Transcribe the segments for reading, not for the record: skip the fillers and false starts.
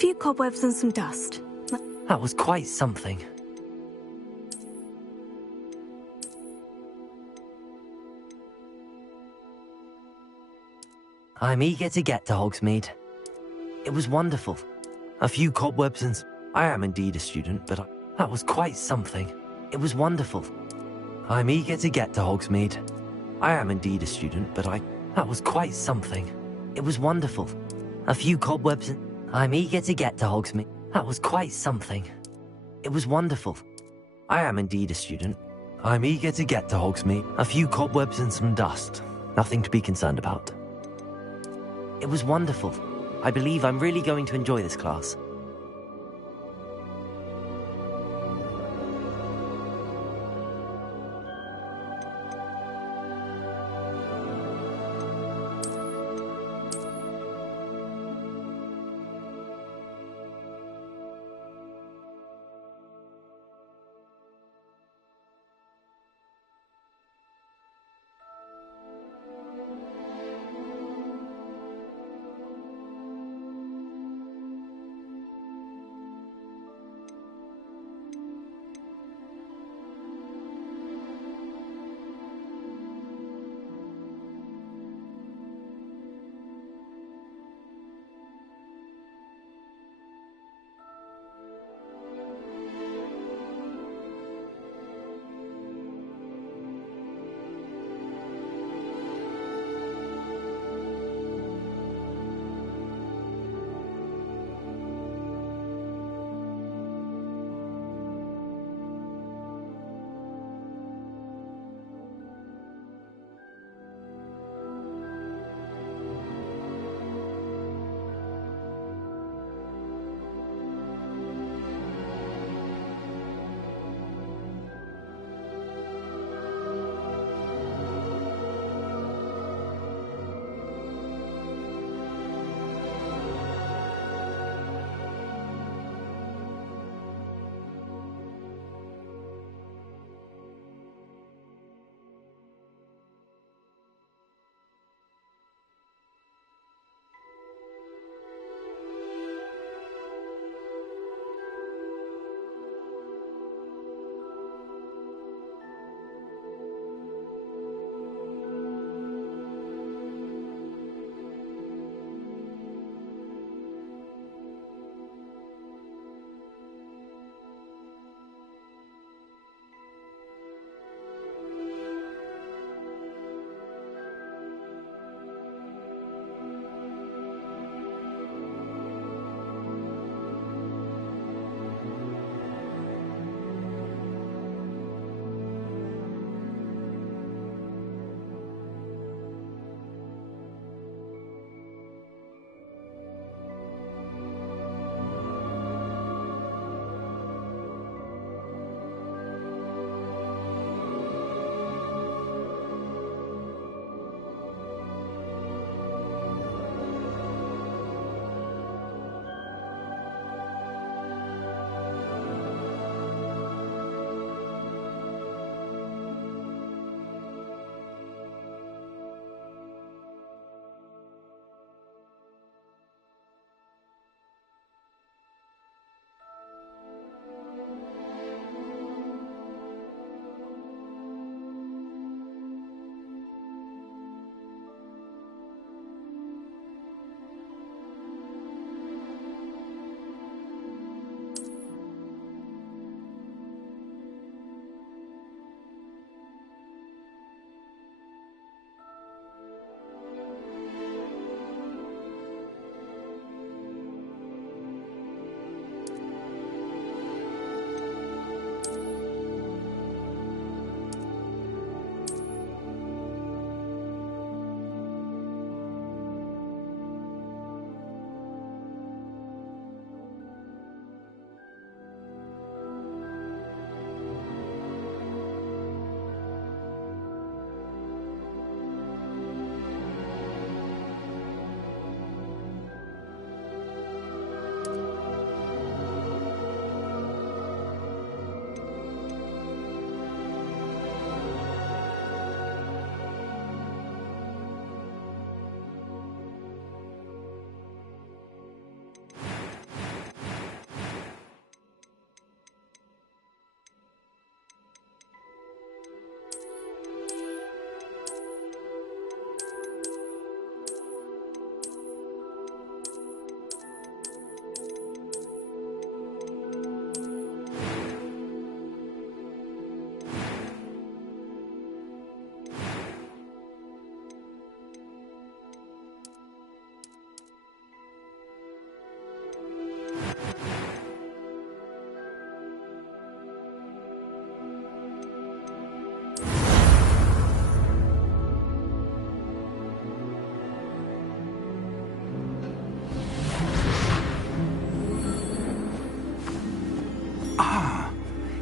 few cobwebs and some dust. That was quite something. I'm eager to get to Hogsmeade. It was wonderful. A few cobwebs and... I am indeed a student, but that was quite something. It was wonderful. I'm eager to get to Hogsmeade. I am indeed a student, but that was quite something. It was wonderful. A few cobwebs and... I'm eager to get to Hogsmeade. That was quite something. It was wonderful. I am indeed a student. I'm eager to get to Hogsmeade. A few cobwebs and some dust. Nothing to be concerned about. It was wonderful. I believe I'm really going to enjoy this class.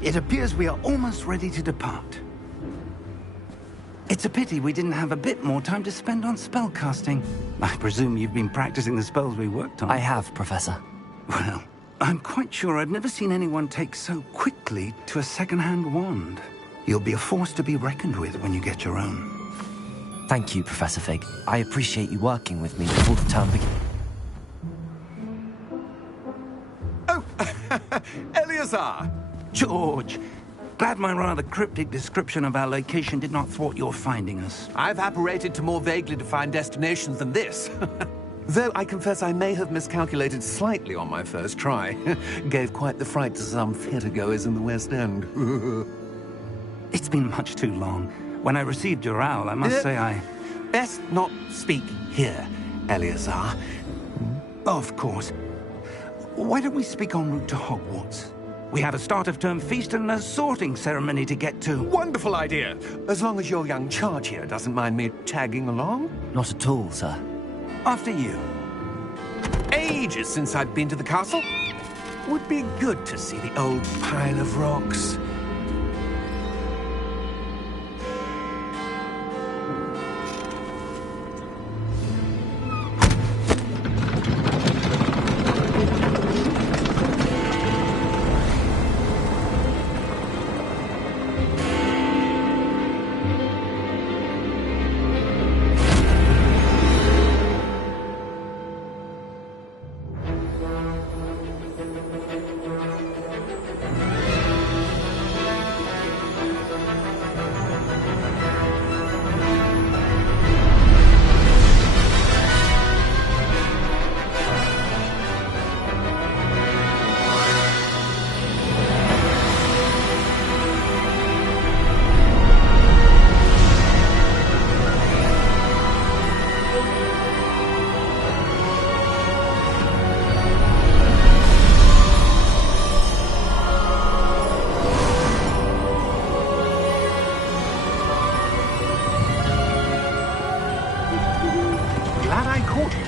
It appears we are almost ready to depart. It's a pity we didn't have a bit more time to spend on spellcasting. I presume you've been practicing the spells we worked on. I have, Professor. Well, I'm quite sure I've never seen anyone take so quickly to a second-hand wand. You'll be a force to be reckoned with when you get your own. Thank you, Professor Fig. I appreciate you working with me before the term begins. Oh, Eleazar! George! Glad my rather cryptic description of our location did not thwart your finding us. I've apparated to more vaguely defined destinations than this. Though I confess I may have miscalculated slightly on my first try. Gave quite the fright to some theatregoers in the West End. It's been much too long. When I received your owl, I must say I... Best not speak here, Eleazar. Of course. Why don't we speak en route to Hogwarts? We have a start-of-term feast and a sorting ceremony to get to. Wonderful idea! As long as your young charge here doesn't mind me tagging along. Not at all, sir. After you. Ages since I'd been to the castle. Would be good to see the old pile of rocks.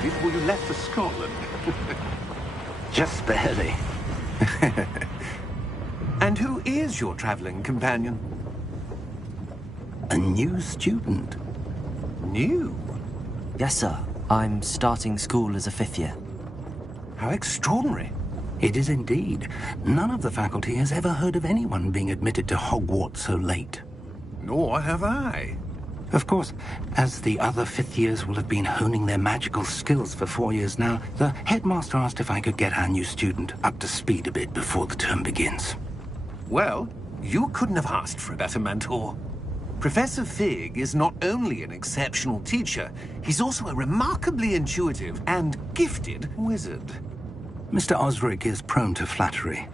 Before you left for Scotland. Just barely. And who is your traveling companion? A new student. New? Yes, sir. I'm starting school as a 5th year. How extraordinary. It is indeed. None of the faculty has ever heard of anyone being admitted to Hogwarts so late. Nor have I. Of course, as the other 5th years will have been honing their magical skills for 4 years now, the headmaster asked if I could get our new student up to speed a bit before the term begins. Well, you couldn't have asked for a better mentor. Professor Fig is not only an exceptional teacher, he's also a remarkably intuitive and gifted wizard. Mr. Osric is prone to flattery.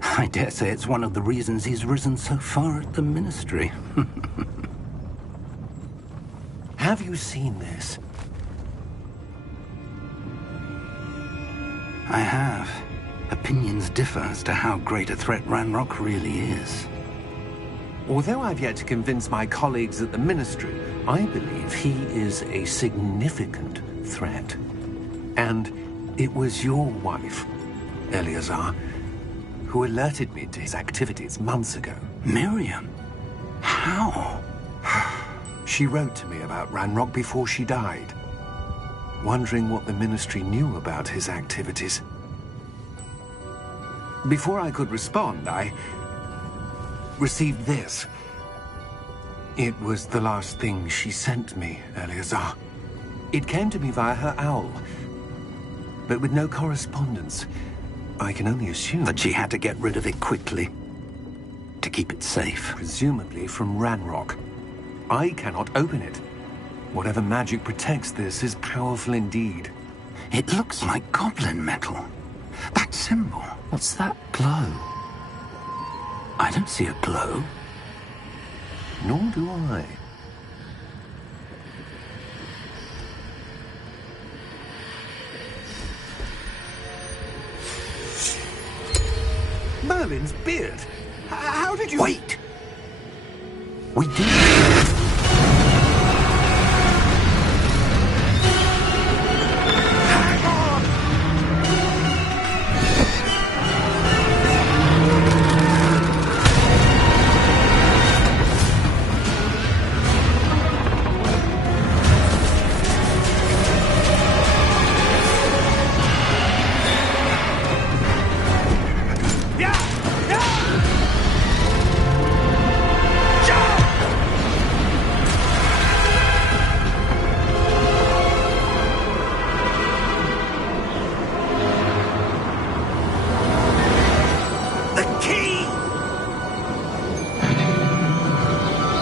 I dare say it's one of the reasons he's risen so far at the ministry. Have you seen this? I have. Opinions differ as to how great a threat Ranrock really is. Although I've yet to convince my colleagues at the ministry, I believe he is a significant threat. And it was your wife, Eleazar, who alerted me to his activities months ago. Miriam? How? She wrote to me about Ranrock before she died, wondering what the ministry knew about his activities. Before I could respond, I received this. It was the last thing she sent me, Eleazar. It came to me via her owl, but with no correspondence. I can only assume that she had to get rid of it quickly, to keep it safe. Presumably from Ranrock. I cannot open it. Whatever magic protects this is powerful indeed. It looks like goblin metal. That symbol. What's that glow? I don't see a glow. Nor do I. Merlin's beard. How did you... Wait! We did...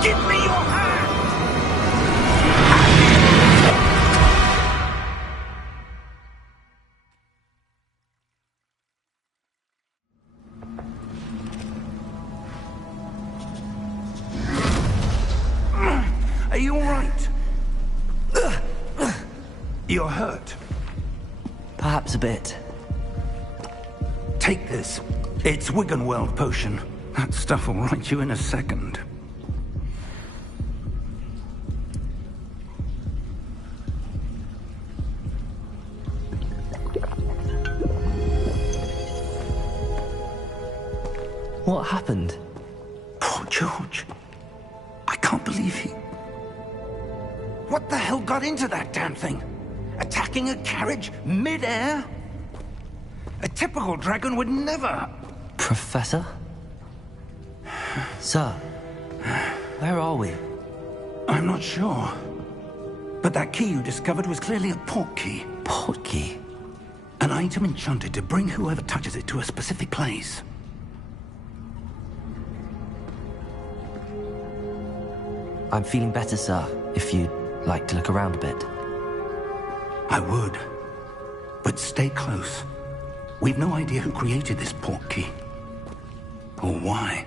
Give me your hand! Are you all right? You're hurt. Perhaps a bit. Take this. It's Wiggenweld potion. That stuff will right you in a second. What happened? Poor George. I can't believe he... What the hell got into that damn thing? Attacking a carriage mid-air? A typical dragon would never... Professor? Sir, where are we? I'm not sure. But that key you discovered was clearly a port key. Port key? An item enchanted to bring whoever touches it to a specific place. I'm feeling better, sir, if you'd like to look around a bit. I would. But stay close. We've no idea who created this port key. Or why.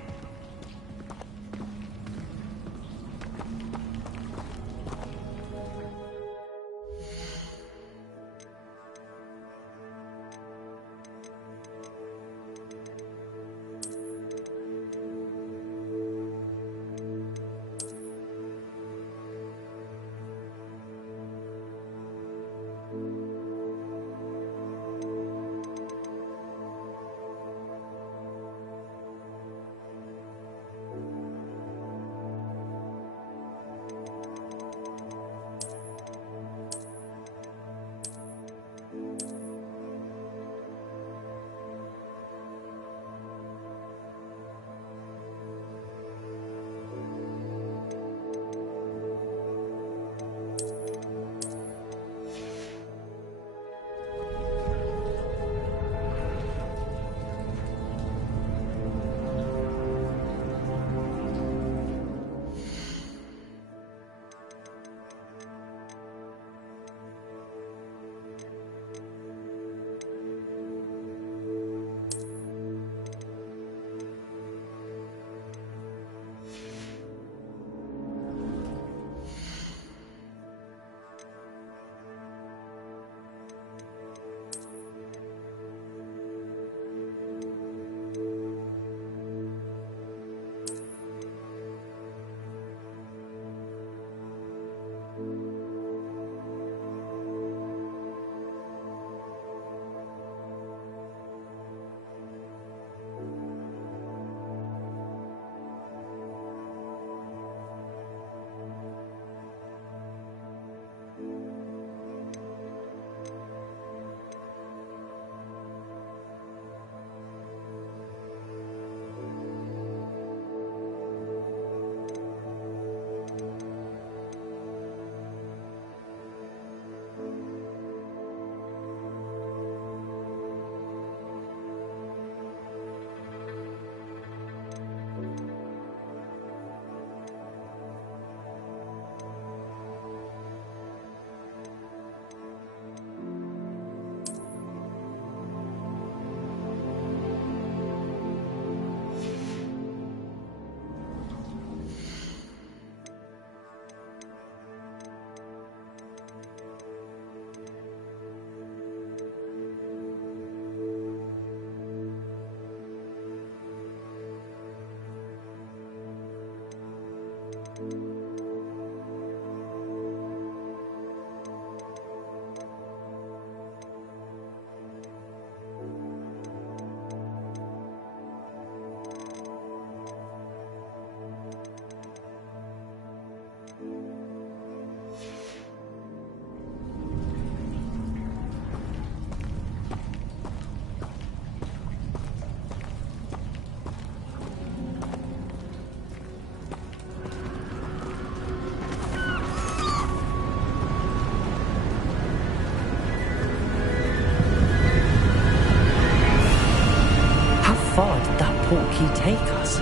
How far did that port key take us?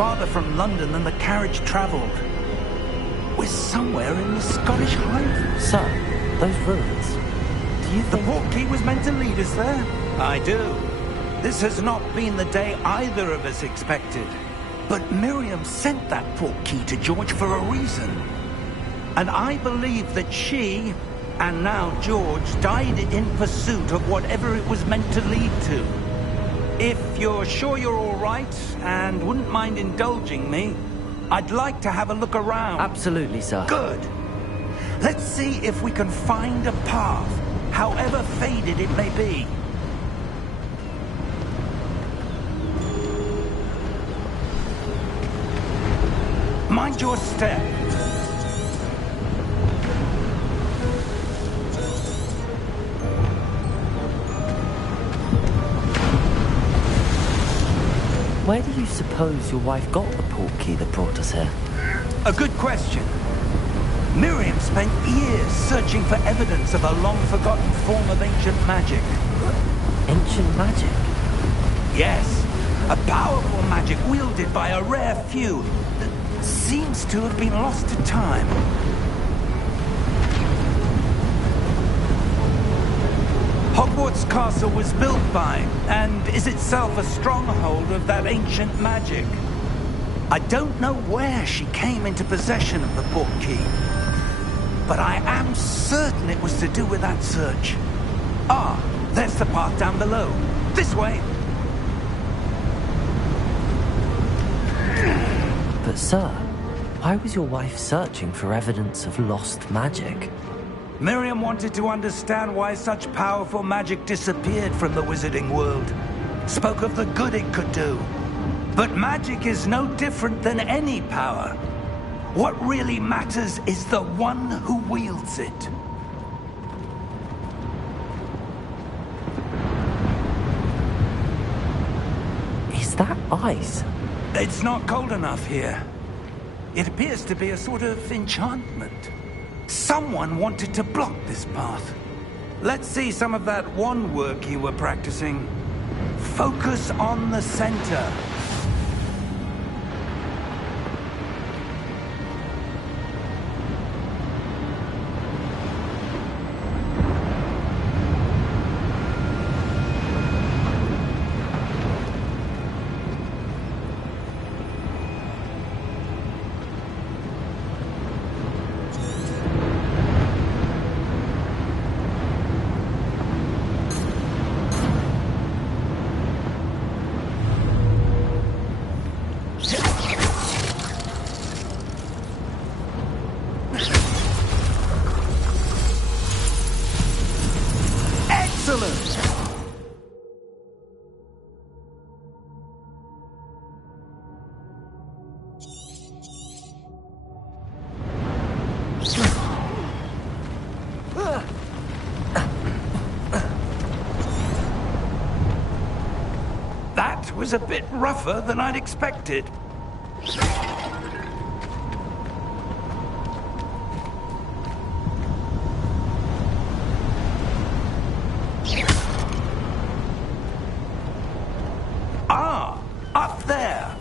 farther from London than the carriage travelled. We're somewhere in the Scottish Highlands. Sir, those ruins. Do you The think... portkey was meant to lead us there? I do. This has not been the day either of us expected. But Miriam sent that portkey to George for a reason. And I believe that she, and now George, died in pursuit of whatever it was meant to lead to. If you're sure you're all right and wouldn't mind indulging me, I'd like to have a look around. Absolutely, sir. Good. Let's see if we can find a path, however faded it may be. Mind your step. Where do you suppose your wife got the portkey that brought us here? A good question. Miriam spent years searching for evidence of a long-forgotten form of ancient magic. Ancient magic? Yes, a powerful magic wielded by a rare few that seems to have been lost to time. Hogwarts Castle was built by, and is itself a stronghold of that ancient magic. I don't know where she came into possession of the portkey, but I am certain it was to do with that search. Ah, there's the path down below. This way. But sir, why was your wife searching for evidence of lost magic? Miriam wanted to understand why such powerful magic disappeared from the wizarding world. Spoke of the good it could do. But magic is no different than any power. What really matters is the one who wields it. Is that ice? It's not cold enough here. It appears to be a sort of enchantment. Someone wanted to block this path. Let's see some of that wand work you were practicing. Focus on the center. That was a bit rougher than I'd expected. Ah, up there.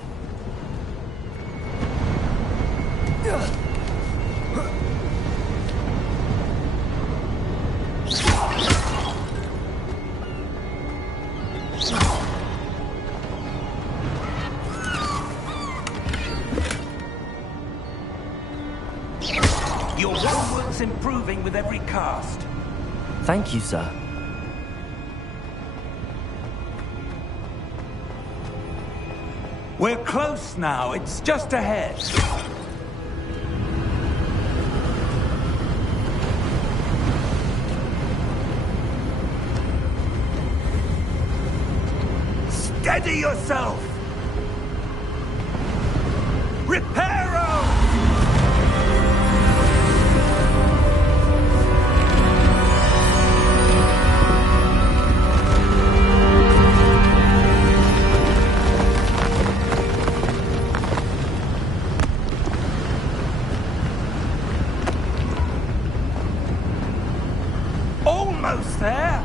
Your wandwork's improving with every cast. Thank you, sir. We're close now. It's just ahead. Steady yourself! Reparo! Almost there!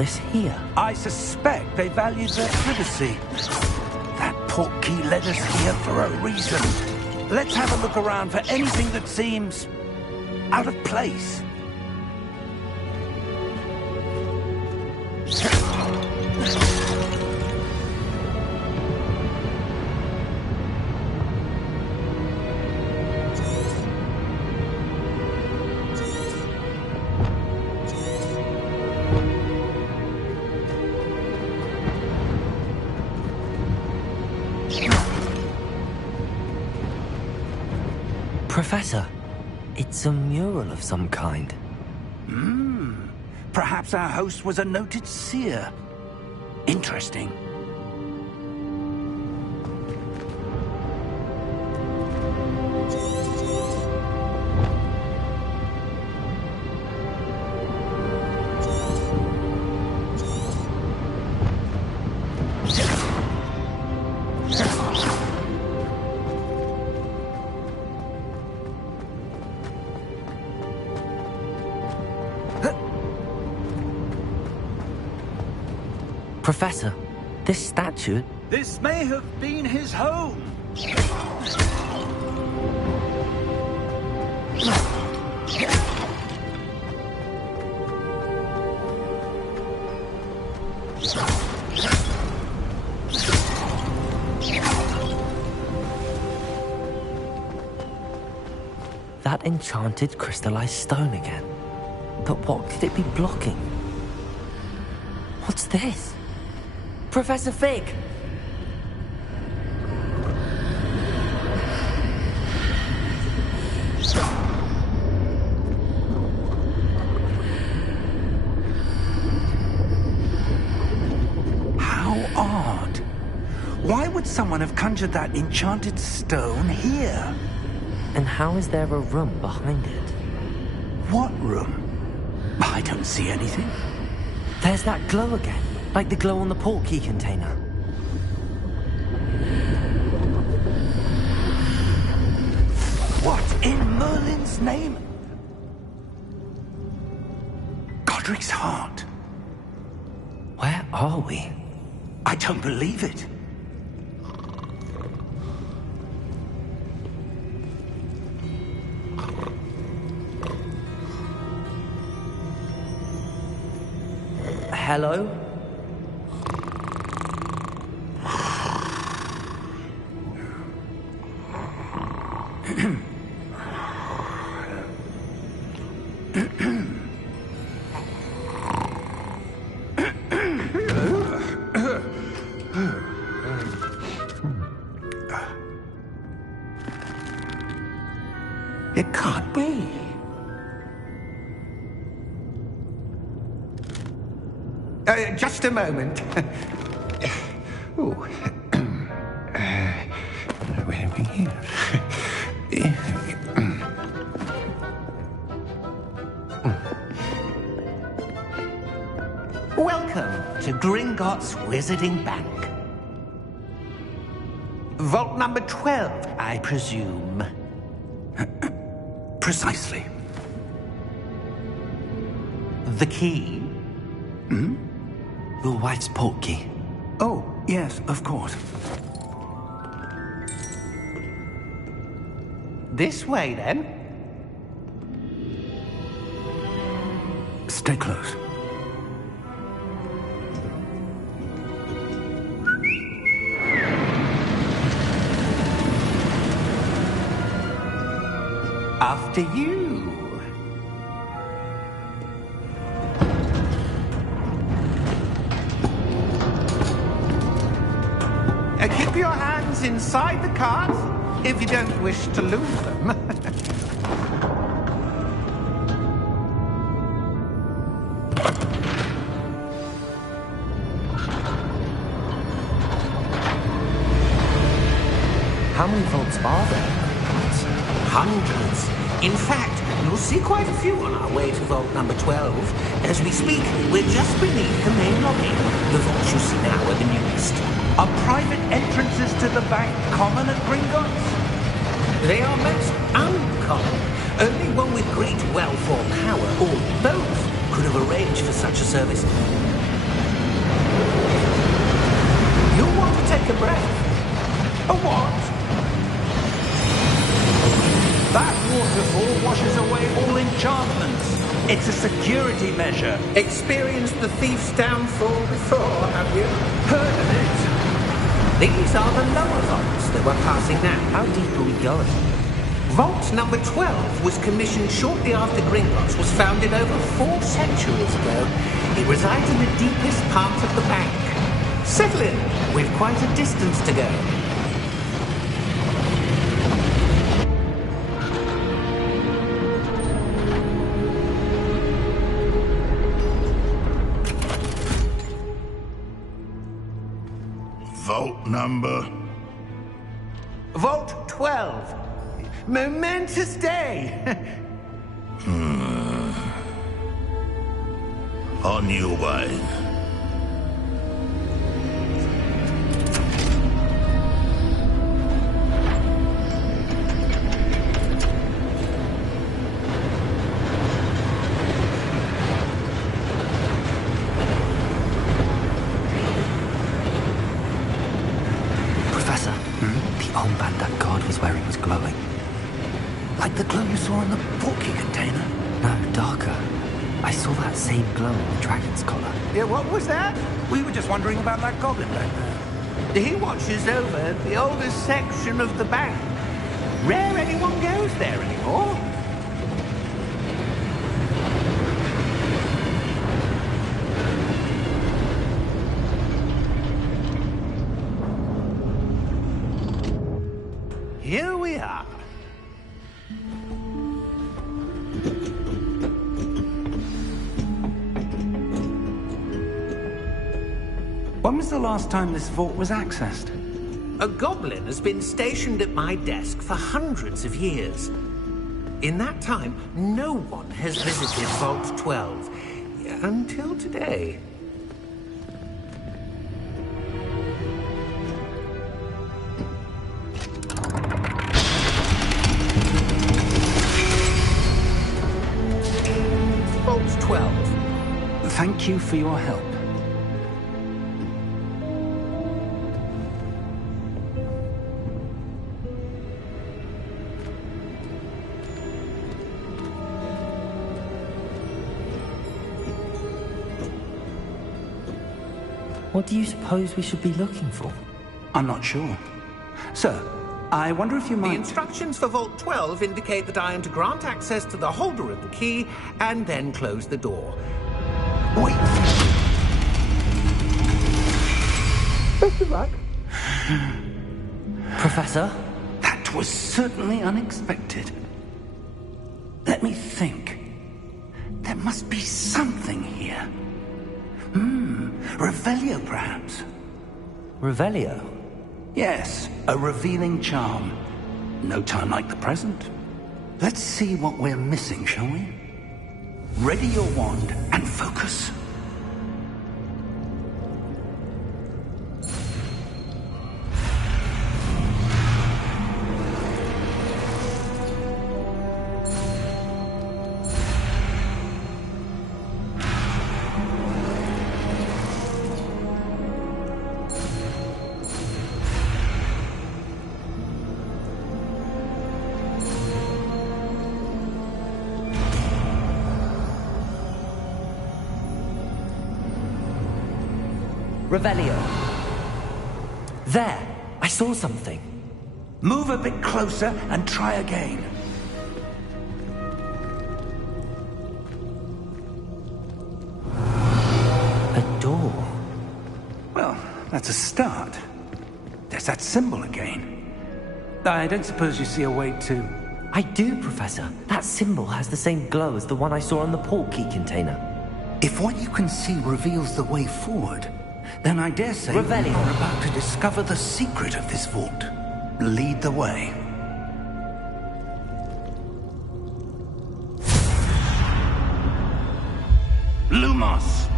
this here? I suspect they valued their privacy. That portkey led us here for a reason. Let's have a look around for anything that seems out of place. Professor, it's a mural of some kind. Perhaps our host was a noted seer. Interesting. Professor, this statue... This may have been his home. That enchanted crystallized stone again. But what could it be blocking? What's this? Professor Fig! How odd. Why would someone have conjured that enchanted stone here? And how is there a room behind it? What room? I don't see anything. There's that glow again, like the glow on the portkey container. What in Merlin's name? Godric's heart. Where are we? I don't believe it. Hello? It can't be. Just a moment. Oh. Where are we here? Welcome to Gringotts Wizarding Bank. Vault number 12, I presume. Precisely. The key? Your wife's portkey. Oh, yes, of course. This way, then. Stay close. After you. Keep your hands inside the cart if you don't wish to lose them. How many vaults are there? Hundreds. In fact, you'll see quite a few on our way to vault number 12. As we speak, we're just beneath the main lobby. The vaults you see now are the newest. Are private entrances to the bank common at Gringotts? They are most uncommon. Only one with great wealth or power, or both, could have arranged for such a service. take a breath. A what? That waterfall washes away all enchantments. It's a security measure. Experienced the thief's downfall before, have you? Heard of it? These are the lower vaults that we're passing now. How deep are we going? Vault number 12 was commissioned shortly after Gringotts was founded over 4 centuries ago. It resides in the deepest part of the bank. Settle in. We've quite a distance to go. Vault number? Vault 12. Momentous day. On your way. Professor, the armband that guard was wearing was glowing. Like the glow you saw in the portkey container? No, darker. I saw that same glow on the dragon's collar. Yeah, what was that? We were just wondering about that goblin back there. He watches over the oldest section of the bank. Rare anyone goes there anymore. Here we are. When was the last time this vault was accessed? A goblin has been stationed at my desk for hundreds of years. In that time, no one has visited Vault 12. Until today. Vault 12. Thank you for your help. What do you suppose we should be looking for? I'm not sure. Sir, I wonder if you The might... instructions for Vault 12 indicate that I am to grant access to the holder of the key and then close the door. Wait. Best of luck. Professor? That was certainly unexpected. Let me think. There must be something here. Revelio, perhaps? Revelio? Yes, a revealing charm. No time like the present. Let's see what we're missing, shall we? Ready your wand and focus. Revelio. There! I saw something. Move a bit closer and try again. A door. Well, that's a start. There's that symbol again. I don't suppose you see a way to... I do, Professor. That symbol has the same glow as the one I saw on the portkey container. If what you can see reveals the way forward, then I dare say Revelio. we are about to discover the secret of this vault. Lead the way. Lumos!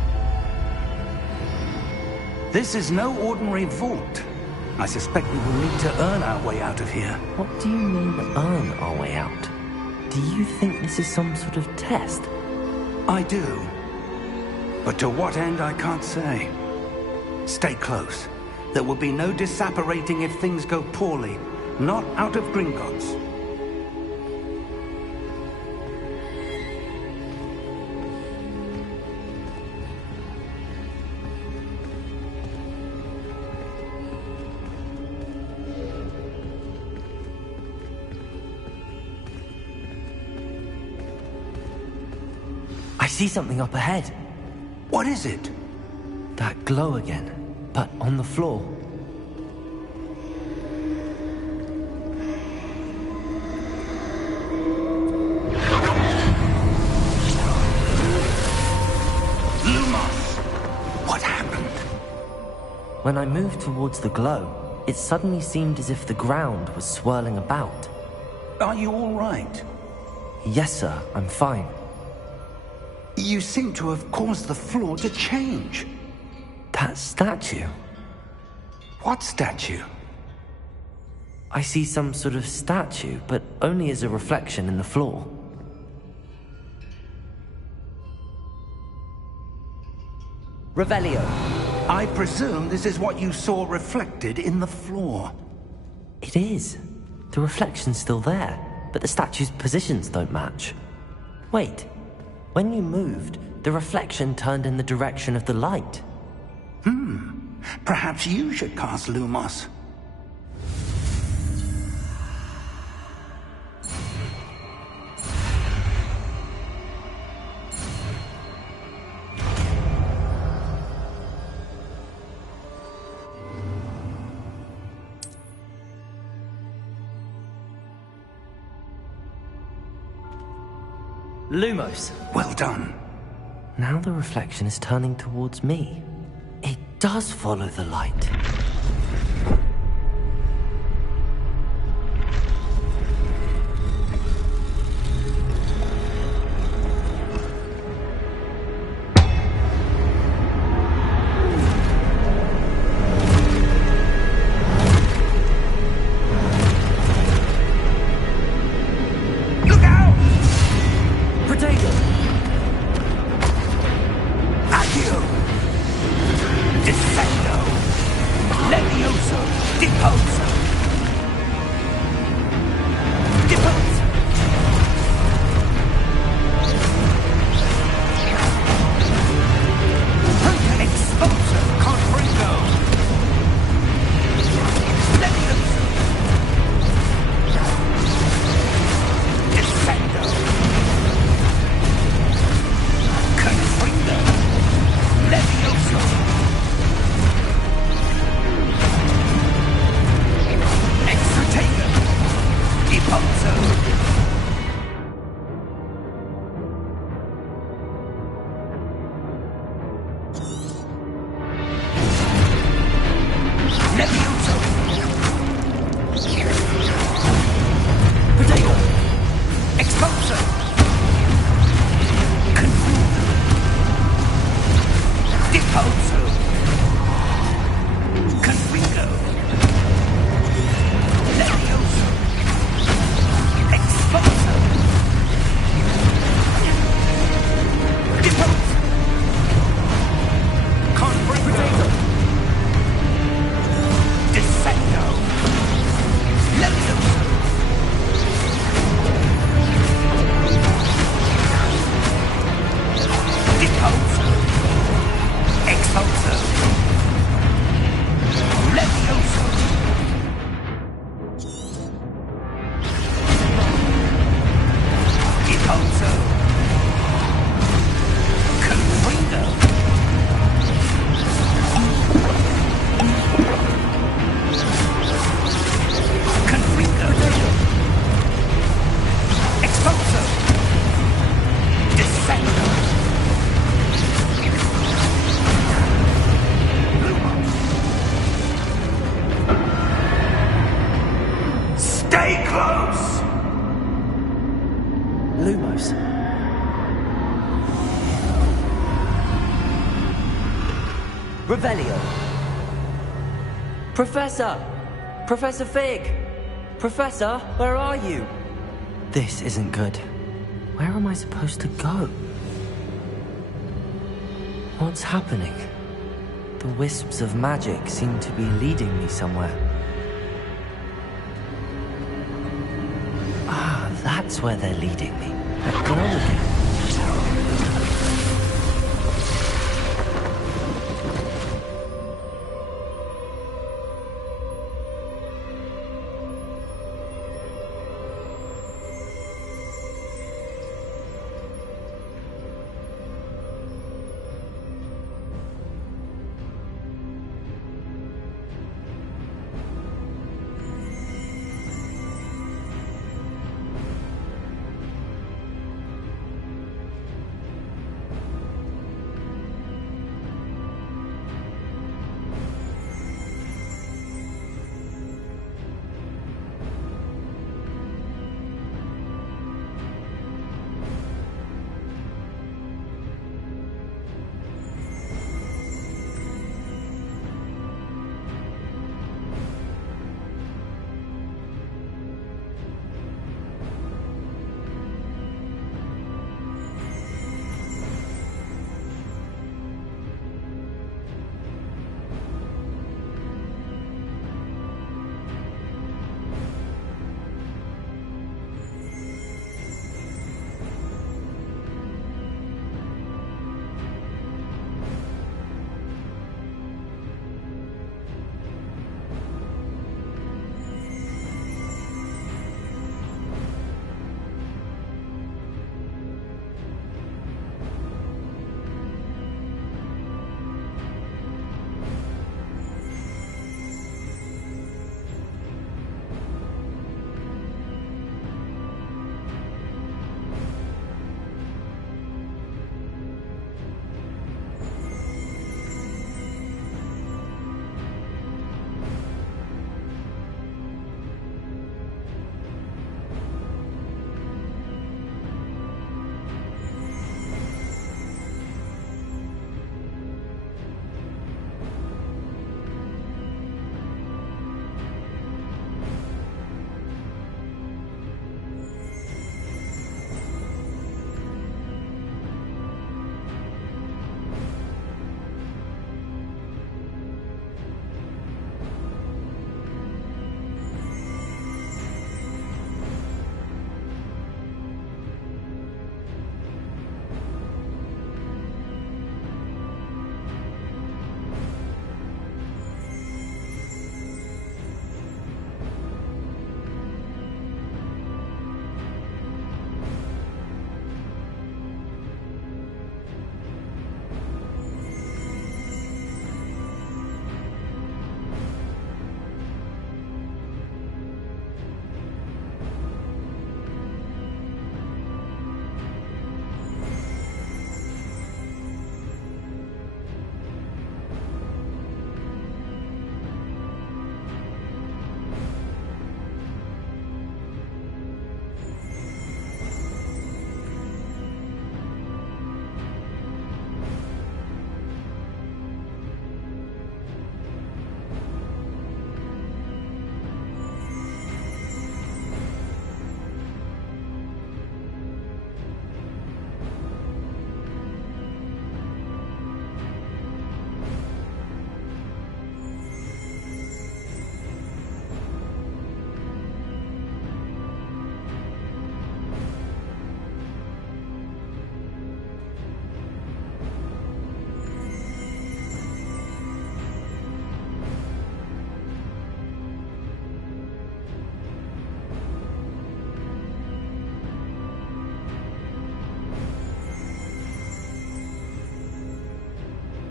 This is no ordinary vault. I suspect we will need to earn our way out of here. What do you mean, earn our way out? Do you think this is some sort of test? I do. But to what end, I can't say. Stay close. There will be no disapparating if things go poorly. Not out of Gringotts. I see something up ahead. What is it? That glow again, but on the floor. Lumos! What happened? When I moved towards the glow, it suddenly seemed as if the ground was swirling about. Are you all right? Yes, sir, I'm fine. You seem to have caused the floor to change. That statue. What statue? I see some sort of statue, but only as a reflection in the floor. Revelio. I presume this is what you saw reflected in the floor. It is. The reflection's still there, but the statue's positions don't match. Wait. When you moved, the reflection turned in the direction of the light. Perhaps you should cast Lumos. Lumos. Well done. Now the reflection is turning towards me. It does follow the light. Look out! Potato! Accio! Descendo! Levioso! Deposo! Deposo! Exposo! Confringo! Levioso! Descendo! Confringo! Levioso! Exortago! Deposo! Levioso! Potato! Exposo! Confringo! Deposo! Confringo! Levioso! Exposo! Deposo! Confringo! Descendo! Levioso! Deposo! Exposo! Levioso! Deposo! Confringo! Confringo! Exposo! Descendo! Stay close! Lumos. Revelio. Professor! Professor Fig! Professor, where are you? This isn't good. Where am I supposed to go? What's happening? The wisps of magic seem to be leading me somewhere. Ah, that's where they're leading me. That glow again.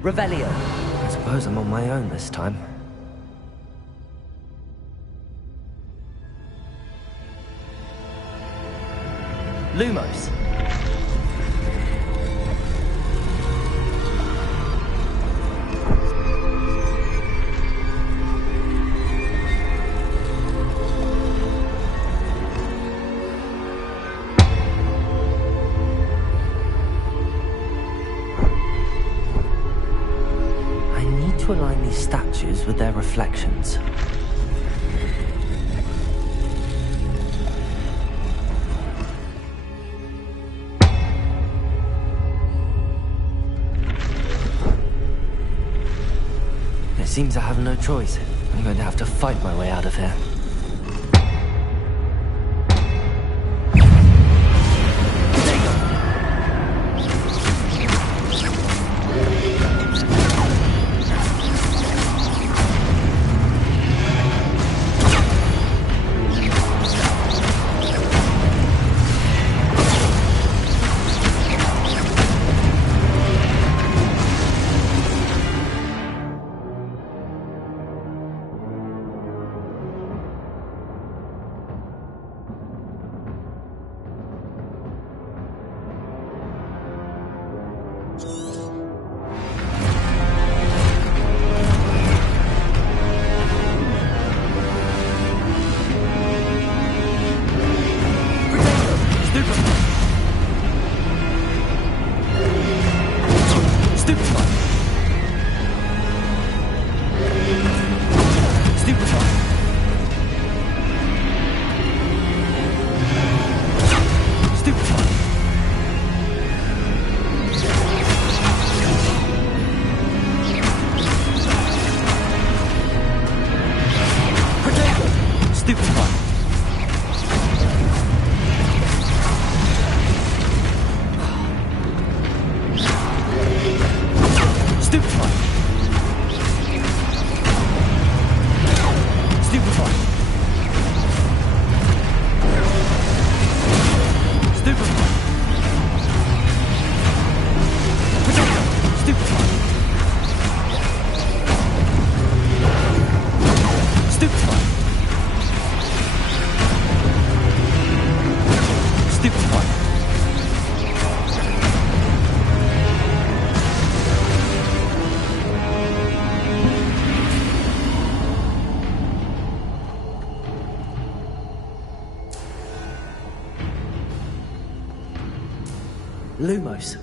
Revelio. I suppose I'm on my own this time. Lumos. To align these statues with their reflections. seems I have no choice. I'm going to have to fight my way out of here. Lumos.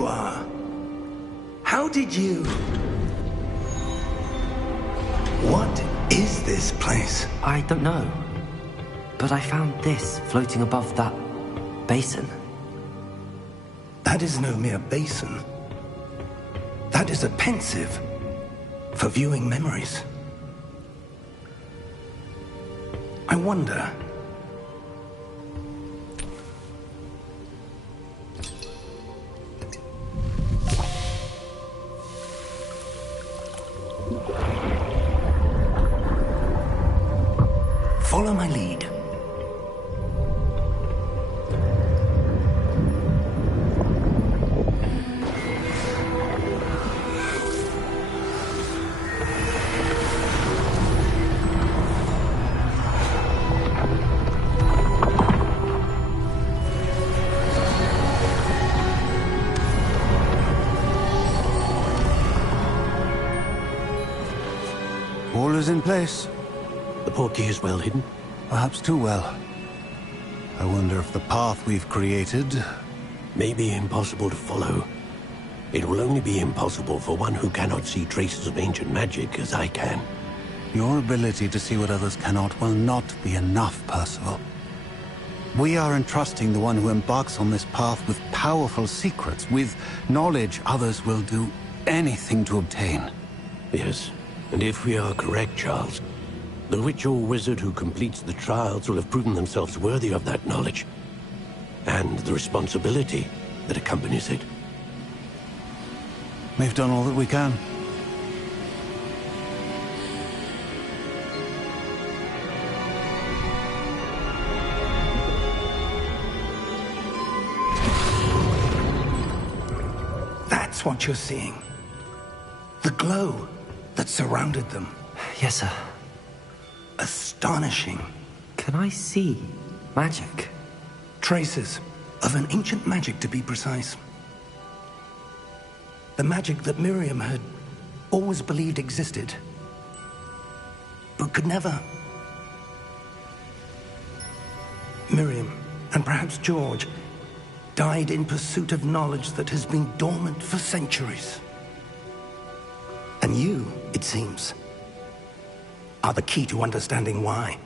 you are. How did you... What is this place? I don't know. But I found this floating above that basin. That is no mere basin. That is a pensive for viewing memories. I wonder... Follow my lead. All is in place. The portkey is well hidden? Perhaps too well. I wonder if the path we've created... May be impossible to follow. It will only be impossible for one who cannot see traces of ancient magic as I can. Your ability to see what others cannot will not be enough, Percival. We are entrusting the one who embarks on this path with powerful secrets, with knowledge others will do anything to obtain. Yes, and if we are correct, Charles, the witch or wizard who completes the trials will have proven themselves worthy of that knowledge, and the responsibility that accompanies it. We've done all that we can. That's what you're seeing. The glow that surrounded them. Yes, sir. Astonishing. Can I see magic? Traces of an ancient magic, to be precise. The magic that Miriam had always believed existed, but could never. Miriam, and perhaps George, died in pursuit of knowledge that has been dormant for centuries. And you, it seems, are the key to understanding why.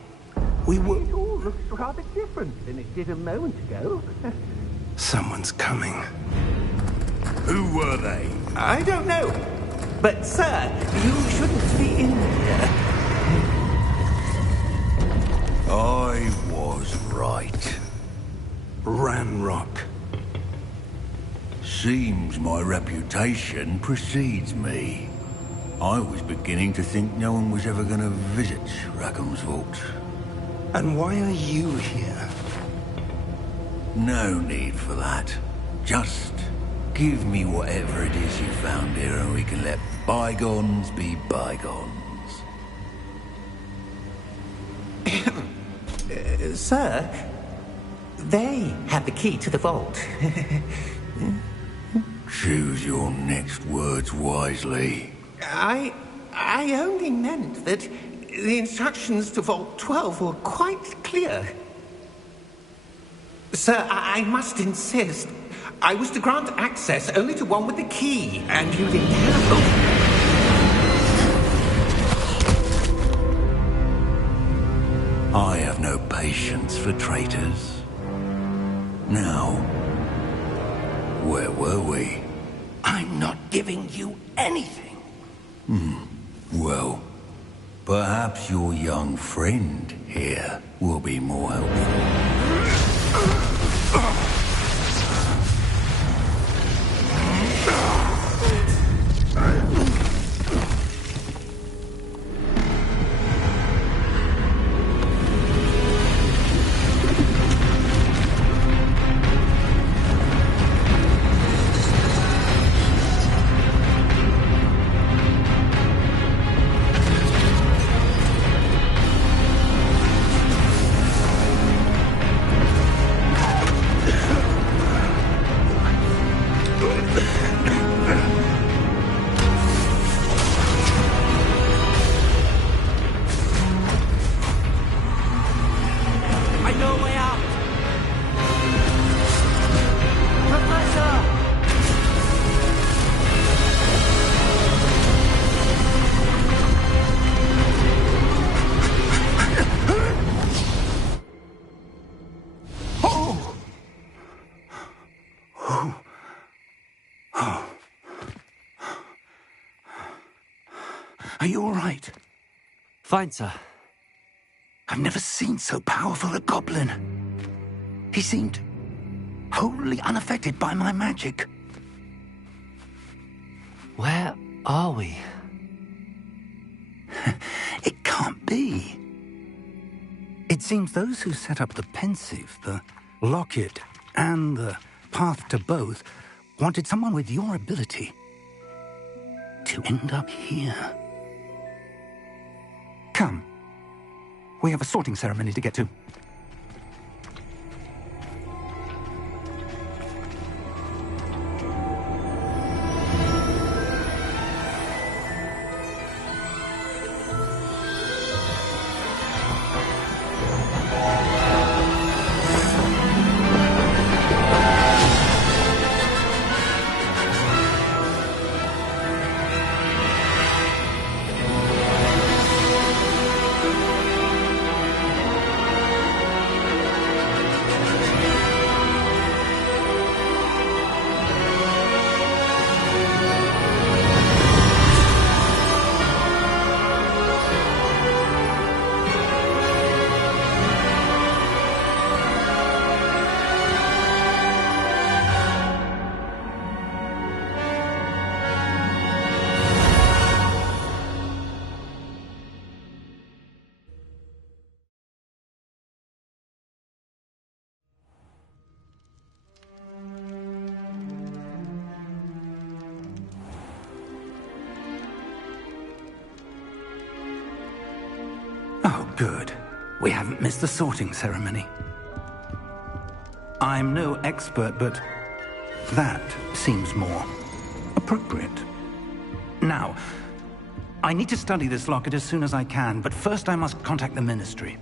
We were... It all looks rather different than it did a moment ago. Someone's coming. Who were they? I don't know. But, sir, you shouldn't be in here. I was right. Ranrock. Seems my reputation precedes me. I was beginning to think no one was ever going to visit Rackham's Vault. And why are you here? No need for that. Just give me whatever it is you found here and we can let bygones be bygones. Sir, they have the key to the vault. Choose your next words wisely. I only meant that the instructions to Vault 12 were quite clear. Sir, I must insist. I was to grant access only to one with the key, and you didn't have I have no patience for traitors. Now, where were we? I'm not giving you anything. Well, perhaps your young friend here will be more helpful. Are you all right? Fine, sir. I've never seen so powerful a goblin. He seemed wholly unaffected by my magic. Where are we? It can't be. It seems those who set up the pensive, the locket, and the path to both wanted someone with your ability to end up here. Come. We have a sorting ceremony to get to. Oh, good. We haven't missed the sorting ceremony. I'm no expert, but that seems more appropriate. Now, I need to study this locket as soon as I can, but first I must contact the Ministry.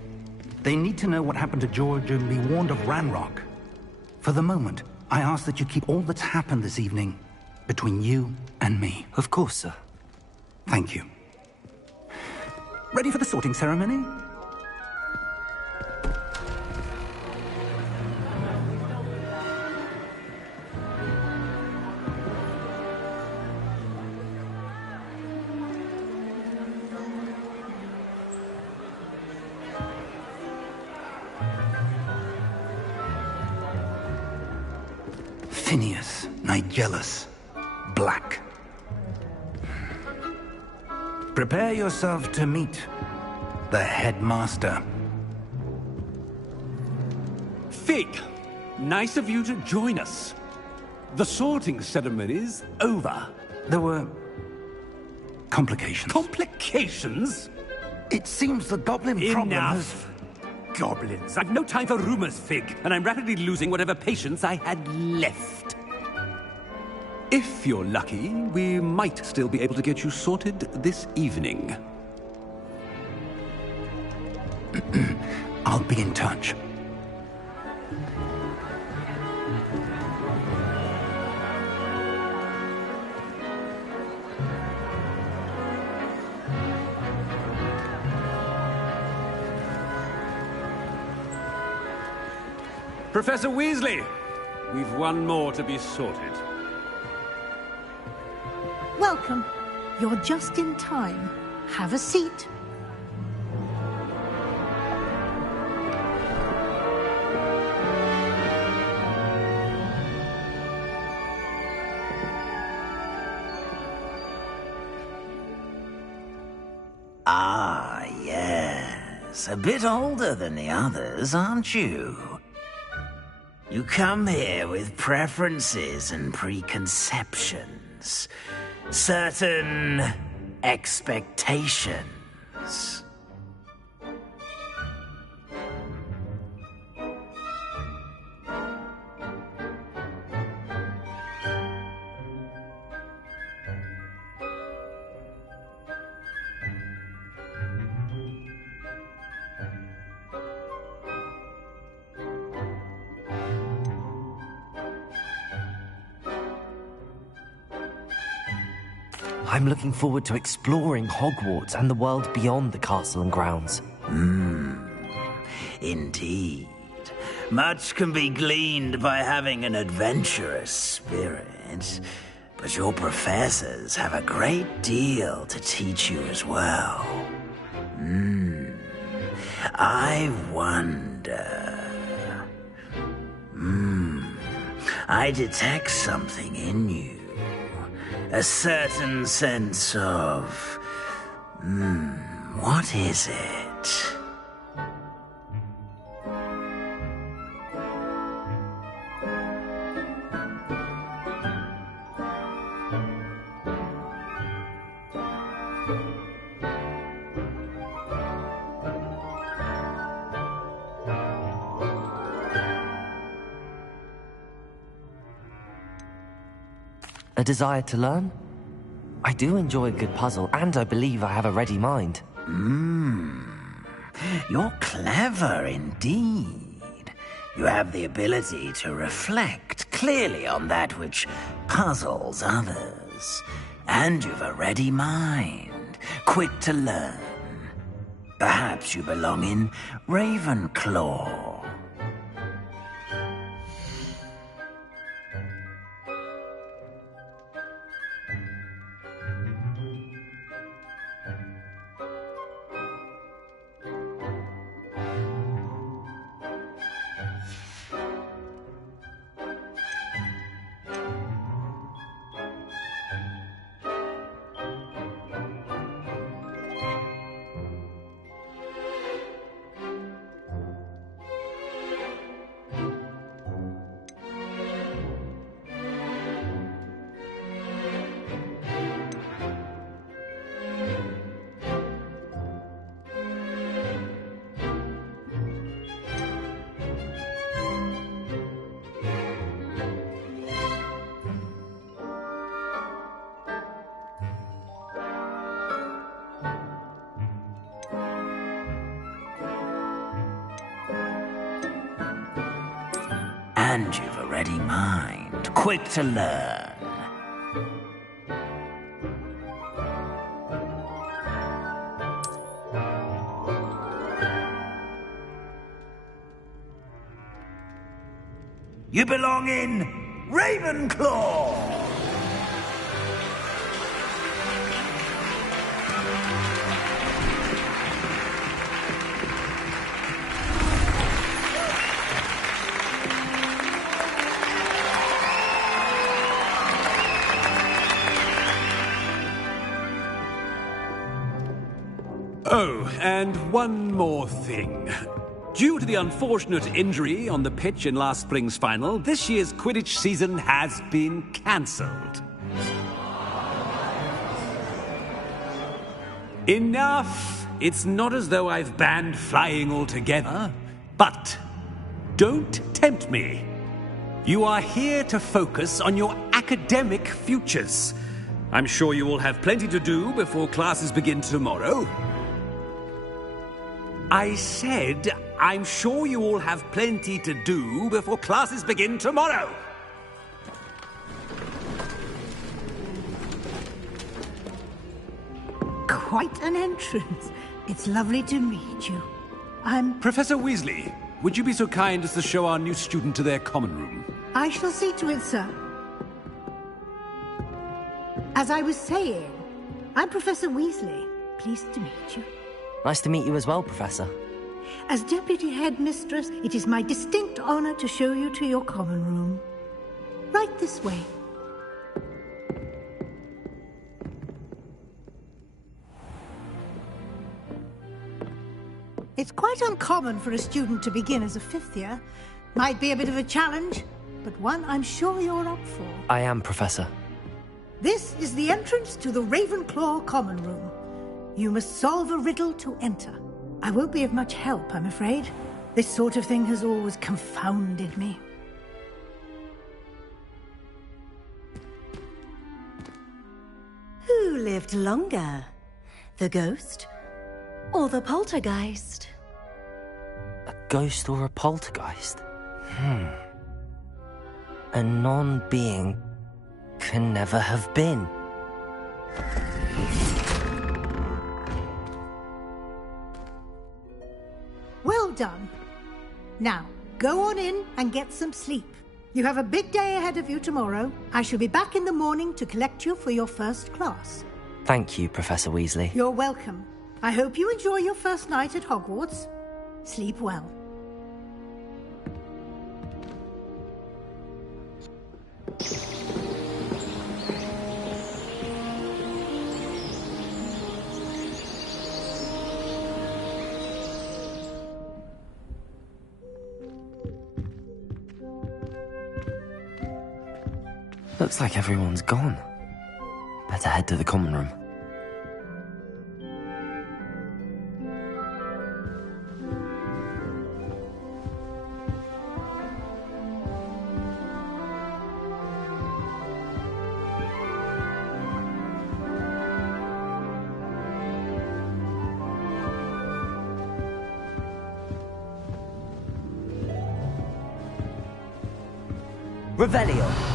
They need to know what happened to George and be warned of Ranrock. For the moment, I ask that you keep all that's happened this evening between you and me. Of course, sir. Thank you. Ready for the sorting ceremony? Phineas, Nigellus, Black. Prepare yourself to meet the headmaster. Fig, nice of you to join us. The sorting ceremony's over. There were complications. Complications? It seems the goblin problem has... Enough! Goblins. I've no time for rumors, Fig, and I'm rapidly losing whatever patience I had left. If you're lucky, we might still be able to get you sorted this evening. I'll be in touch. Professor Weasley, we've one more to be sorted. Welcome. You're just in time. Have a seat. Ah, yes. A bit older than the others, aren't you? You come here with preferences and preconceptions. Certain expectations. I'm looking forward to exploring Hogwarts and the world beyond the castle and grounds. Indeed. Much can be gleaned by having an adventurous spirit. but your professors have a great deal to teach you as well. I wonder... I detect something in you. A certain sense of... what is it? A desire to learn? I do enjoy a good puzzle, and I believe I have a ready mind. You're clever indeed. You have the ability to reflect clearly on that which puzzles others. And you've a ready mind, quick to learn. Perhaps you belong in Ravenclaw. And you've a ready mind, quick to learn. You belong in Ravenclaw! Oh, and one more thing. Due to the unfortunate injury on the pitch in last spring's final, this year's Quidditch season has been cancelled. Enough! It's not as though I've banned flying altogether, but don't tempt me. You are here to focus on your academic futures. I'm sure you will have plenty to do before classes begin tomorrow. I said, I'm sure you all have plenty to do before classes begin tomorrow. Quite an entrance. It's lovely to meet you. I'm... Professor Weasley, would you be so kind as to show our new student to their common room? I shall see to it, sir. As I was saying, I'm Professor Weasley. Pleased to meet you. Nice to meet you as well, Professor. As Deputy Headmistress, it is my distinct honor to show you to your common room. Right this way. It's quite uncommon for a student to begin as a fifth year. Might be a bit of a challenge, but one I'm sure you're up for. I am, Professor. This is the entrance to the Ravenclaw common room. You must solve a riddle to enter. I won't be of much help, I'm afraid. This sort of thing has always confounded me. Who lived longer? The ghost or the poltergeist? A ghost or a poltergeist? A non-being can never have been. Well done. Now, go on in and get some sleep. You have a big day ahead of you tomorrow. I shall be back in the morning to collect you for your first class. Thank you, Professor Weasley. You're welcome. I hope you enjoy your first night at Hogwarts. Sleep well. Looks like everyone's gone. Better head to the common room. Revelio.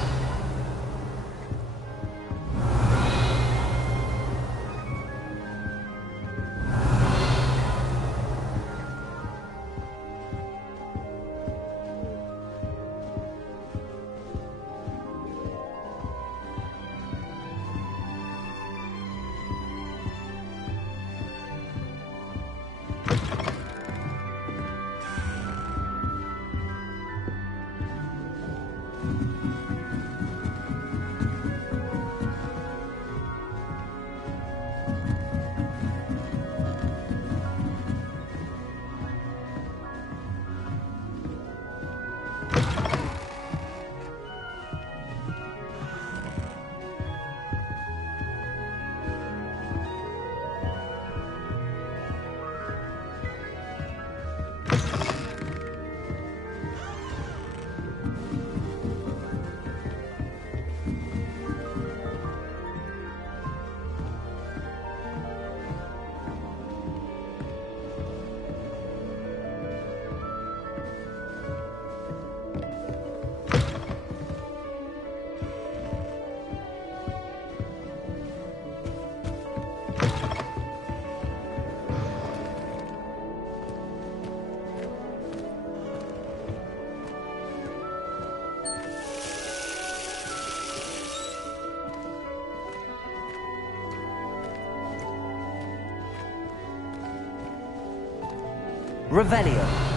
Revelio.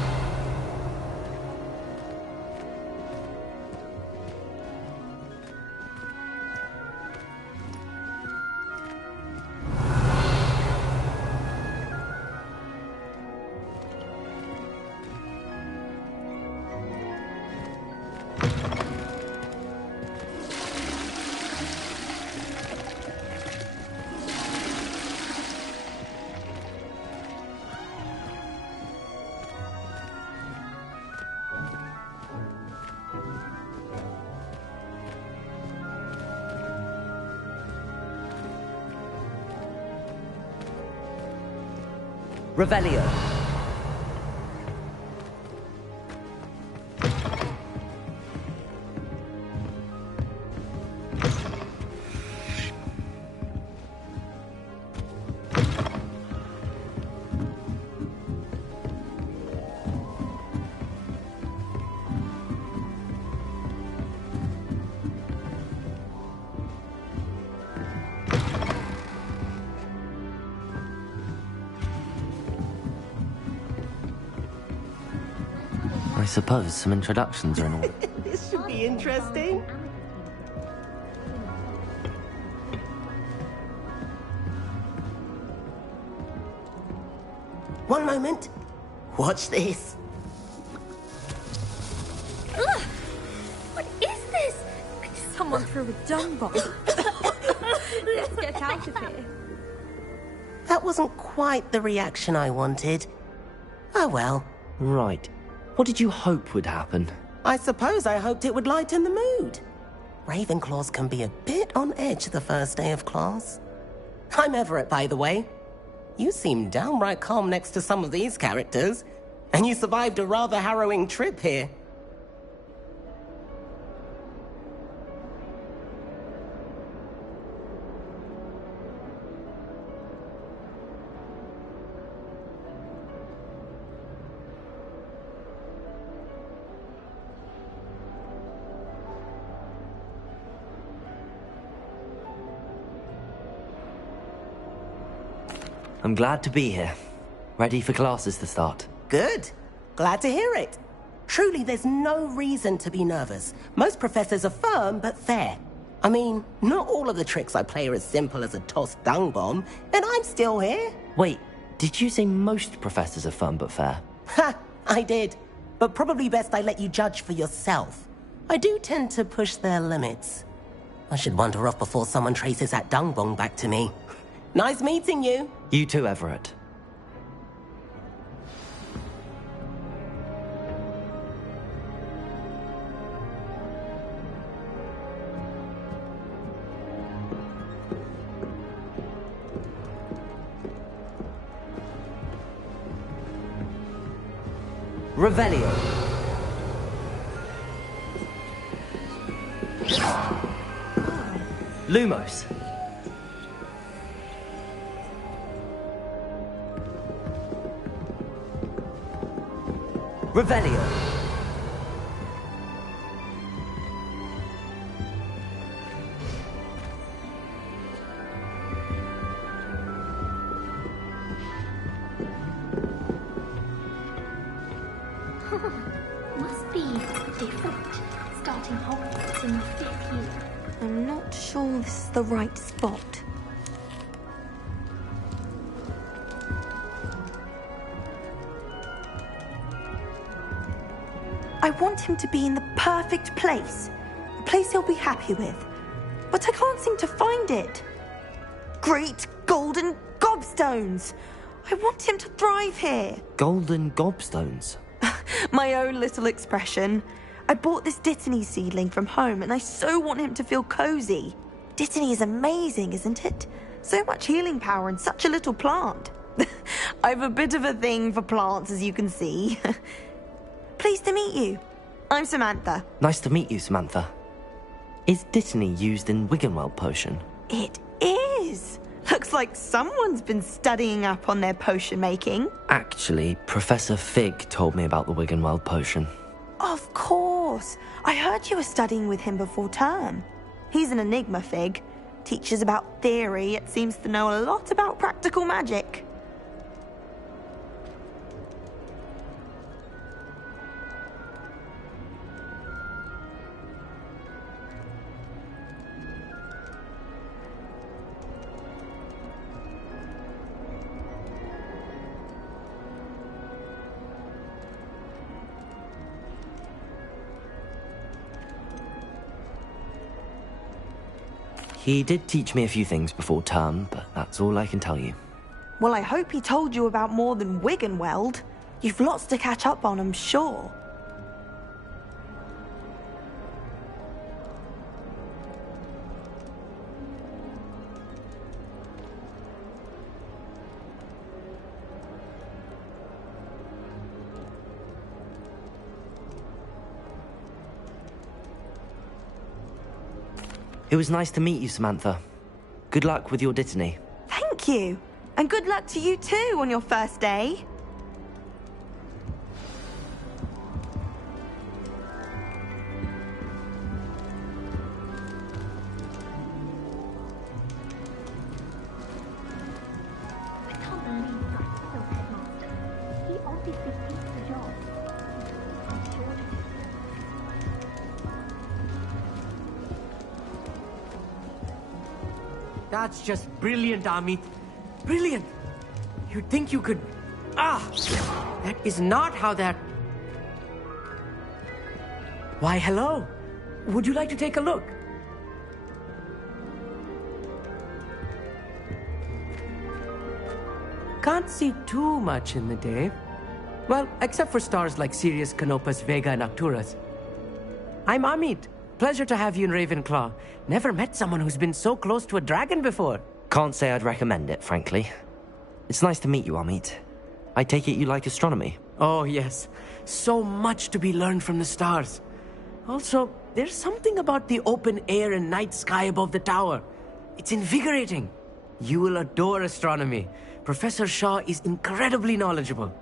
Revelio. I suppose some introductions are in order. This should be interesting. One moment. Watch this. Ugh! What is this? Someone threw a dung bomb. Let's get out of here. That wasn't quite the reaction I wanted. Oh well. Right. What did you hope would happen? I suppose I hoped it would lighten the mood. Ravenclaws can be a bit on edge the first day of class. I'm Everett, by the way. You seem downright calm next to some of these characters, and you survived a rather harrowing trip here. I'm glad to be here. Ready for classes to start. Good. Glad to hear it. Truly, there's no reason to be nervous. Most professors are firm but fair. I mean, not all of the tricks I play are as simple as a tossed dung bomb, and I'm still here. Wait, did you say most professors are firm but fair? Ha! I did. But probably best I let you judge for yourself. I do tend to push their limits. I should wander off before someone traces that dung bomb back to me. Nice meeting you. You too, Everett. Revelio. Lumos. Revelio. Must be different, starting Hogwarts in the 5th year. I'm not sure this is the right spot. I want him to be in the perfect place. A place he'll be happy with. But I can't seem to find it. Great golden gobstones! I want him to thrive here. Golden gobstones? My own little expression. I bought this Dittany seedling from home and I so want him to feel cozy. Dittany is amazing, isn't it? So much healing power in such a little plant. I've a bit of a thing for plants, as you can see. Pleased to meet you. I'm Samantha. Nice to meet you, Samantha. Is Dittany used in Wiggenweld potion? It is. Looks like someone's been studying up on their potion making. Actually, Professor Fig told me about the Wiggenweld potion. Of course. I heard you were studying with him before term. He's an enigma, Fig. Teaches about theory, yet seems to know a lot about practical magic. He did teach me a few things before term, but that's all I can tell you. Well, I hope he told you about more than Wiggenweld. You've lots to catch up on, I'm sure. It was nice to meet you, Samantha. Good luck with your Dittany. Thank you. And good luck to you too on your first day. I can't believe that's still headmaster. He obviously hates the job. I'm sure That's just brilliant, Amit. Brilliant! You'd think you could... Ah! That is not how that... Why, hello. Would you like to take a look? Can't see too much in the day. Well, except for stars like Sirius, Canopus, Vega, and Arcturus. I'm Amit. Pleasure to have you in Ravenclaw. Never met someone who's been so close to a dragon before. Can't say I'd recommend it, frankly. It's nice to meet you, Amit. I take it you like astronomy? Oh, yes. So much to be learned from the stars. Also, there's something about the open air and night sky above the tower. It's invigorating. You will adore astronomy. Professor Shaw is incredibly knowledgeable.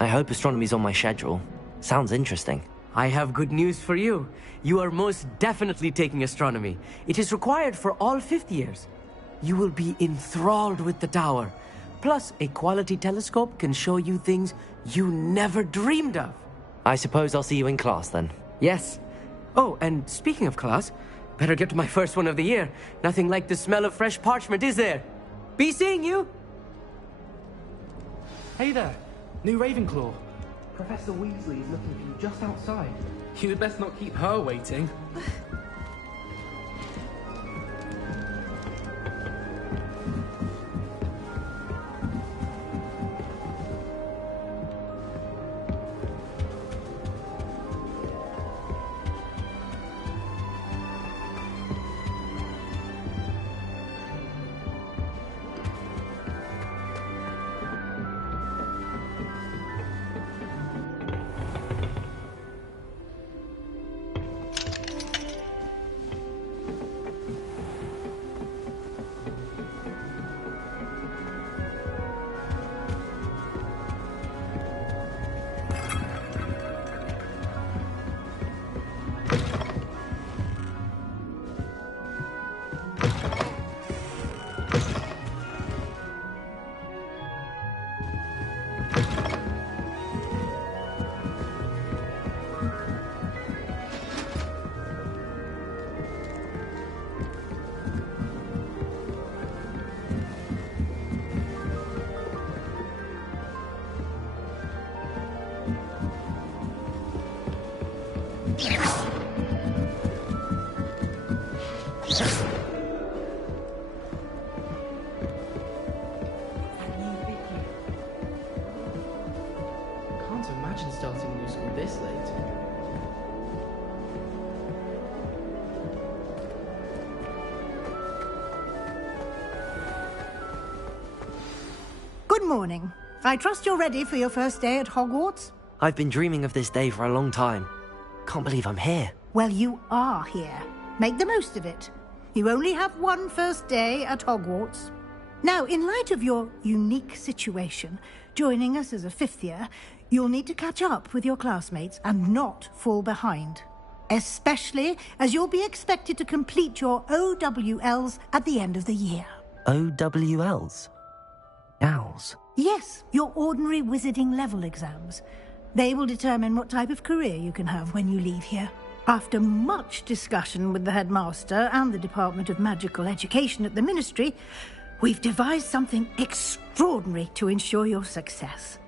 I hope astronomy's on my schedule. Sounds interesting. I have good news for you. You are most definitely taking astronomy. It is required for all fifth years. You will be enthralled with the tower. Plus, a quality telescope can show you things you never dreamed of. I suppose I'll see you in class then. Yes. Oh, and speaking of class, better get to my first one of the year. Nothing like the smell of fresh parchment, is there? Be seeing you! Hey there, new Ravenclaw. Professor Weasley is looking for you just outside. You'd best not keep her waiting. Can't imagine starting new school this late. Good morning. I trust you're ready for your first day at Hogwarts? I've been dreaming of this day for a long time. Can't believe I'm here. Well, you are here. Make the most of it. You only have one first day at Hogwarts. Now, in light of your unique situation, joining us as a fifth year, you'll need to catch up with your classmates and not fall behind. Especially as you'll be expected to complete your OWLs at the end of the year. OWLs? Owls? Yes, your ordinary wizarding level exams. They will determine what type of career you can have when you leave here. After much discussion with the headmaster and the Department of Magical Education at the Ministry, we've devised something extraordinary to ensure your success.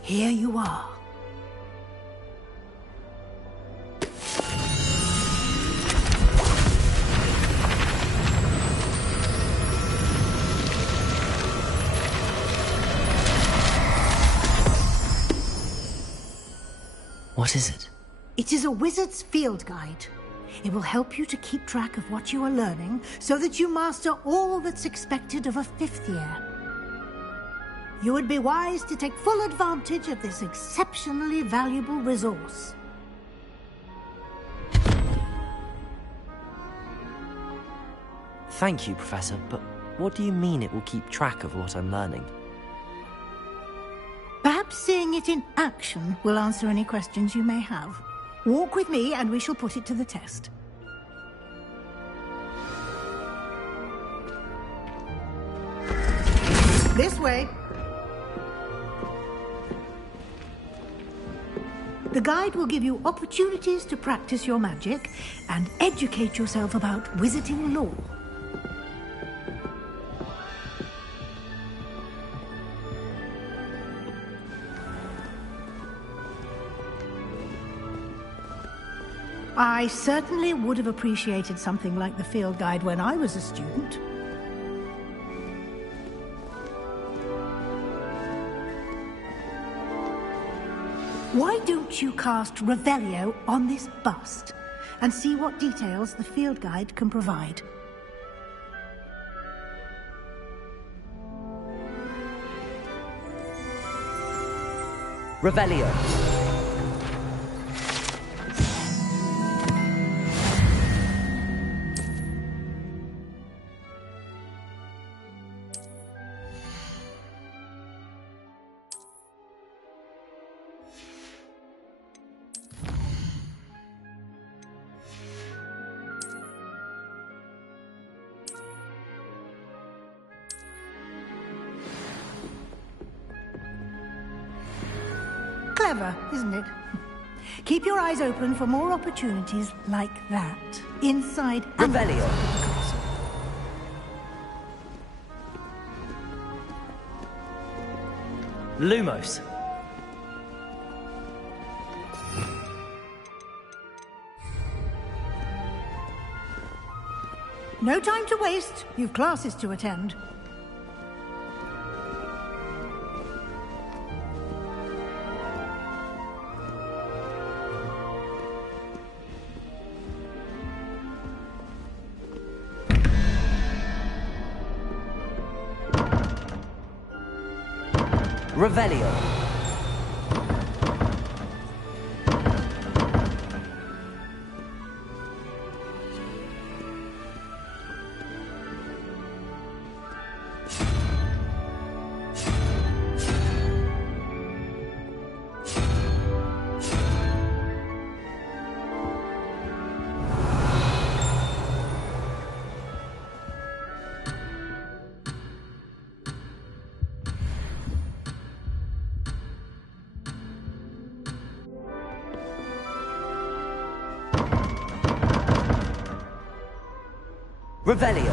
Here you are. What is it? It is a wizard's field guide. It will help you to keep track of what you are learning so that you master all that's expected of a fifth year. You would be wise to take full advantage of this exceptionally valuable resource. Thank you, Professor, but what do you mean it will keep track of what I'm learning? Perhaps seeing it in action will answer any questions you may have. Walk with me and we shall put it to the test. This way. The guide will give you opportunities to practice your magic and educate yourself about wizarding lore. I certainly would have appreciated something like the field guide when I was a student. Why don't you cast Revelio on this bust and see what details the field guide can provide? Revelio. clever, isn't it? Keep your eyes open for more opportunities like that, inside and outside Revelio. of the castle. Lumos. No time to waste. You've classes to attend. Revelio. Revelio.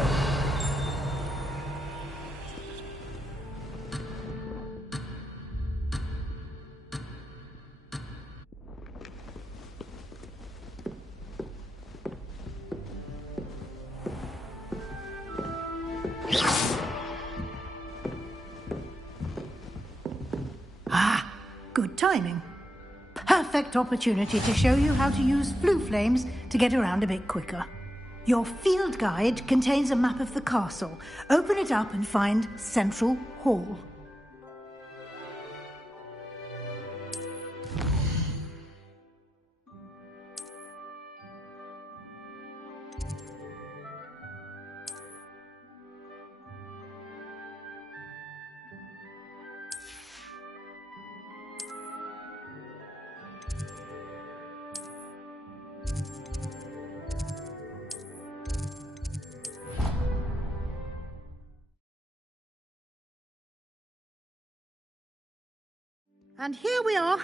Ah, good timing. Perfect opportunity to show you how to use flue flames to get around a bit quicker. Your field guide contains a map of the castle. Open it up and find Central Hall. And here we are.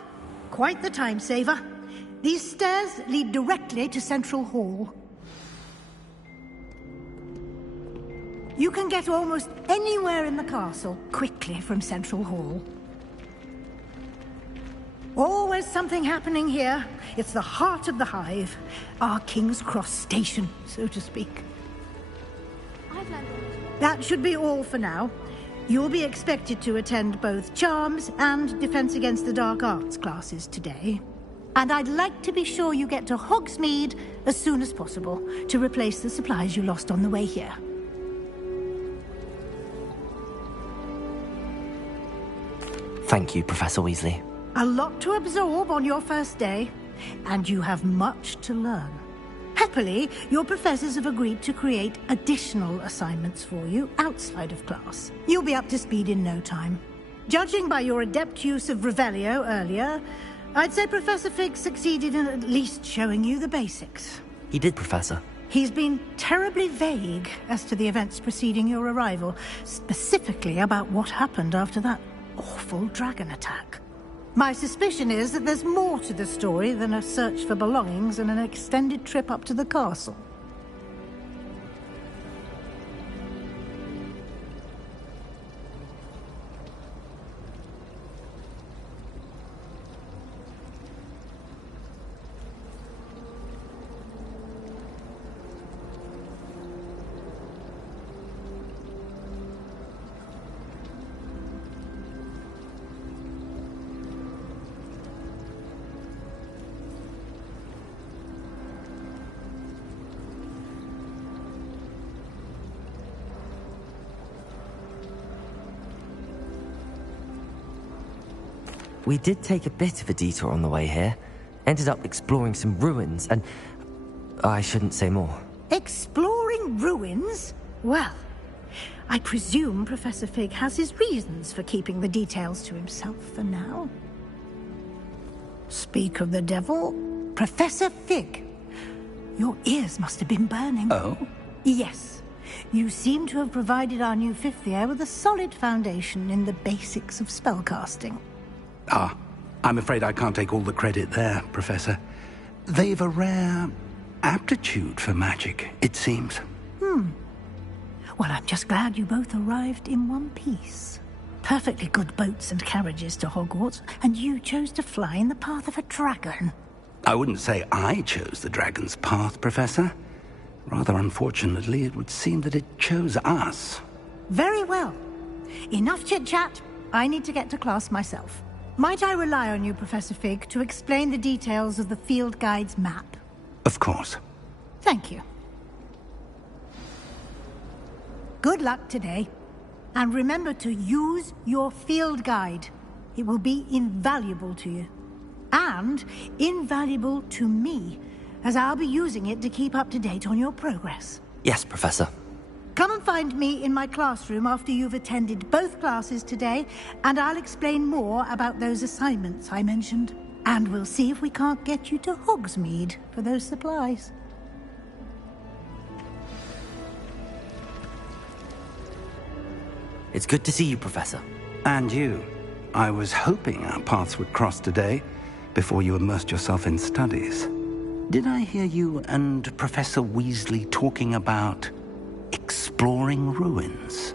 Quite the time saver. These stairs lead directly to Central Hall. You can get almost anywhere in the castle quickly from Central Hall. Always something happening here. It's the heart of the hive. Our King's Cross station, so to speak. That should be all for now. You'll be expected to attend both Charms and Defense Against the Dark Arts classes today. And I'd like to be sure you get to Hogsmeade as soon as possible to replace the supplies you lost on the way here. Thank you, Professor Weasley. A lot to absorb on your first day, and you have much to learn. Happily, your professors have agreed to create additional assignments for you outside of class. You'll be up to speed in no time. Judging by your adept use of Revelio earlier, I'd say Professor Fig succeeded in at least showing you the basics. He did, Professor. He's been terribly vague as to the events preceding your arrival, specifically about what happened after that awful dragon attack. My suspicion is that there's more to the story than a search for belongings and an extended trip up to the castle. We did take a bit of a detour on the way here. Ended up exploring some ruins, and I shouldn't say more. Exploring ruins? Well, I presume Professor Fig has his reasons for keeping the details to himself for now. Speak of the devil, Professor Fig. Your ears must have been burning. Oh? Yes. You seem to have provided our new fifth year with a solid foundation in the basics of spellcasting. Ah, I'm afraid I can't take all the credit there, Professor. They've a rare aptitude for magic, it seems. Well, I'm just glad you both arrived in one piece. Perfectly good boats and carriages to Hogwarts, and you chose to fly in the path of a dragon. I wouldn't say I chose the dragon's path, Professor. Rather unfortunately, it would seem that it chose us. Very well. Enough chit-chat. I need to get to class myself. Might I rely on you, Professor Fig, to explain the details of the field guide's map? Of course. Thank you. Good luck today. And remember to use your field guide. It will be invaluable to you. And invaluable to me, as I'll be using it to keep up to date on your progress. Yes, Professor. Come and find me in my classroom after you've attended both classes today, and I'll explain more about those assignments I mentioned. And we'll see if we can't get you to Hogsmeade for those supplies. It's good to see you, Professor. And you. I was hoping our paths would cross today, before you immersed yourself in studies. Did I hear you and Professor Weasley talking about exploring ruins?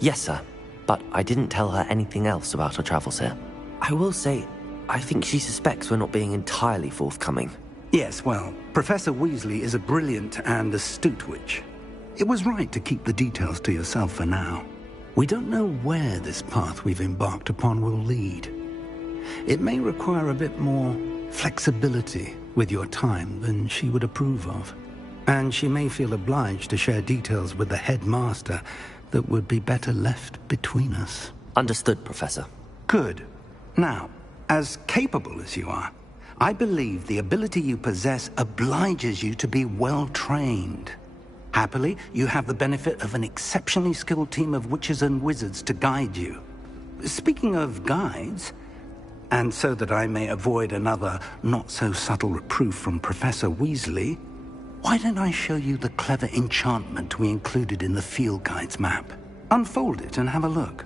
Yes, sir. But I didn't tell her anything else about our travels here. I will say, I think she suspects we're not being entirely forthcoming. Yes, well, Professor Weasley is a brilliant and astute witch. It was right to keep the details to yourself for now. We don't know where this path we've embarked upon will lead. It may require a bit more flexibility with your time than she would approve of. And she may feel obliged to share details with the headmaster that would be better left between us. Understood, Professor. Good. Now, as capable as you are, I believe the ability you possess obliges you to be well trained. Happily, you have the benefit of an exceptionally skilled team of witches and wizards to guide you. Speaking of guides, and so that I may avoid another not-so-subtle reproof from Professor Weasley, why don't I show you the clever enchantment we included in the field guide's map? Unfold it and have a look.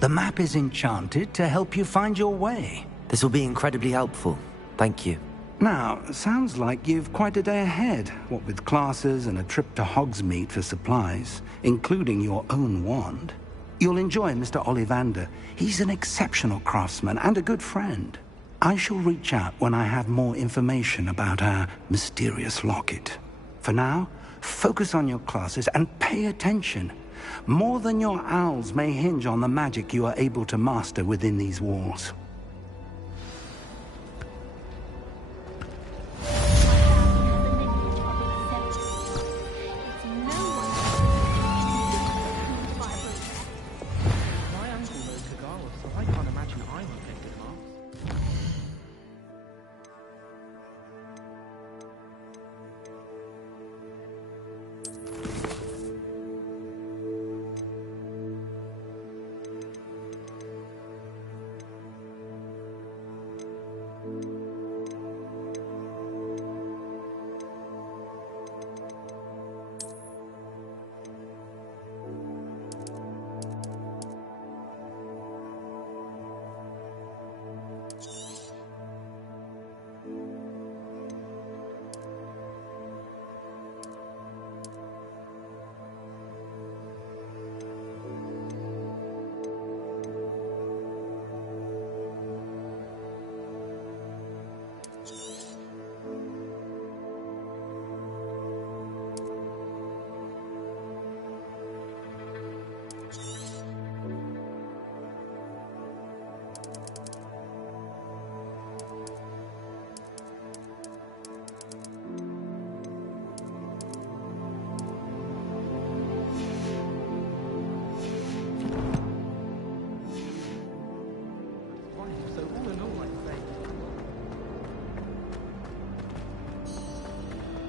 The map is enchanted to help you find your way. This will be incredibly helpful. Thank you. Now, sounds like you've quite a day ahead, what with classes and a trip to Hogsmeade for supplies, including your own wand. You'll enjoy Mr. Ollivander. He's an exceptional craftsman and a good friend. I shall reach out when I have more information about our mysterious locket. For now, focus on your classes and pay attention. More than your owls may hinge on the magic you are able to master within these walls.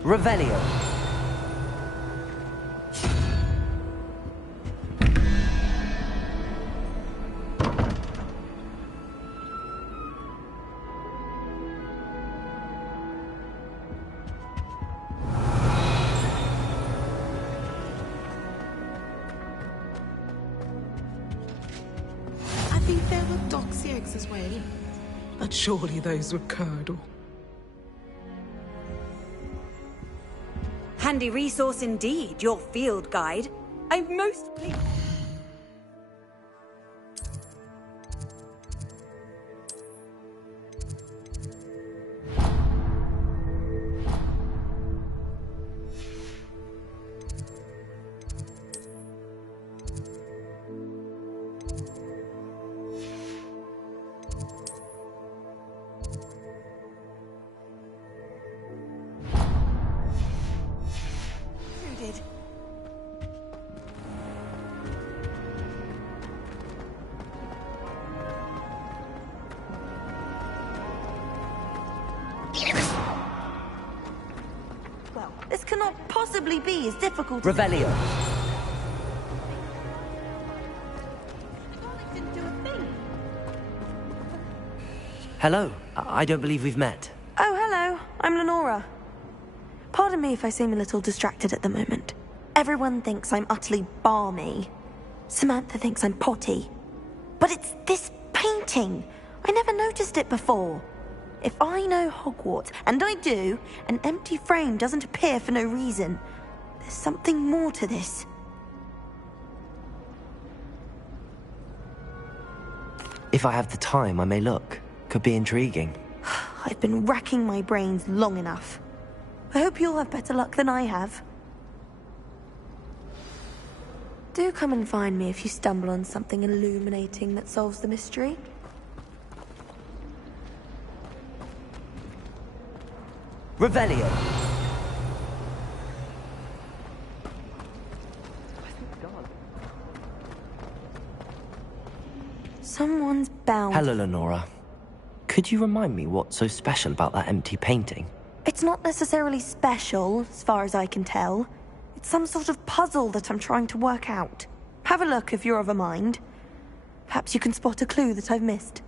Revelio. I think there were doxy eggs as well. But surely those were curdle. Handy resource indeed, your field guide. I'm most pleased. Well, this cannot possibly be as difficult as... Revelio. Hello. I don't believe we've met. Oh, hello. I'm Lenora. Pardon me if I seem a little distracted at the moment. Everyone thinks I'm utterly balmy. Samantha thinks I'm potty. But it's this painting. I never noticed it before. If I know Hogwarts, and I do, an empty frame doesn't appear for no reason. There's something more to this. If I have the time, I may look. Could be intriguing. I've been racking my brains long enough. I hope you'll have better luck than I have. Do come and find me if you stumble on something illuminating that solves the mystery. Revelio. Someone's bound. Hello, Lenora. Could you remind me what's so special about that empty painting? It's not necessarily special, as far as I can tell. It's some sort of puzzle that I'm trying to work out. Have a look if you're of a mind. Perhaps you can spot a clue that I've missed.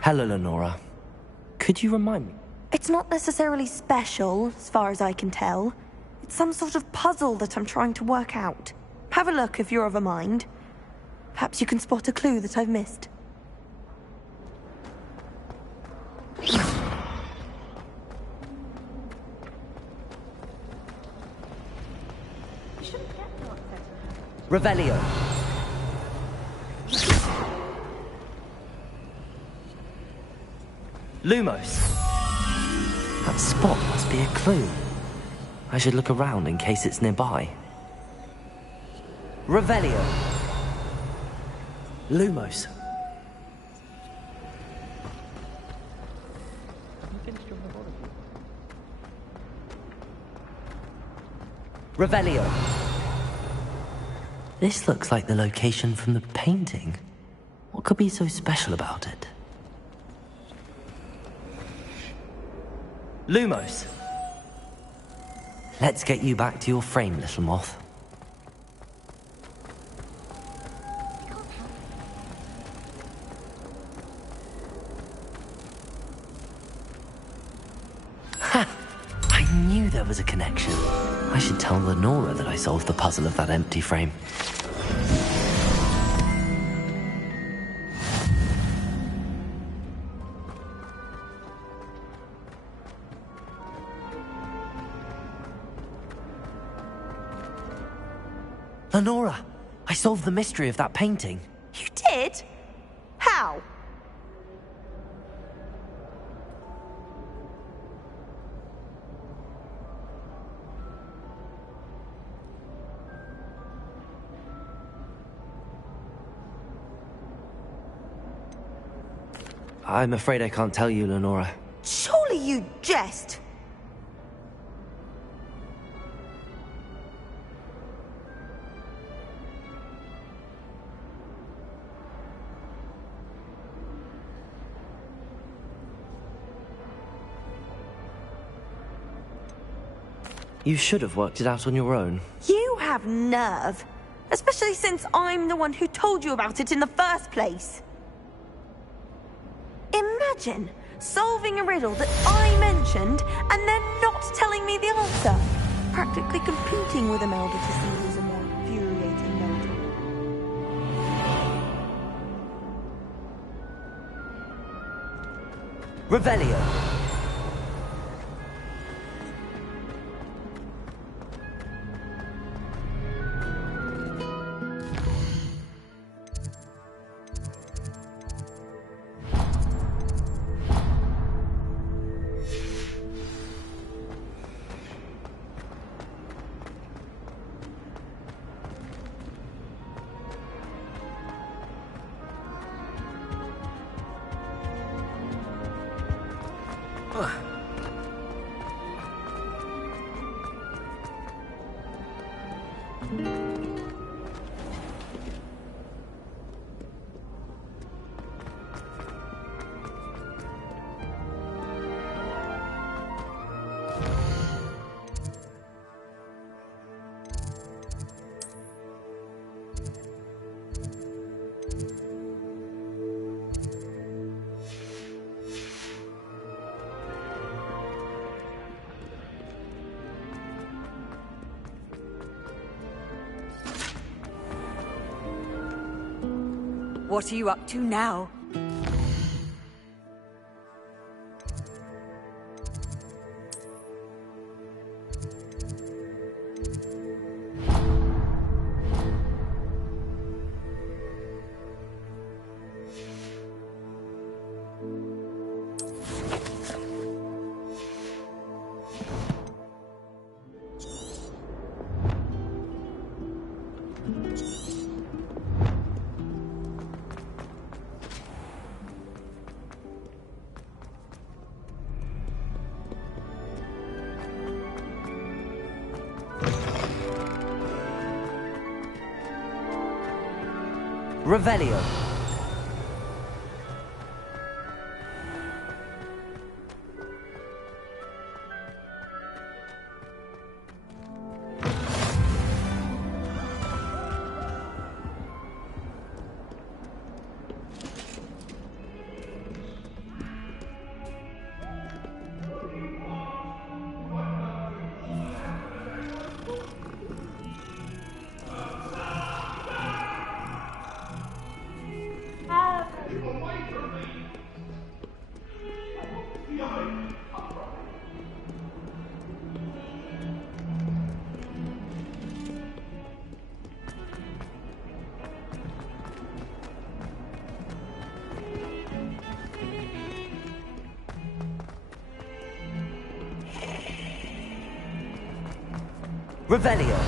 Hello, Lenora. Could you remind me? It's not necessarily special, as far as I can tell. It's some sort of puzzle that I'm trying to work out. Have a look if you're of a mind. Perhaps you can spot a clue that I've missed. Revelio. Lumos. That spot must be a clue. I should look around in case it's nearby. Revelio. Lumos. Revelio. This looks like the location from the painting. What could be so special about it? Lumos. Let's get you back to your frame, little moth. Ha! I knew there was a connection. I should tell Lenora that I solved the puzzle of that empty frame. Lenora, I solved the mystery of that painting. You did? How? I'm afraid I can't tell you, Lenora. Surely you jest. You should have worked it out on your own. You have nerve. Especially since I'm the one who told you about it in the first place. Imagine solving a riddle that I mentioned and then not telling me the answer. Practically competing with Imelda to see who's a more infuriating melody. Revelio. What are you up to now? Revelio. Revelio.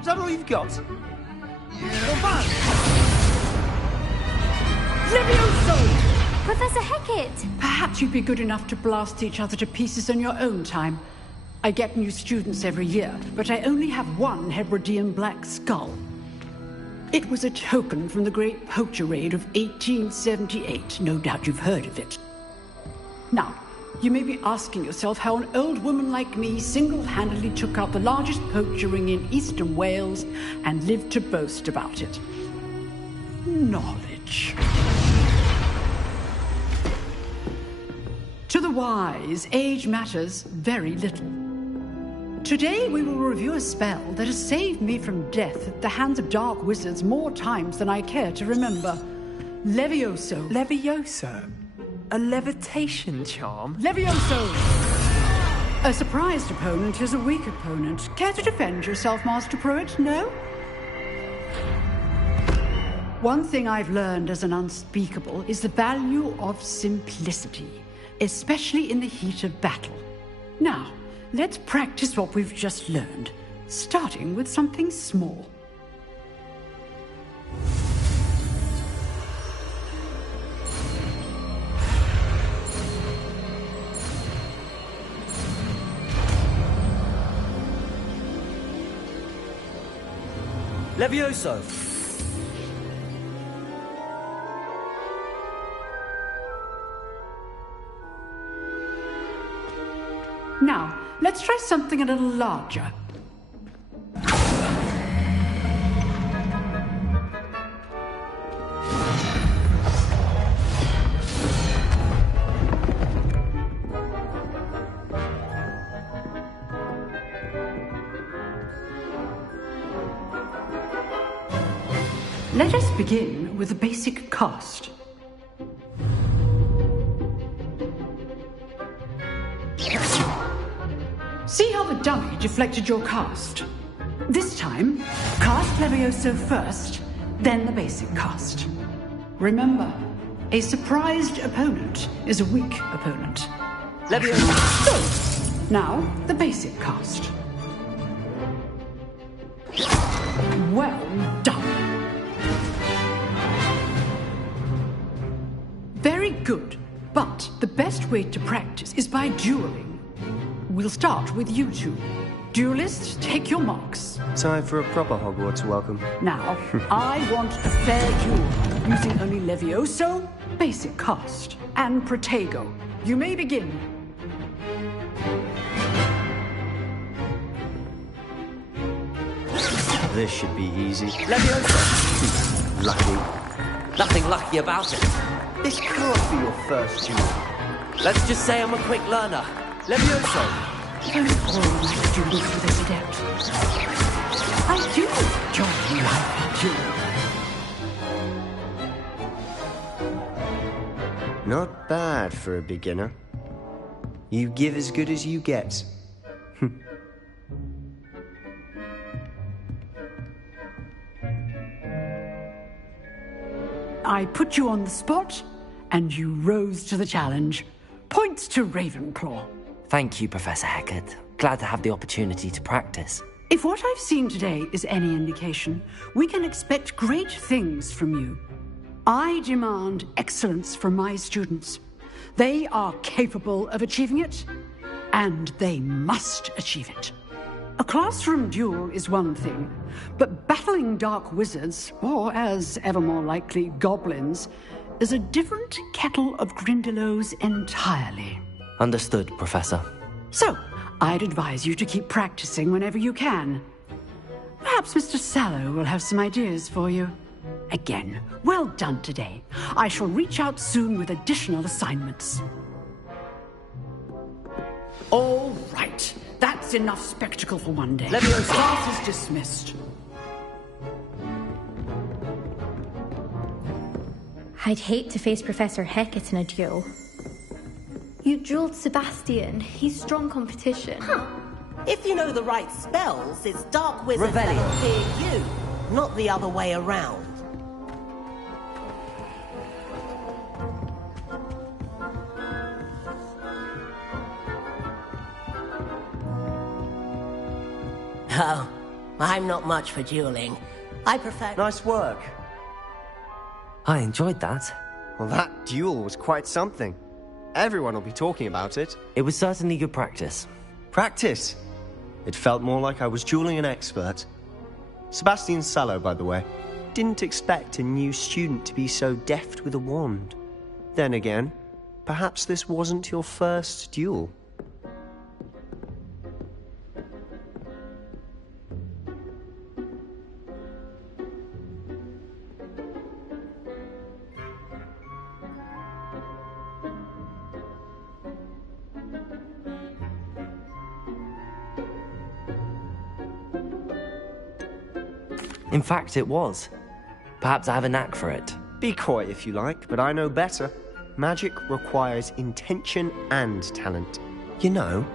Is that all you've got? Levioso! Professor Hecat! Perhaps you'd be good enough to blast each other to pieces on your own time. I get new students every year, but I only have one Hebridean black skull. It was a token from the Great Poacher Raid of 1878. No doubt you've heard of it. Now, you may be asking yourself how an old woman like me single-handedly took out the largest poacher ring in eastern Wales and lived to boast about it. Knowledge. To the wise, age matters very little. Today we will review a spell that has saved me from death at the hands of dark wizards more times than I care to remember. Levioso. Levioso? A levitation charm? Levioso! A surprised opponent is a weak opponent. Care to defend yourself, Master Pruitt? No? One thing I've learned as an unspeakable is the value of simplicity, especially in the heat of battle. Now, let's practice what we've just learned, starting with something small. Levioso! Now, let's try something a little larger. Let us begin with the basic cast. See how the dummy deflected your cast? This time, cast Levioso first, then the basic cast. Remember, a surprised opponent is a weak opponent. Levioso! Now, the basic cast. Well done. Very good, but the best way to practice is by dueling. We'll start with you two. Duelists, take your marks. Time for a proper Hogwarts welcome. Now, I want a fair duel, using only Levioso, basic cast, and Protego. You may begin. This should be easy. Levioso! Lucky. Nothing lucky about it. This can't be your first duel. Let's just say I'm a quick learner. Levioso! Don't all my students with this adept. I do enjoy life duel. Not bad for a beginner. You give as good as you get. I put you on the spot, and you rose to the challenge. Points to Ravenclaw. Thank you, Professor Hecat. Glad to have the opportunity to practice. If what I've seen today is any indication, we can expect great things from you. I demand excellence from my students. They are capable of achieving it, and they must achieve it. A classroom duel is one thing, but battling dark wizards, or as ever more likely, goblins, is a different kettle of Grindylows entirely. Understood, Professor. So, I'd advise you to keep practicing whenever you can. Perhaps Mr. Sallow will have some ideas for you. Again, well done today. I shall reach out soon with additional assignments. All right. That's enough spectacle for one day. Levioso! Class is dismissed. I'd hate to face Professor Hecat in a duel. You dueled Sebastian. He's strong competition. Huh. If you know the right spells, it's dark wizards Revelio. that'll fear you, not the other way around. Oh, I'm not much for dueling. I prefer... Nice work. I enjoyed that. Well, that duel was quite something. Everyone will be talking about it. It was certainly good practice. Practice? It felt more like I was dueling an expert. Sebastian Sallow, by the way. Didn't expect a new student to be so deft with a wand. Then again, perhaps this wasn't your first duel. In fact, it was. Perhaps I have a knack for it. Be coy if you like, but I know better. Magic requires intention and talent. You know,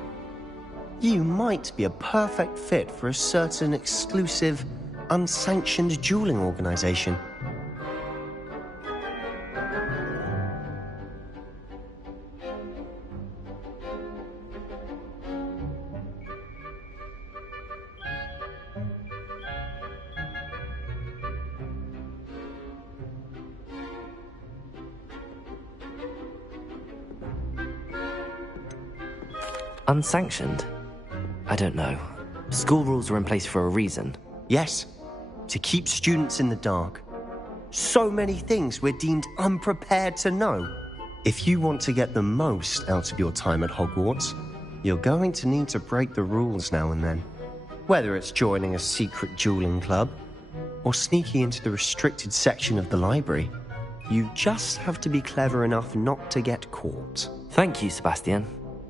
you might be a perfect fit for a certain exclusive, unsanctioned dueling organization. Unsanctioned? I don't know. School rules are in place for a reason. Yes. to keep students in the dark. So many things we're deemed unprepared to know. If you want to get the most out of your time at Hogwarts, you're going to need to break the rules now and then. Whether it's joining a secret dueling club or sneaking into the restricted section of the library, you just have to be clever enough not to get caught. Thank you, Sebastian.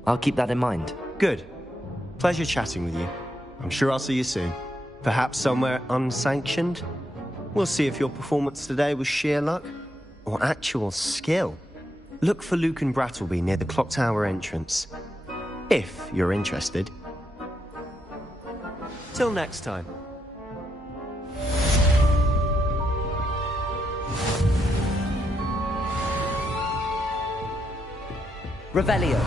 I'll keep that in mind. Good. Pleasure chatting with you. I'm sure I'll see you soon. Perhaps somewhere unsanctioned? We'll see if your performance today was sheer luck or actual skill. Look for Luke and Brattleby near the clock tower entrance, if you're interested. Till next time. Revelio.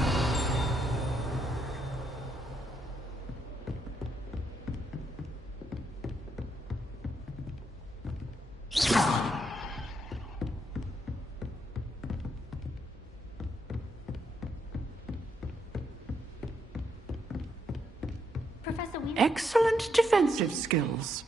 Excellent defensive skills.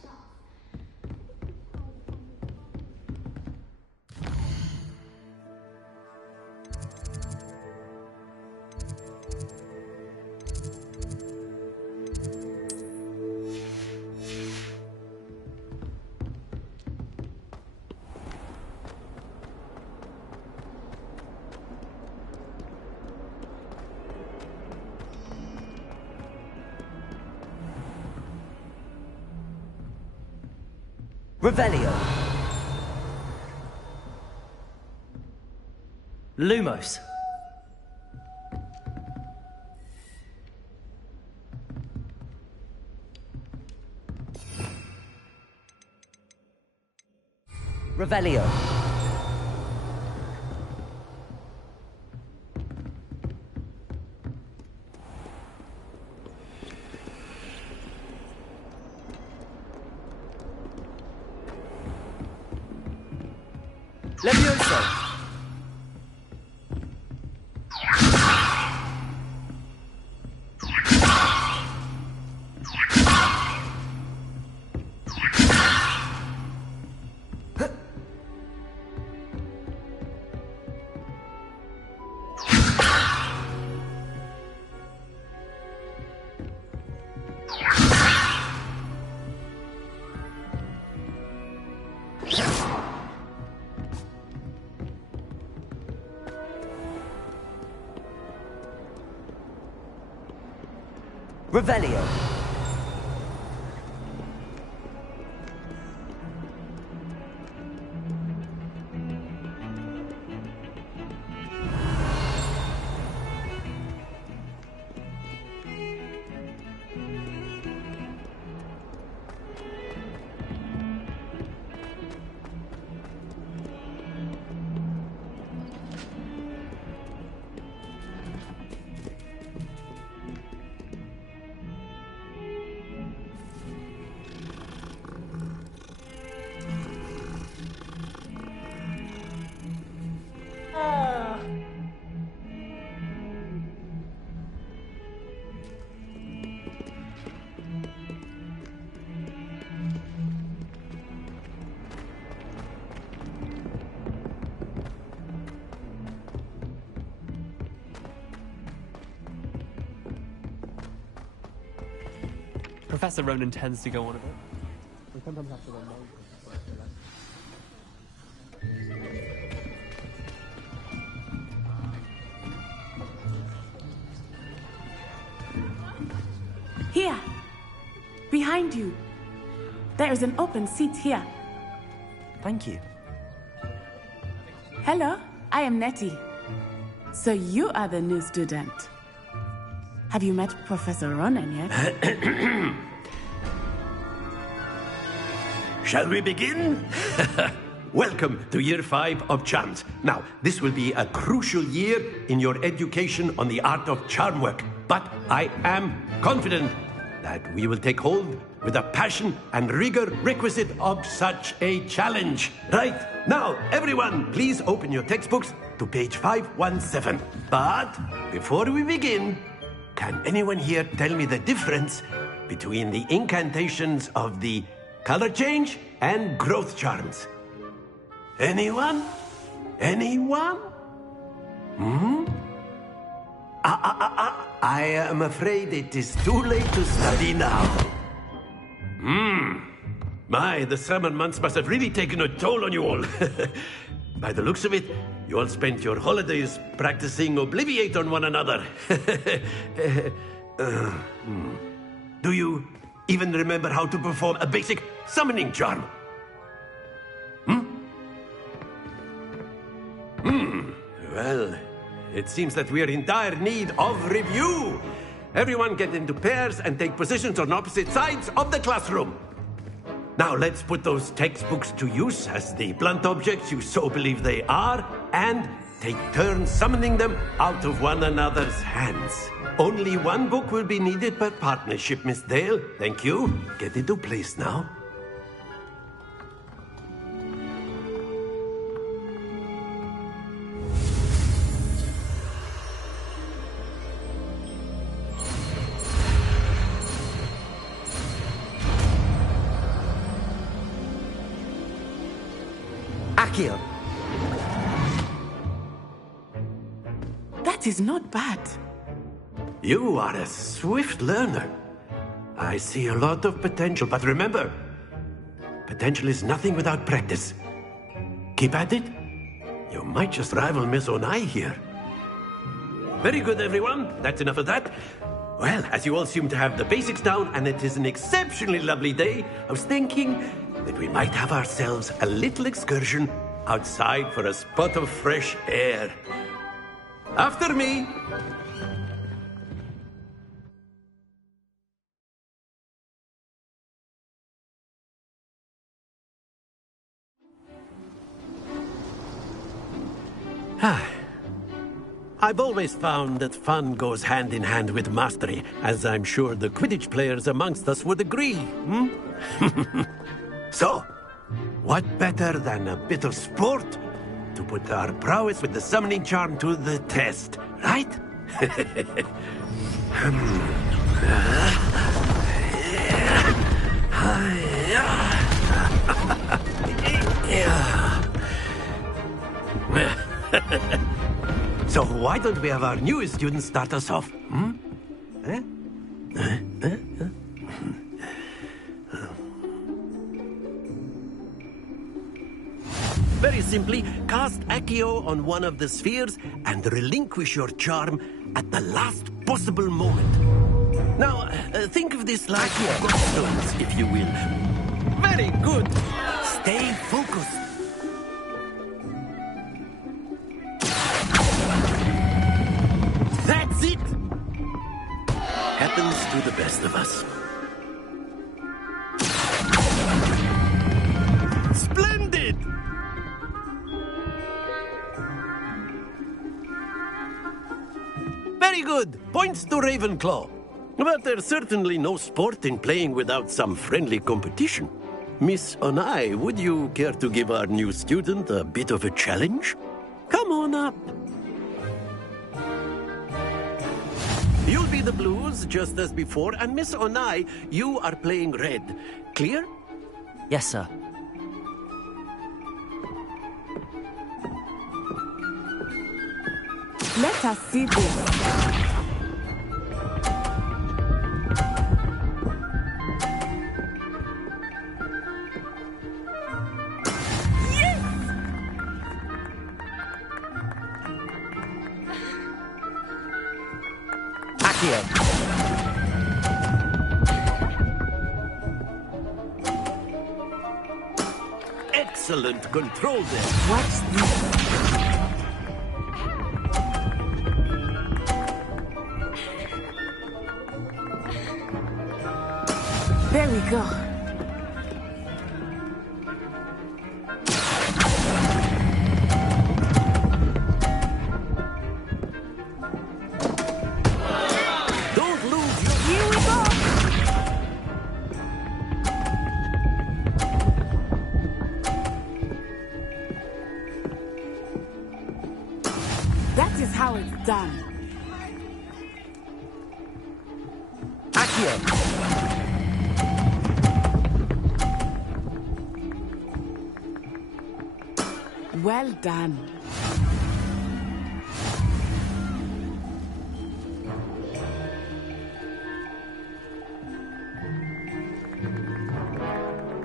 Revelio. Lumos. Revelio. Levioso. Revelio. Professor Ronan tends to go on a bit. We sometimes have to run long. Here, behind you. There is an open seat here. Thank you. Hello, I am Nettie. So you are the new student. Have you met Professor Ronan yet? Shall we begin? Welcome to Year 5 of Charms. Now, this will be a crucial year in your education on the art of charm work. But I am confident that we will take hold with the passion and rigor requisite of such a challenge. Right, now, everyone, please open your textbooks to page 517. But before we begin, can anyone here tell me the difference between the incantations of the color change, and growth charms. Anyone? Anyone? I am afraid it is too late to study now. My, the summer months must have really taken a toll on you all. By the looks of it, you all spent your holidays practicing Obliviate on one another. Do you even remember how to perform a basic summoning charm? Well, it seems that we are in dire need of review. Everyone get into pairs and take positions on opposite sides of the classroom. Now let's put those textbooks to use as the blunt objects you so believe they are, and take turns summoning them out of one another's hands. Only one book will be needed per partnership, Miss Dale. Thank you. Get into place now. Accio. That is not bad. You are a swift learner. I see a lot of potential, but remember, potential is nothing without practice. Keep at it. You might just rival Miss Onai here. Very good, everyone. That's enough of that. Well, as you all seem to have the basics down, and it is an exceptionally lovely day, I was thinking that we might have ourselves a little excursion outside for a spot of fresh air. After me. I've always found that fun goes hand in hand with mastery, as I'm sure the Quidditch players amongst us would agree. So, what better than a bit of sport to put our prowess with the summoning charm to the test, right? So why don't we have our newest student start us off? Very simply, cast Accio on one of the spheres and relinquish your charm at the last possible moment. Now, think of this like stones, if you will. Very good. Stay focused. That's it. Happens to the best of us. Splendid! Very good. Points to Ravenclaw. But there's certainly no sport in playing without some friendly competition. Miss Onai, would you care to give our new student a bit of a challenge? Come on up. You'll be the blues, just as before, and Miss Onai, you are playing red. Clear? Yes, sir. Let us see this. Excellent control there. Watch this. There we go. Don't lose your... Here we go. That is how it's done. Accio. Well done.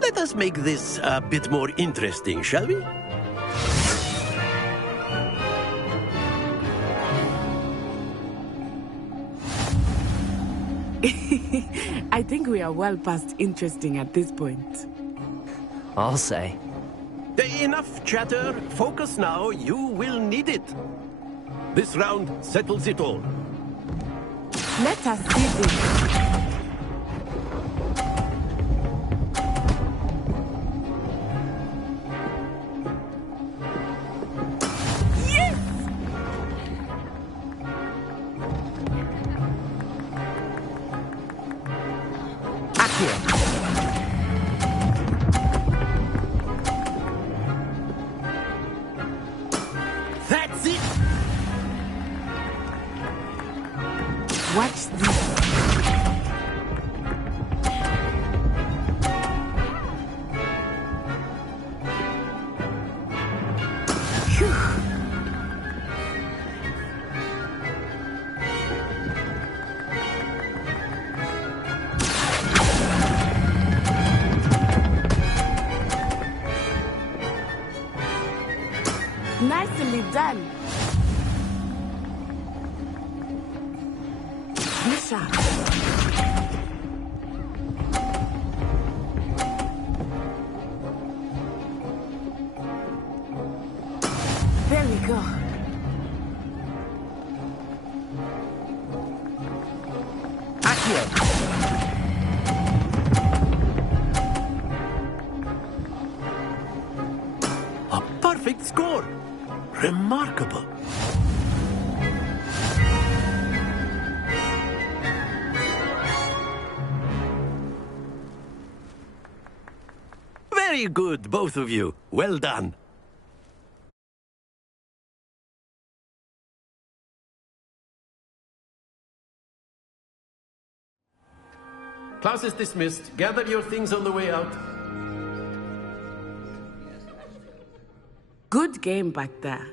Let us make this a bit more interesting, shall we? I think we are well past interesting at this point. I'll say. Enough chatter. Focus now. You will need it. This round settles it all. Let us see this. That's it! Watch this. Nicely done. Misha. There we go. A perfect score. Remarkable. Very good, both of you. Well done. Class is dismissed. Gather your things on the way out. Good game back there.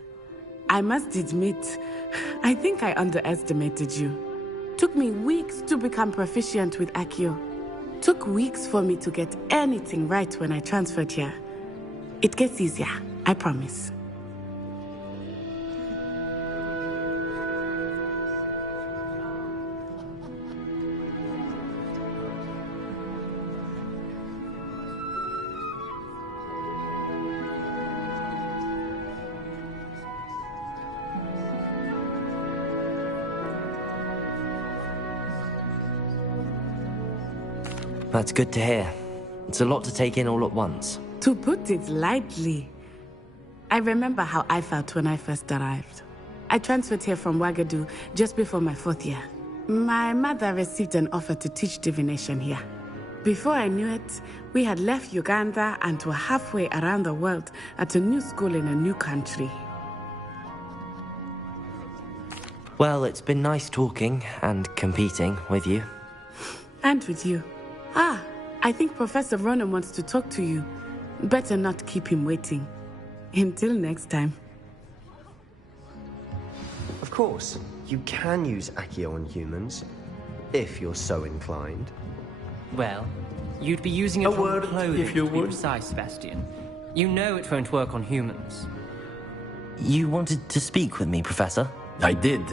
I must admit, I think I underestimated you. Took me weeks to become proficient with Accio. Took weeks for me to get anything right when I transferred here. It gets easier, I promise. That's good to hear. It's a lot to take in all at once. To put it lightly, I remember how I felt when I first arrived. I transferred here from Ouagadougou just before my 4th year. My mother received an offer to teach divination here. Before I knew it, we had left Uganda and were halfway around the world at a new school in a new country. Well, it's been nice talking and competing with you. And with you. I think Professor Ronan wants to talk to you. Better not keep him waiting. Until next time. Of course, you can use Accio on humans, if you're so inclined. Well, you'd be using it A on word, clothing, if you to be would. precise, Sebastian. You know it won't work on humans. You wanted to speak with me, Professor? I did.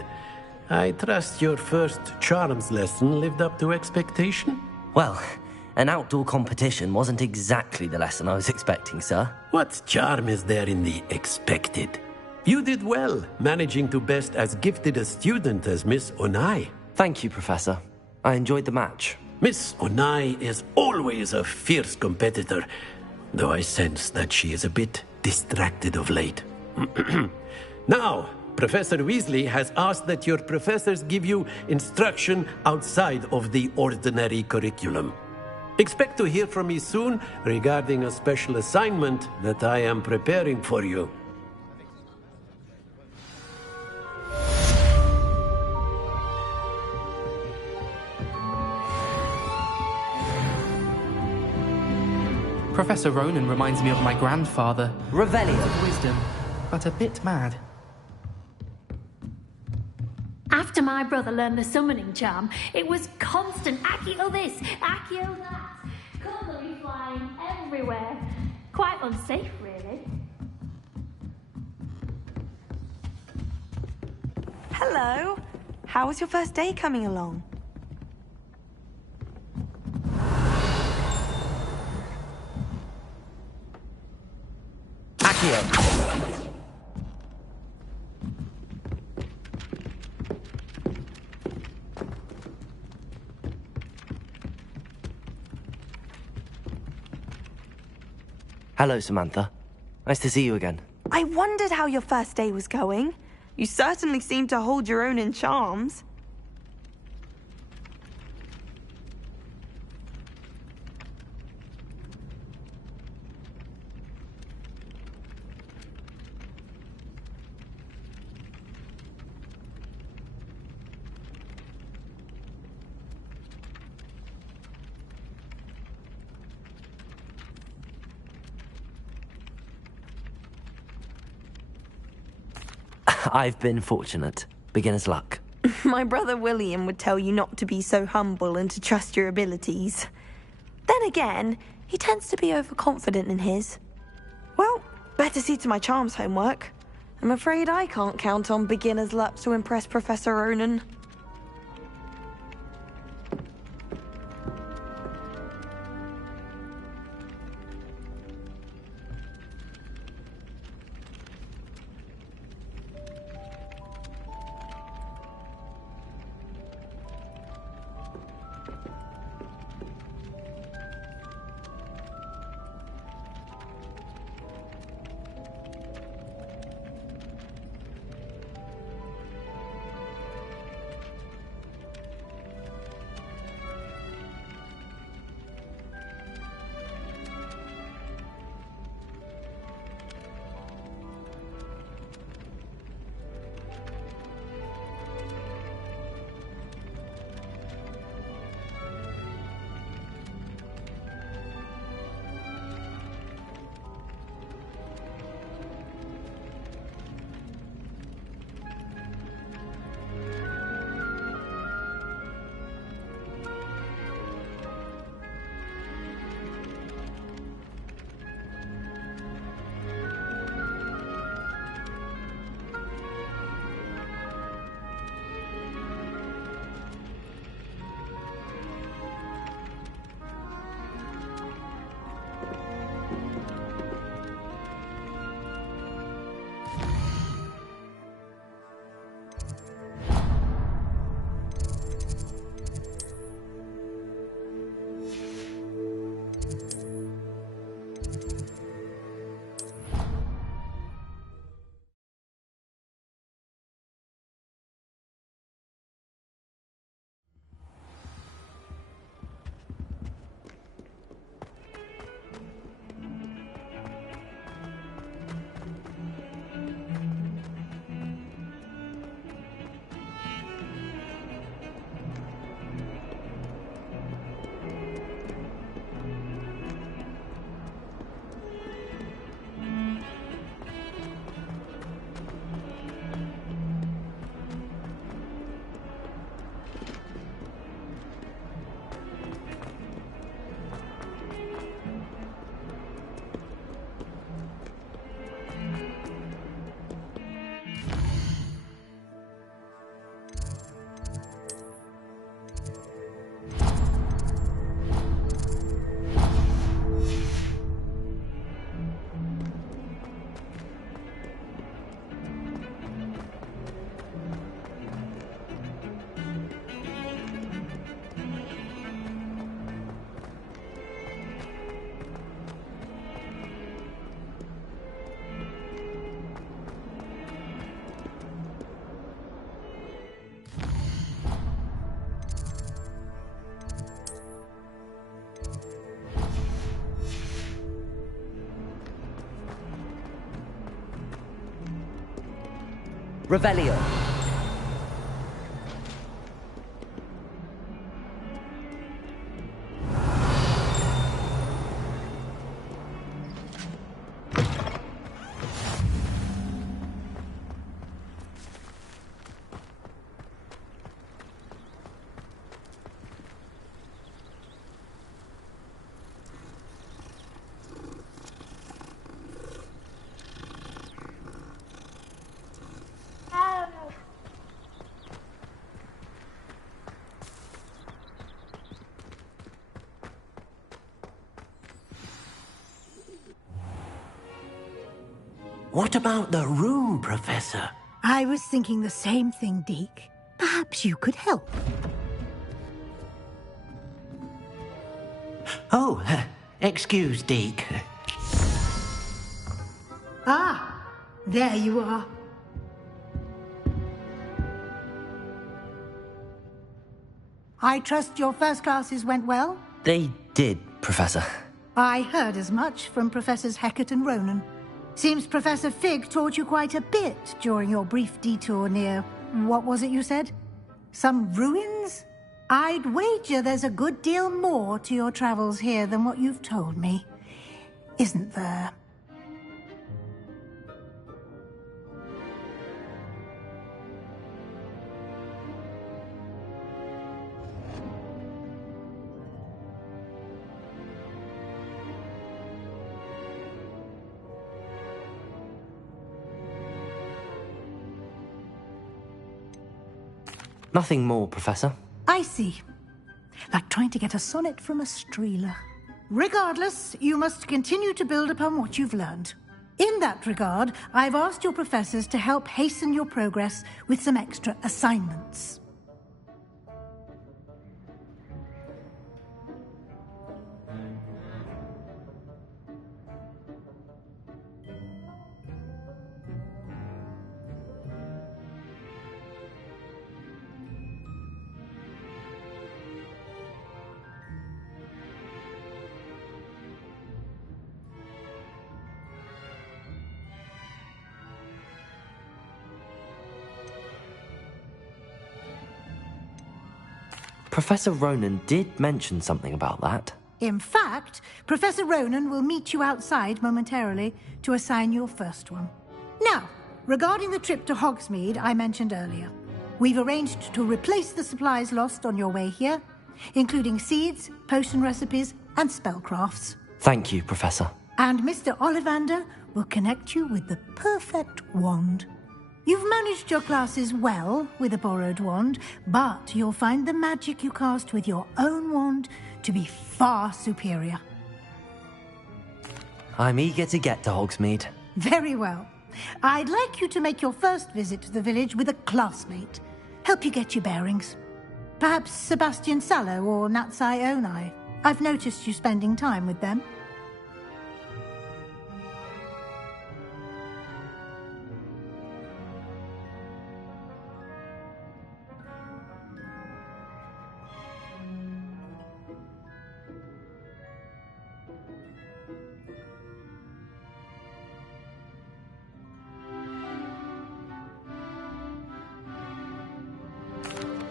I trust your first charms lesson lived up to expectation? Well, an outdoor competition wasn't exactly the lesson I was expecting, sir. What charm is there in the expected? You did well, managing to best as gifted a student as Miss Onai. Thank you, Professor. I enjoyed the match. Miss Onai is always a fierce competitor, though I sense that she is a bit distracted of late. Now, Professor Weasley has asked that your professors give you instruction outside of the ordinary curriculum. Expect to hear from me soon regarding a special assignment that I am preparing for you. Professor Ronan reminds me of my grandfather. Revelio. Wisdom. but a bit mad. After my brother learned the summoning charm, it was constant Accio this, Accio that. Constantly flying everywhere. Quite unsafe, really. Hello. How was your first day coming along? Accio! Hello, Samantha. Nice to see you again. I wondered how your first day was going. You certainly seem to hold your own in charms. I've been fortunate. Beginner's luck. My brother William would tell you not to be so humble and to trust your abilities. Then again, he tends to be overconfident in his. Well, better see to my charms homework. I'm afraid I can't count on beginner's luck to impress Professor Ronan. Revelio. What about the room, Professor? I was thinking the same thing, Deke. Perhaps you could help. Oh, excuse, Deke. Ah, there you are. I trust your first classes went well? They did, Professor. I heard as much from Professors Hecat and Ronan. Seems Professor Fig taught you quite a bit during your brief detour near... what was it you said? Some ruins? I'd wager there's a good deal more to your travels here than what you've told me. Isn't there? Nothing more, Professor. I see. Like trying to get a sonnet from a streeler. Regardless, you must continue to build upon what you've learned. In that regard, I've asked your professors to help hasten your progress with some extra assignments. Professor Ronan did mention something about that. In fact, Professor Ronan will meet you outside momentarily to assign your first one. Now, regarding the trip to Hogsmeade I mentioned earlier, we've arranged to replace the supplies lost on your way here, including seeds, potion recipes, and spellcrafts. Thank you, Professor. And Mr. Ollivander will connect you with the perfect wand. You've managed your classes well with a borrowed wand, but you'll find the magic you cast with your own wand to be far superior. I'm eager to get to Hogsmeade. Very well. I'd like you to make your first visit to the village with a classmate. Help you get your bearings. Perhaps Sebastian Sallow or Natsai Onai. I've noticed you spending time with them.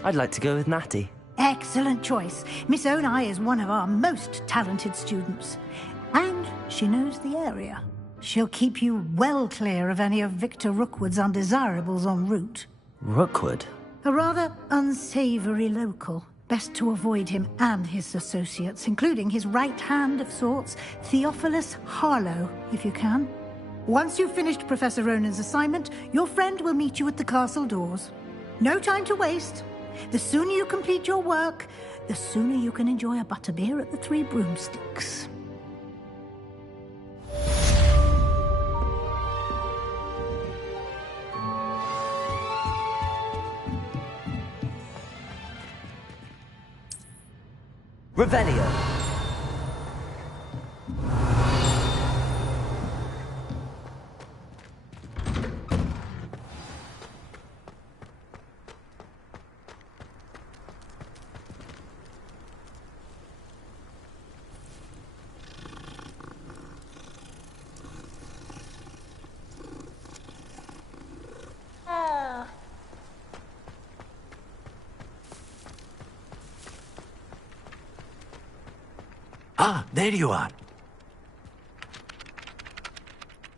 I'd like to go with Natty. Excellent choice. Miss Onai is one of our most talented students. And she knows the area. She'll keep you well clear of any of Victor Rookwood's undesirables en route. Rookwood? A rather unsavory local. Best to avoid him and his associates, including his right hand of sorts, Theophilus Harlow, if you can. Once you've finished Professor Ronan's assignment, your friend will meet you at the castle doors. No time to waste. The sooner you complete your work, the sooner you can enjoy a butterbeer at the Three Broomsticks. Revelio. Ah, there you are.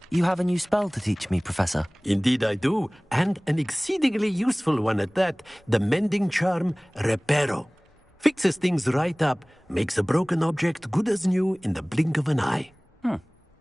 You have a new spell to teach me, Professor. Indeed I do, and an exceedingly useful one at that. The mending charm, Reparo. Fixes things right up, makes a broken object good as new in the blink of an eye.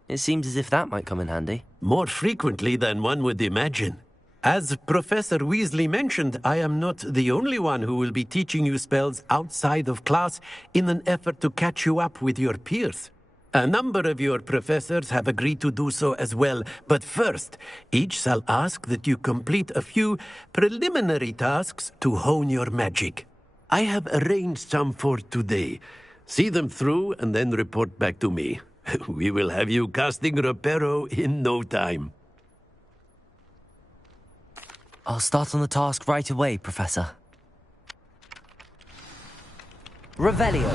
It seems as if that might come in handy. More frequently than one would imagine. As Professor Weasley mentioned, I am not the only one who will be teaching you spells outside of class in an effort to catch you up with your peers. A number of your professors have agreed to do so as well, but first, each shall ask that you complete a few preliminary tasks to hone your magic. I have arranged some for today. See them through and then report back to me. We will have you casting Reparo in no time. I'll start on the task right away, Professor. Revelio.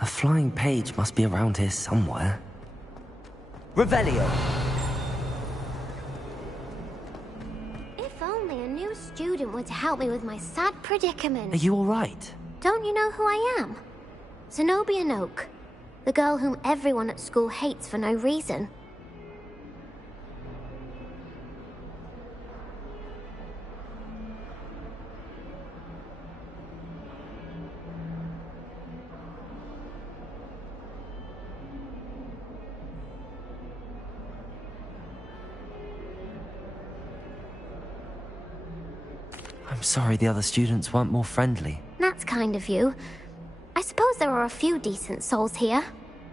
A flying page must be around here somewhere. Revelio! If only a new student were to help me with my sad predicament. Are you all right? Don't you know who I am? Zenobia Noak, the girl whom everyone at school hates for no reason. I'm sorry the other students weren't more friendly. That's kind of you. I suppose there are a few decent souls here.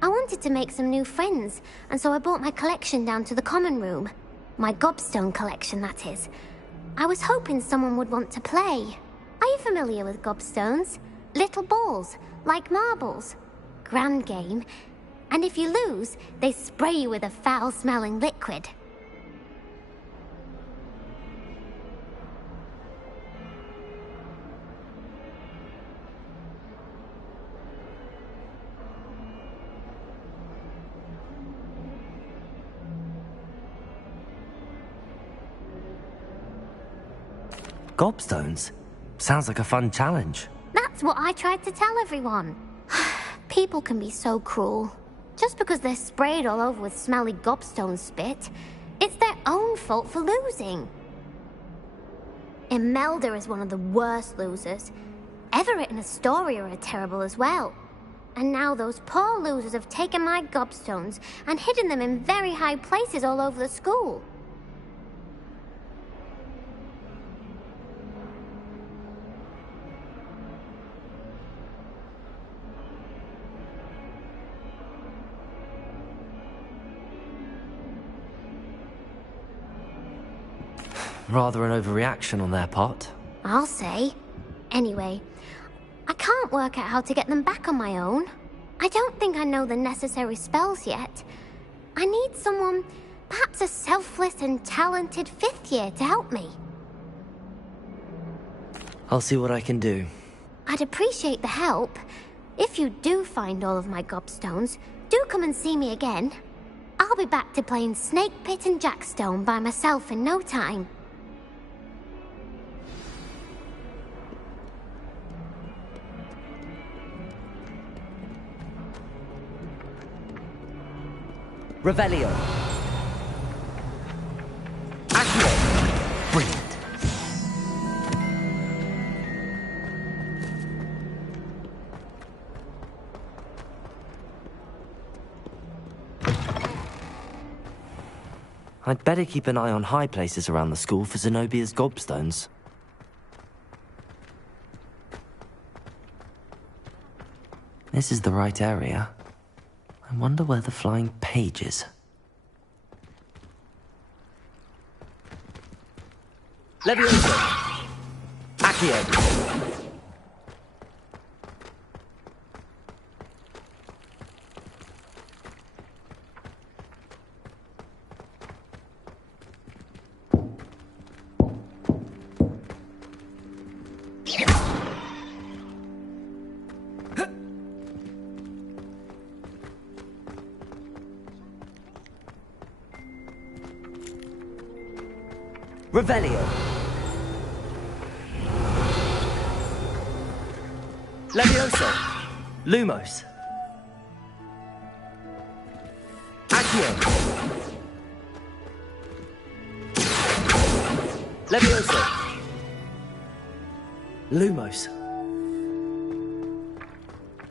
I wanted to make some new friends, and so I brought my collection down to the common room. My gobstone collection, that is. I was hoping someone would want to play. Are you familiar with gobstones? Little balls, like marbles. Grand game. And if you lose, they spray you with a foul-smelling liquid. Gobstones? Sounds like a fun challenge. That's what I tried to tell everyone. People can be so cruel. Just because they're sprayed all over with smelly gobstone spit, it's their own fault for losing. Imelda is one of the worst losers. Everett and Astoria are terrible as well. And now those poor losers have taken my gobstones and hidden them in very high places all over the school. Rather an overreaction on their part. I'll say. Anyway, I can't work out how to get them back on my own. I don't think I know the necessary spells yet. I need someone, perhaps a selfless and talented 5th year to help me. I'll see what I can do. I'd appreciate the help. If you do find all of my gobstones, do come and see me again. I'll be back to playing Snake Pit and Jackstone by myself in no time. Revelio. Accio. Brilliant. I'd better keep an eye on high places around the school for Zenobia's gobstones. This is the right area. I wonder where the flying page is. Levioso! Accio! Revelio. Levioso. Lumos. Accio. Levioso. Lumos.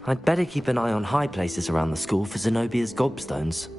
I'd better keep an eye on high places around the school for Zenobia's gobstones.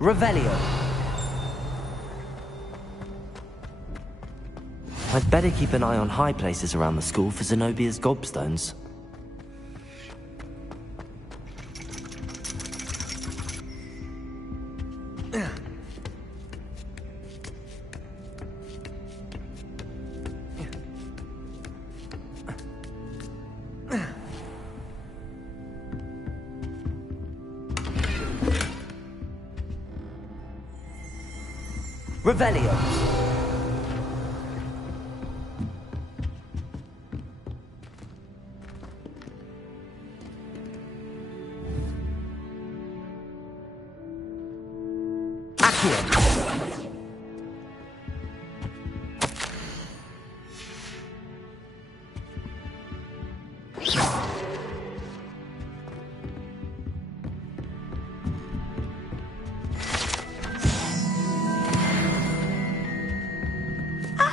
Revelio. I'd better keep an eye on high places around the school for Zenobia's gobstones. Revelio. Accio.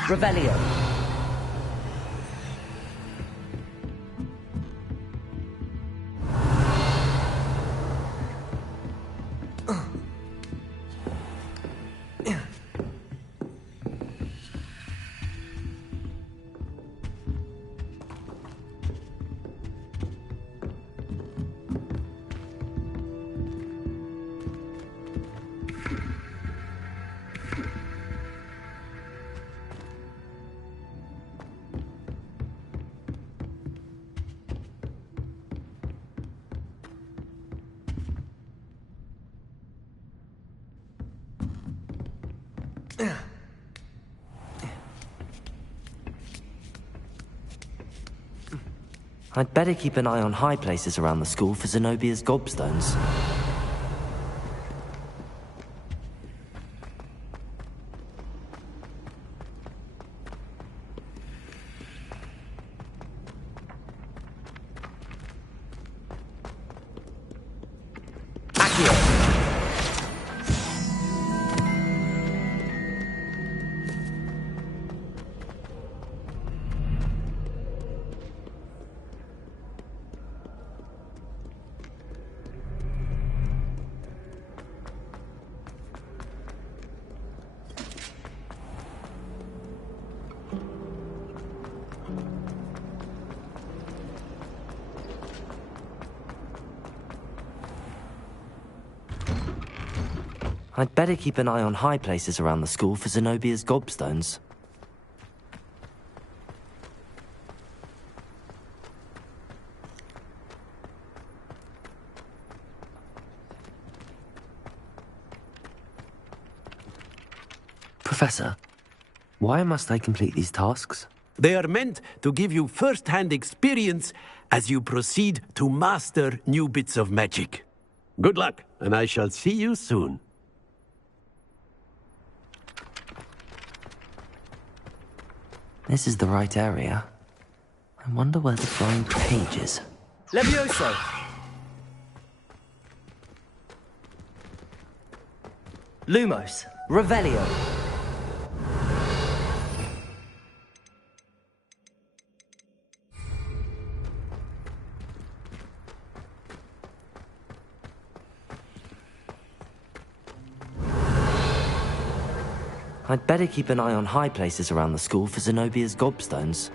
Revelio. I'd better keep an eye on high places around the school for Zenobia's gobstones. I'd better keep an eye on high places around the school for Zenobia's gobstones. Professor, why must I complete these tasks? They are meant to give you first-hand experience as you proceed to master new bits of magic. Good luck, and I shall see you soon. This is the right area. I wonder where the flying page is. Levioso! Lumos, Revelio. I'd better keep an eye on high places around the school for Zenobia's gobstones.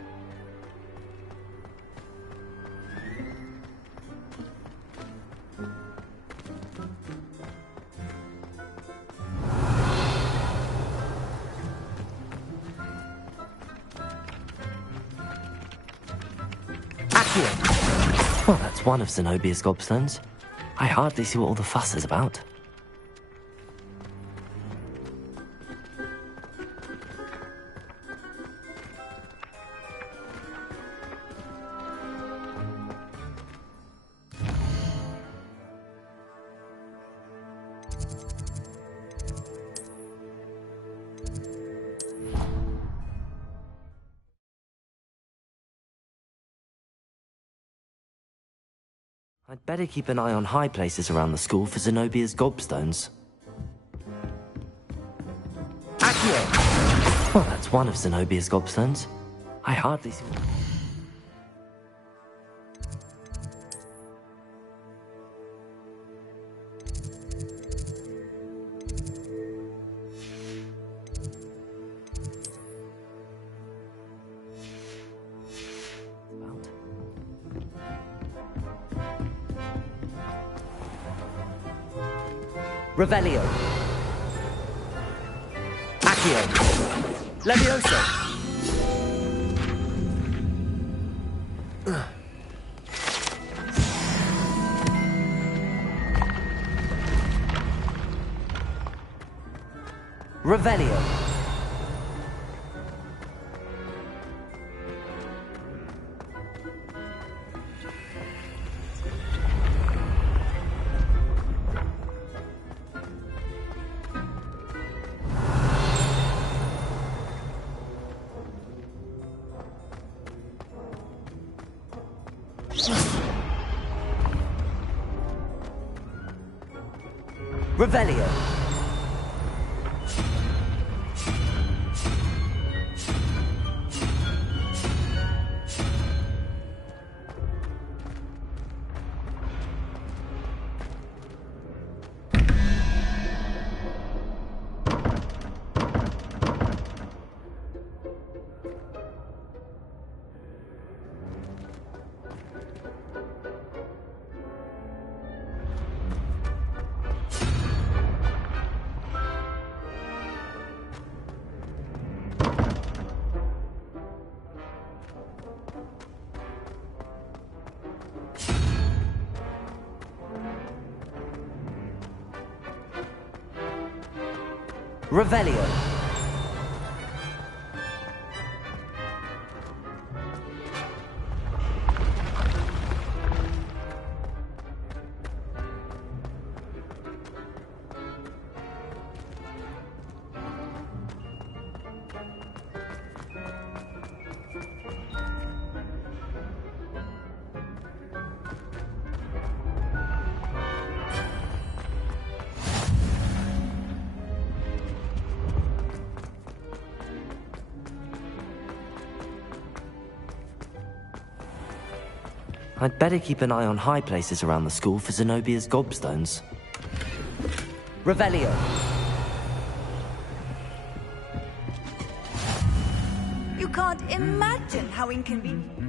Accio! Well, that's one of Zenobia's gobstones. I hardly see what all the fuss is about. I'd better keep an eye on high places around the school for Zenobia's gobstones. Accio! Well, that's one of Zenobia's gobstones. I hardly see... Revelio. Accio. Levioso. Revelio. Revelio. Revelio. I'd better keep an eye on high places around the school for Zenobia's gobstones. Revelio. You can't imagine how inconvenient.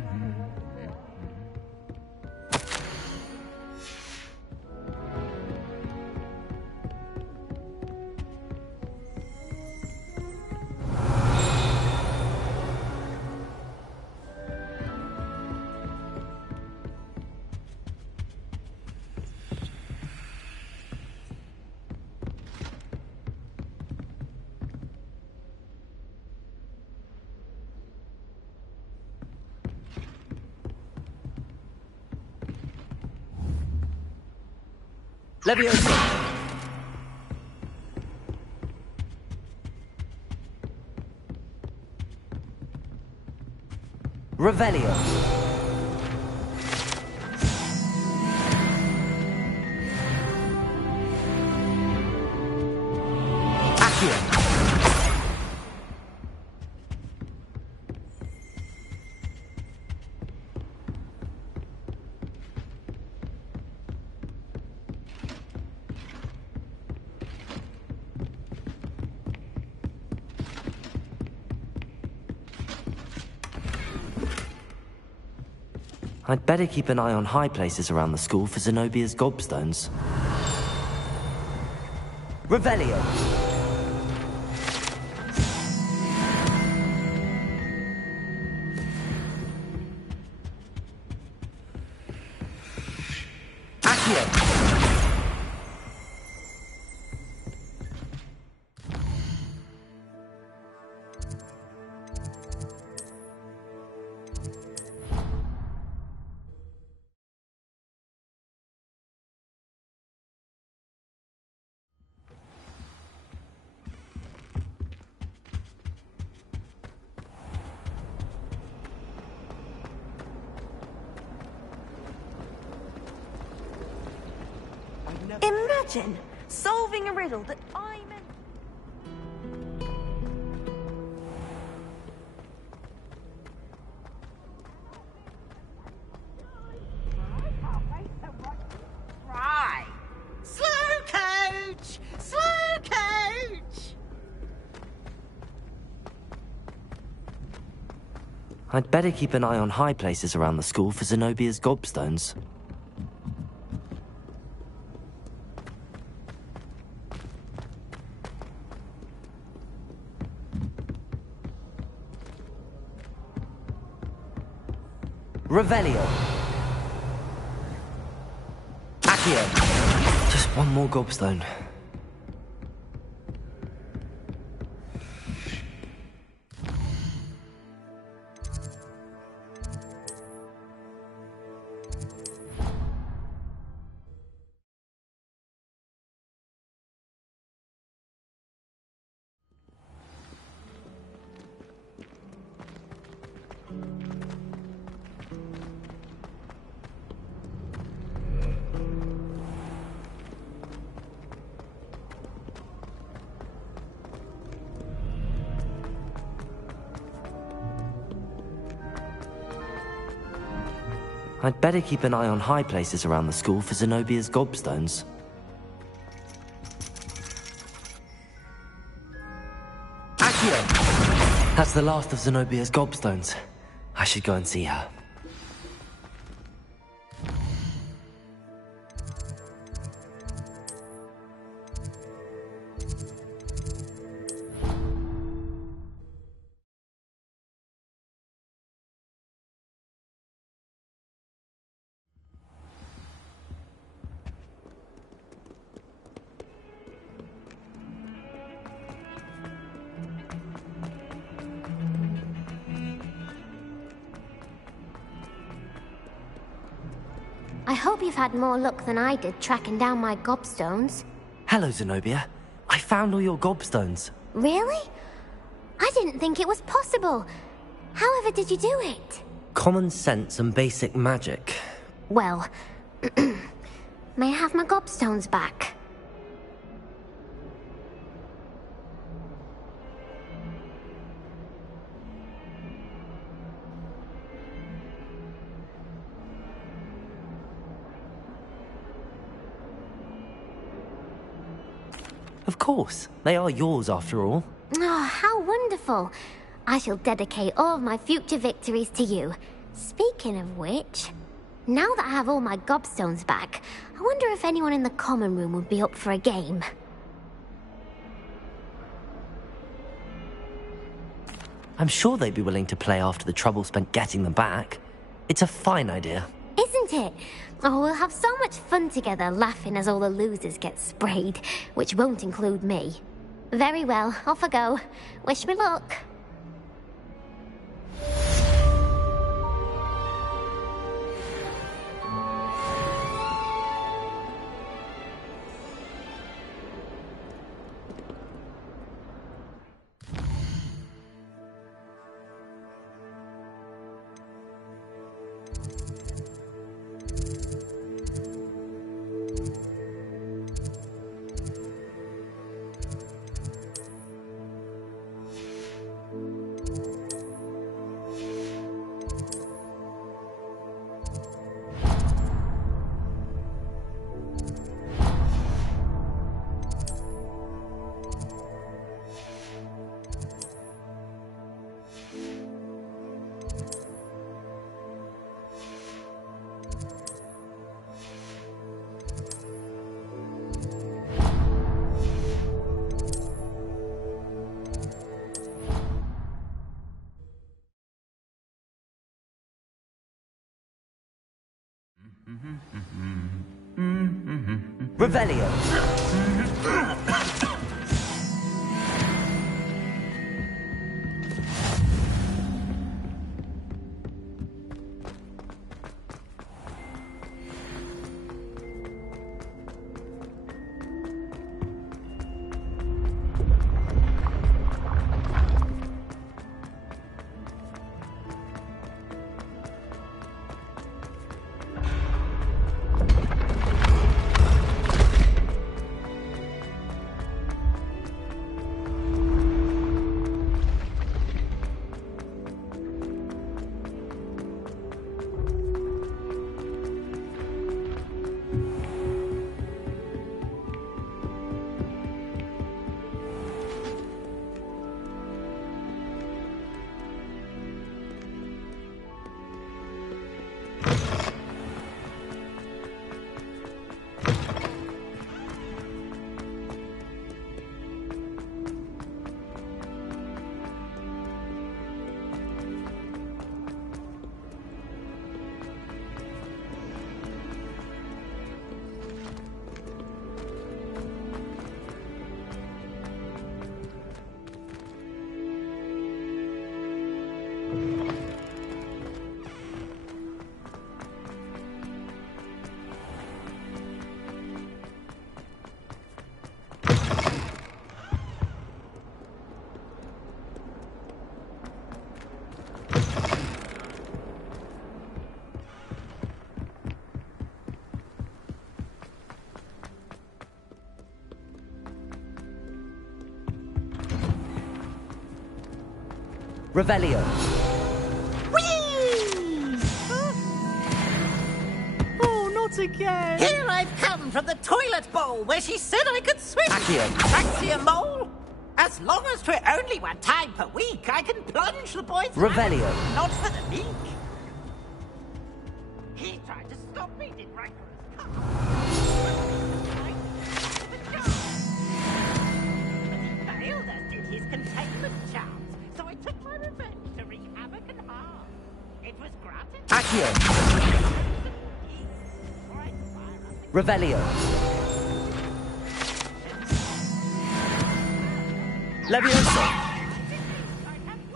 Levioso. Revelio. Accio. I'd better keep an eye on high places around the school for Zenobia's gobstones. Revelio. Accio. Imagine solving a riddle that I'm in. Right. Slow coach! Slow coach! I'd better keep an eye on high places around the school for Zenobia's gobstones. Revelio. Accio. Just one more gobstone. I'd better keep an eye on high places around the school for Zenobia's gobstones. Accio! That's the last of Zenobia's gobstones. I should go and see her. I hope you've had more luck than I did tracking down my gobstones. Hello, Zenobia. I found all your gobstones. Really? I didn't think it was possible. However did you do it? Common sense and basic magic. Well, may I have my gobstones back? Of course. They are yours after all. Oh, how wonderful. I shall dedicate all of my future victories to you. Speaking of which, now that I have all my gobstones back, I wonder if anyone in the common room would be up for a game. I'm sure they'd be willing to play after the trouble spent getting them back. It's a fine idea. Isn't it? Oh, we'll have so much fun together laughing as all the losers get sprayed, which won't include me. Very well, off I go. Wish me luck. Revelio. Revelio. Whee! Oh, not again. Here I've come from the toilet bowl where she said I could swim. Accio. Accio mole? As long as for only one time per week, I can plunge the boy's Revelio. hand, not for the meek. He tried to stop me, did right for his car. But he failed, as did his containment charms. So I took my revenge to wreak havoc and harm. It was granted. Accio. Revelio. Levioso.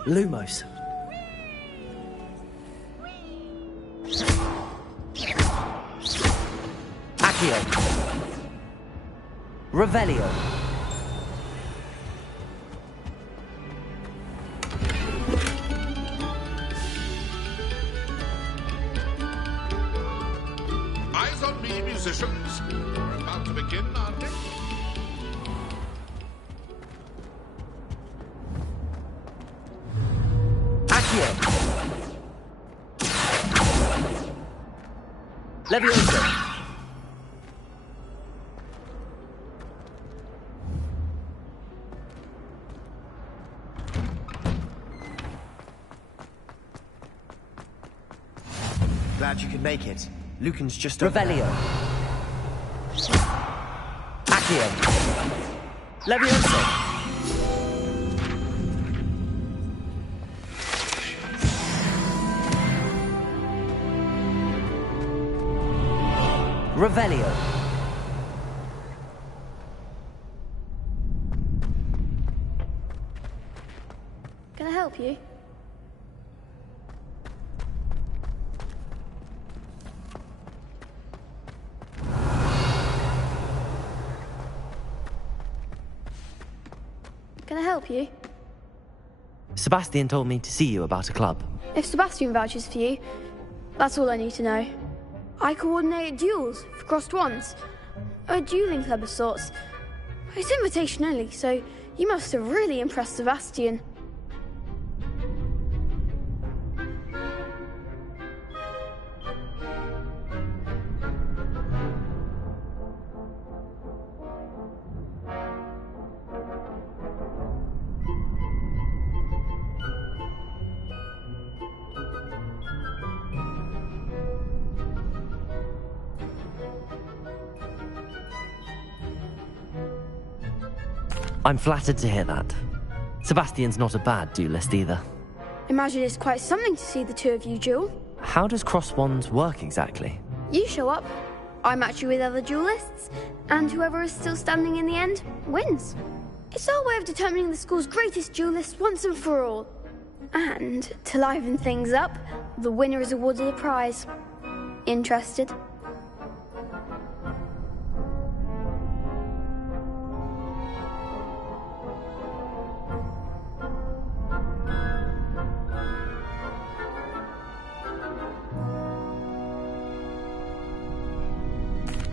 Lumos. Accio. Revelio. Eyes on me, musicians. We're about to begin our next... Accio. Levioso. Glad you could make it. Lucan's just Revelio. Accio. Levioso. Revelio. Can I help you? Can I help you? Sebastian told me to see you about a club. If Sebastian vouches for you, that's all I need to know. I coordinate duels for crossed ones. A dueling club of sorts. It's invitation only, so you must have really impressed Sebastian. I'm flattered to hear that. Sebastian's not a bad duelist either. Imagine it's quite something to see the two of you duel. How does cross wands work exactly? You show up, I match you with other duelists, and whoever is still standing in the end wins. It's our way of determining the school's greatest duelist once and for all. And to liven things up, the winner is awarded a prize. Interested?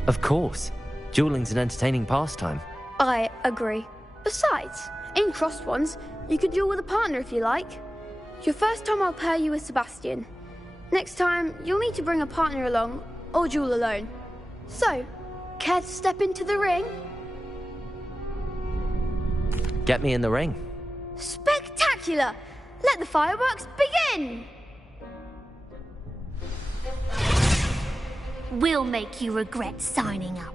Of course. Dueling's an entertaining pastime. I agree. Besides, in crossed ones, you could duel with a partner if you like. Your first time I'll pair you with Sebastian. Next time, you'll need to bring a partner along, or duel alone. So, care to step into the ring? Get me in the ring. Spectacular! Let the fireworks begin! We'll make you regret signing up.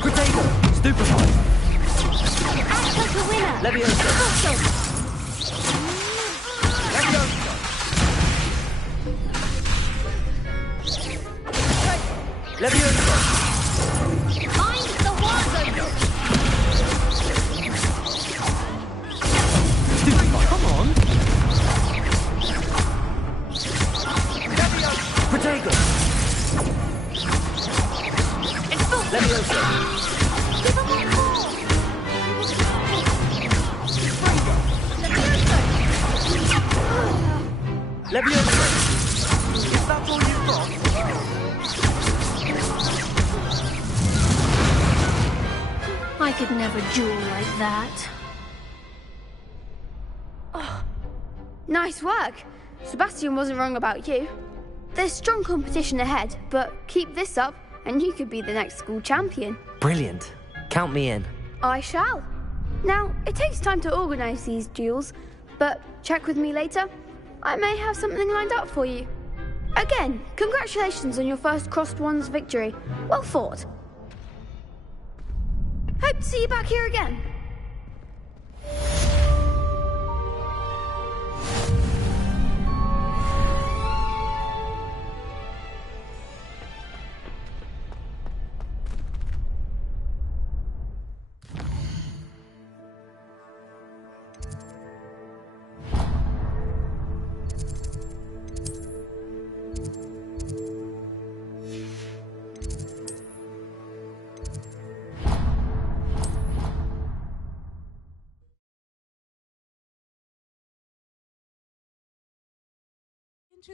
Potato! Stupefy! Act like a winner! Leviosa! Leviosa! Find the warzone! Stupefy, come on! Potato! Leviosa! Leviosa! Is that all you've got? I could never duel like that. Oh, nice work. Sebastian wasn't wrong about you. There's strong competition ahead, but keep this up and you could be the next school champion. Brilliant. Count me in. I shall. Now, it takes time to organise these duels, but check with me later. I may have something lined up for you. Again, congratulations on your first Crossed Ones victory. Well fought. Hope to see you back here again.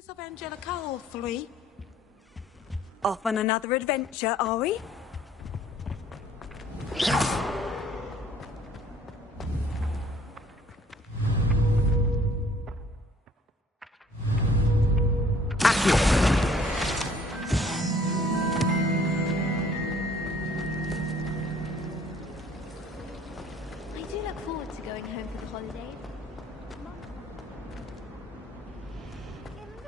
Of Angelica, all three. Off on another adventure, are we? I do look forward to going home for the holidays.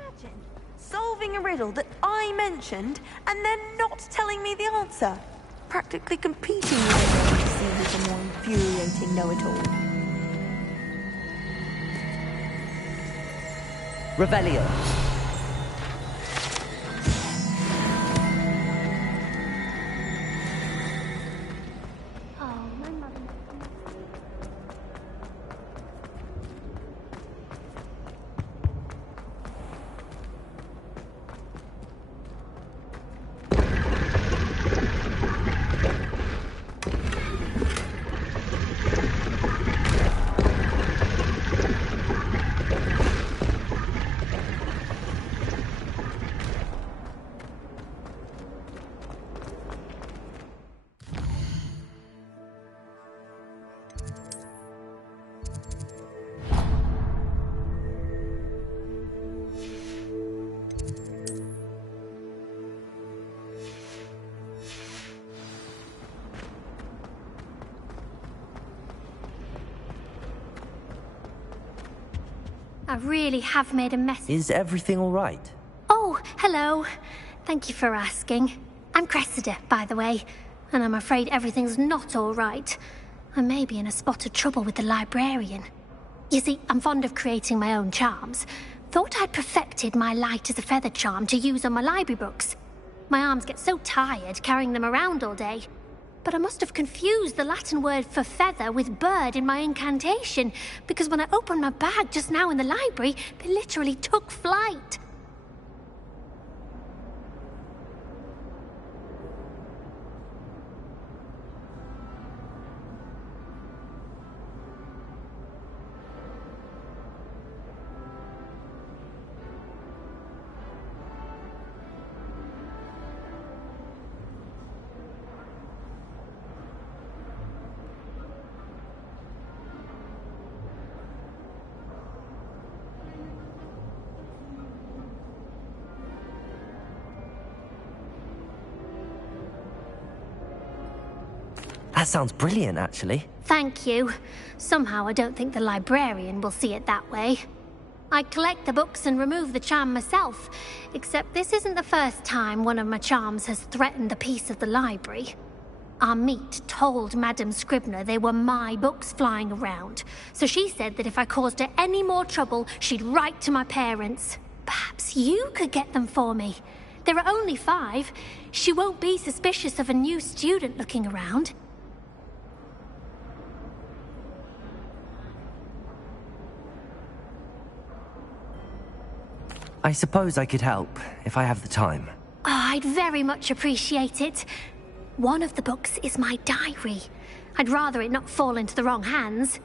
Imagine solving a riddle that I mentioned and then not telling me the answer. Practically competing with everyone to see who's the more infuriating know-it-all. Revelio. I really have made a mess. Is everything all right? Oh, hello. Thank you for asking. I'm Cressida, by the way, and I'm afraid everything's not all right. I may be in a spot of trouble with the librarian. You see, I'm fond of creating my own charms. Thought I'd perfected my light as a feather charm to use on my library books. My arms get so tired carrying them around all day. But I must have confused the Latin word for feather with bird in my incantation, because when I opened my bag just now in the library, they literally took flight. That sounds brilliant, actually. Thank you. Somehow I don't think the librarian will see it that way. I collect the books and remove the charm myself, except this isn't the first time one of my charms has threatened the peace of the library. Our meet told Madame Scribner they were my books flying around, so she said that if I caused her any more trouble, she'd write to my parents. Perhaps you could get them for me. There are only 5. She won't be suspicious of a new student looking around. I suppose I could help, if I have the time. Oh, I'd very much appreciate it. One of the books is my diary. I'd rather it not fall into the wrong hands.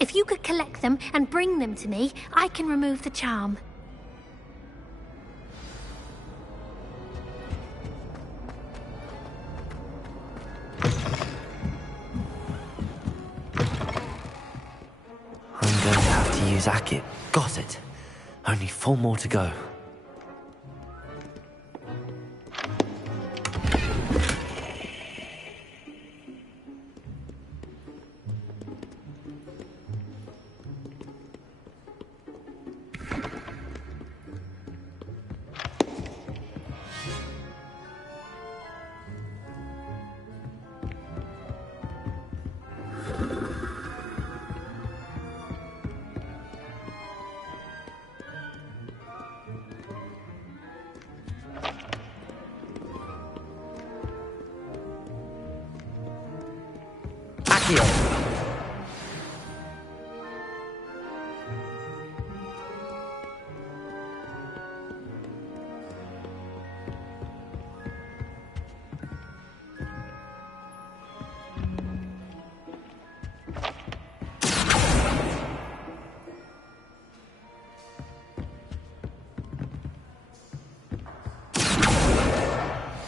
If you could collect them and bring them to me, I can remove the charm. I'm going to have to use Akit. Got it. Only 4 more to go.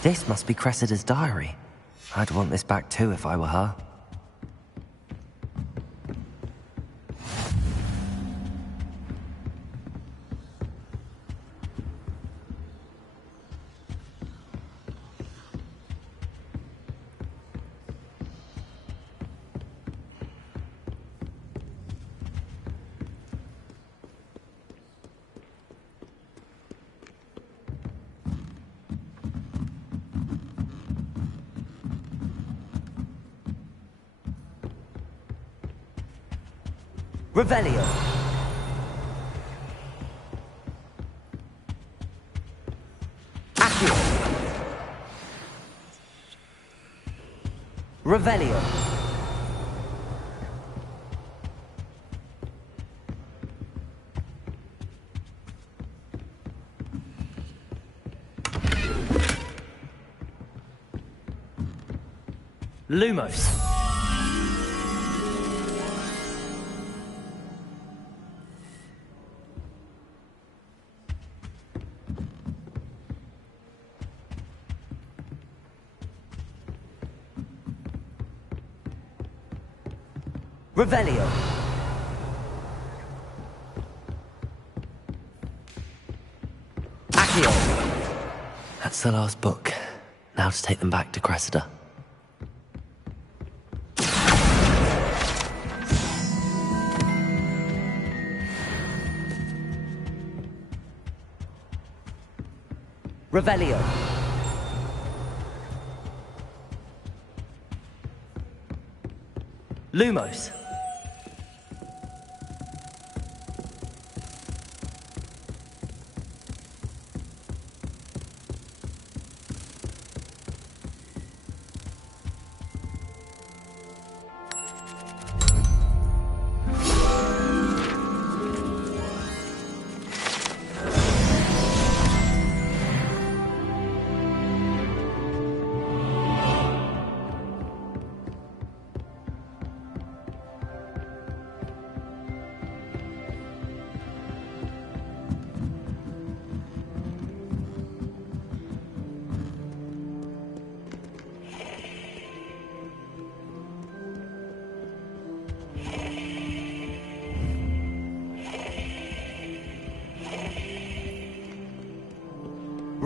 This must be Cressida's diary. I'd want this back too if I were her. Revelio. Accio. Revelio. Lumos. Revelio. Accio. That's the last book. Now to take them back to Cressida. Revelio. Lumos.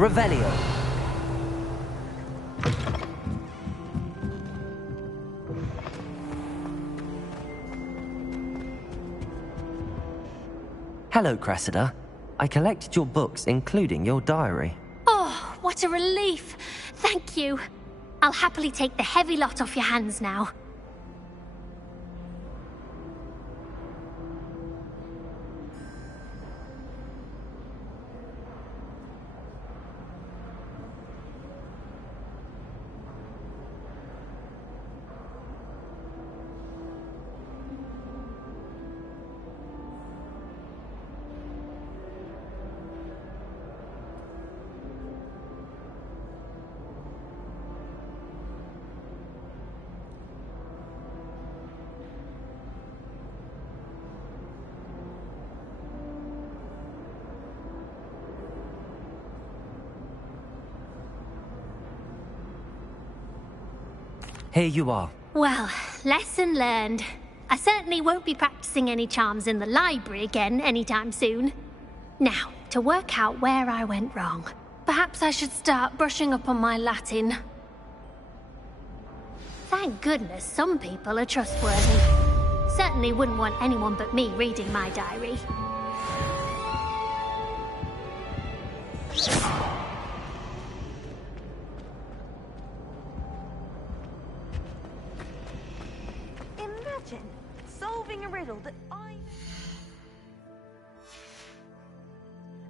Revelio. Hello, Cressida. I collected your books, including your diary. Oh, what a relief. Thank you. I'll happily take the heavy lot off your hands now. Here you are. Well, lesson learned. I certainly won't be practicing any charms in the library again anytime soon. Now, to work out where I went wrong. Perhaps I should start brushing up on my Latin. Thank goodness some people are trustworthy. Certainly wouldn't want anyone but me reading my diary. Imagine solving a riddle that I...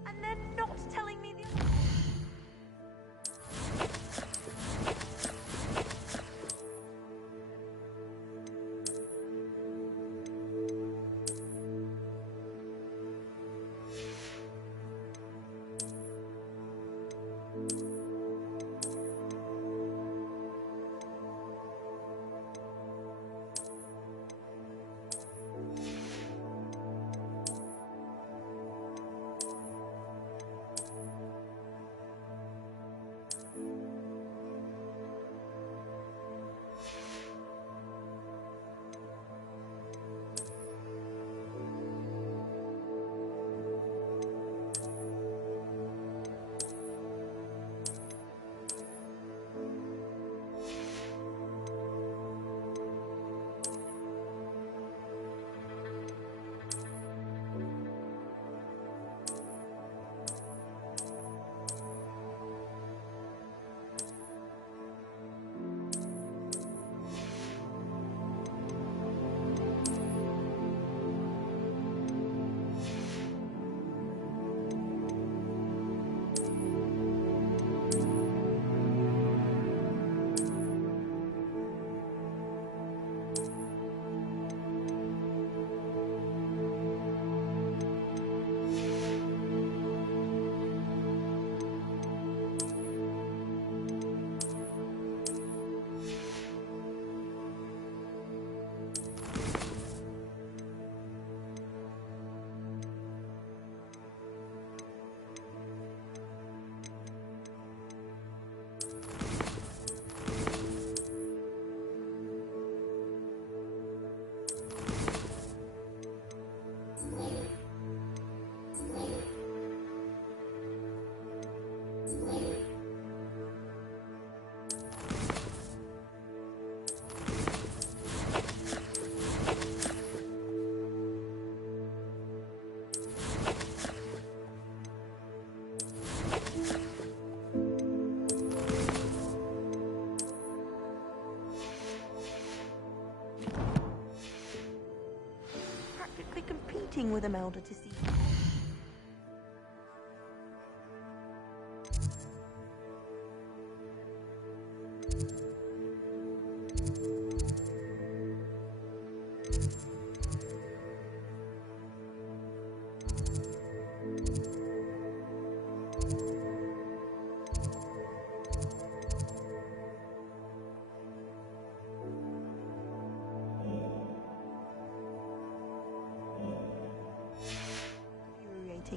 and then not telling me the... waiting with Imelda to see.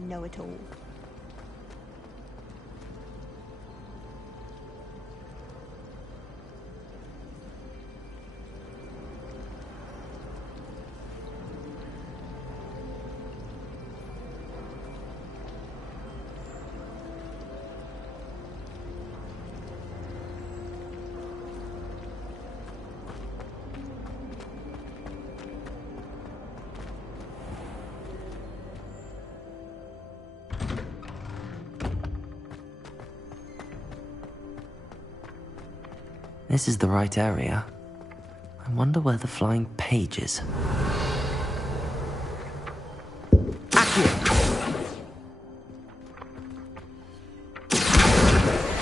Know-it-all. This is the right area. I wonder where the flying page is.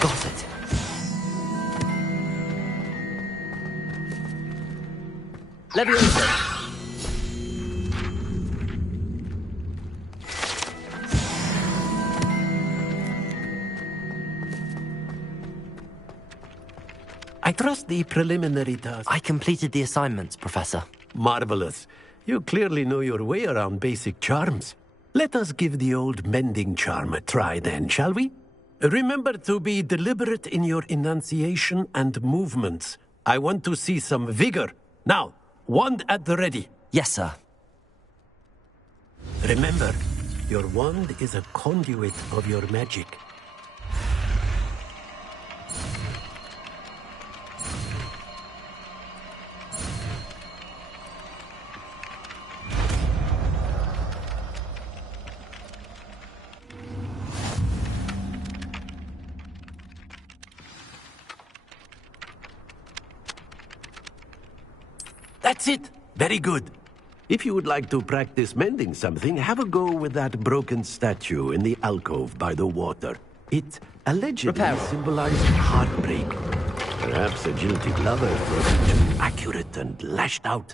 Got it. Leviosa. I trust the preliminary task. I completed the assignments, Professor. Marvelous. You clearly know your way around basic charms. Let us give the old mending charm a try then, shall we? Remember to be deliberate in your enunciation and movements. I want to see some vigor. Now, wand at the ready. Yes, sir. Remember, your wand is a conduit of your magic. That's it. Very good. If you would like to practice mending something, have a go with that broken statue in the alcove by the water. It allegedly symbolized heartbreak. Perhaps a jilted lover was too accurate and lashed out.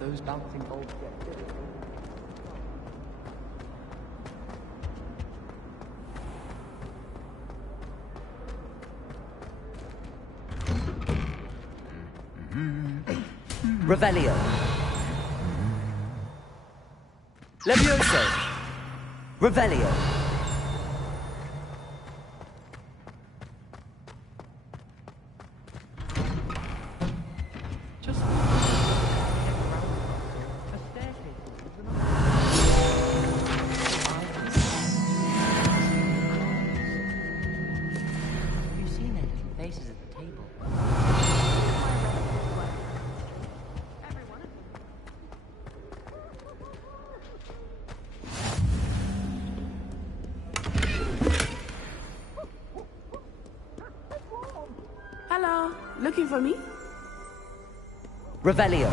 Those bouncing balls get bigger. Revelio. Levioso. Revelio. Hello, looking for me? Revelio.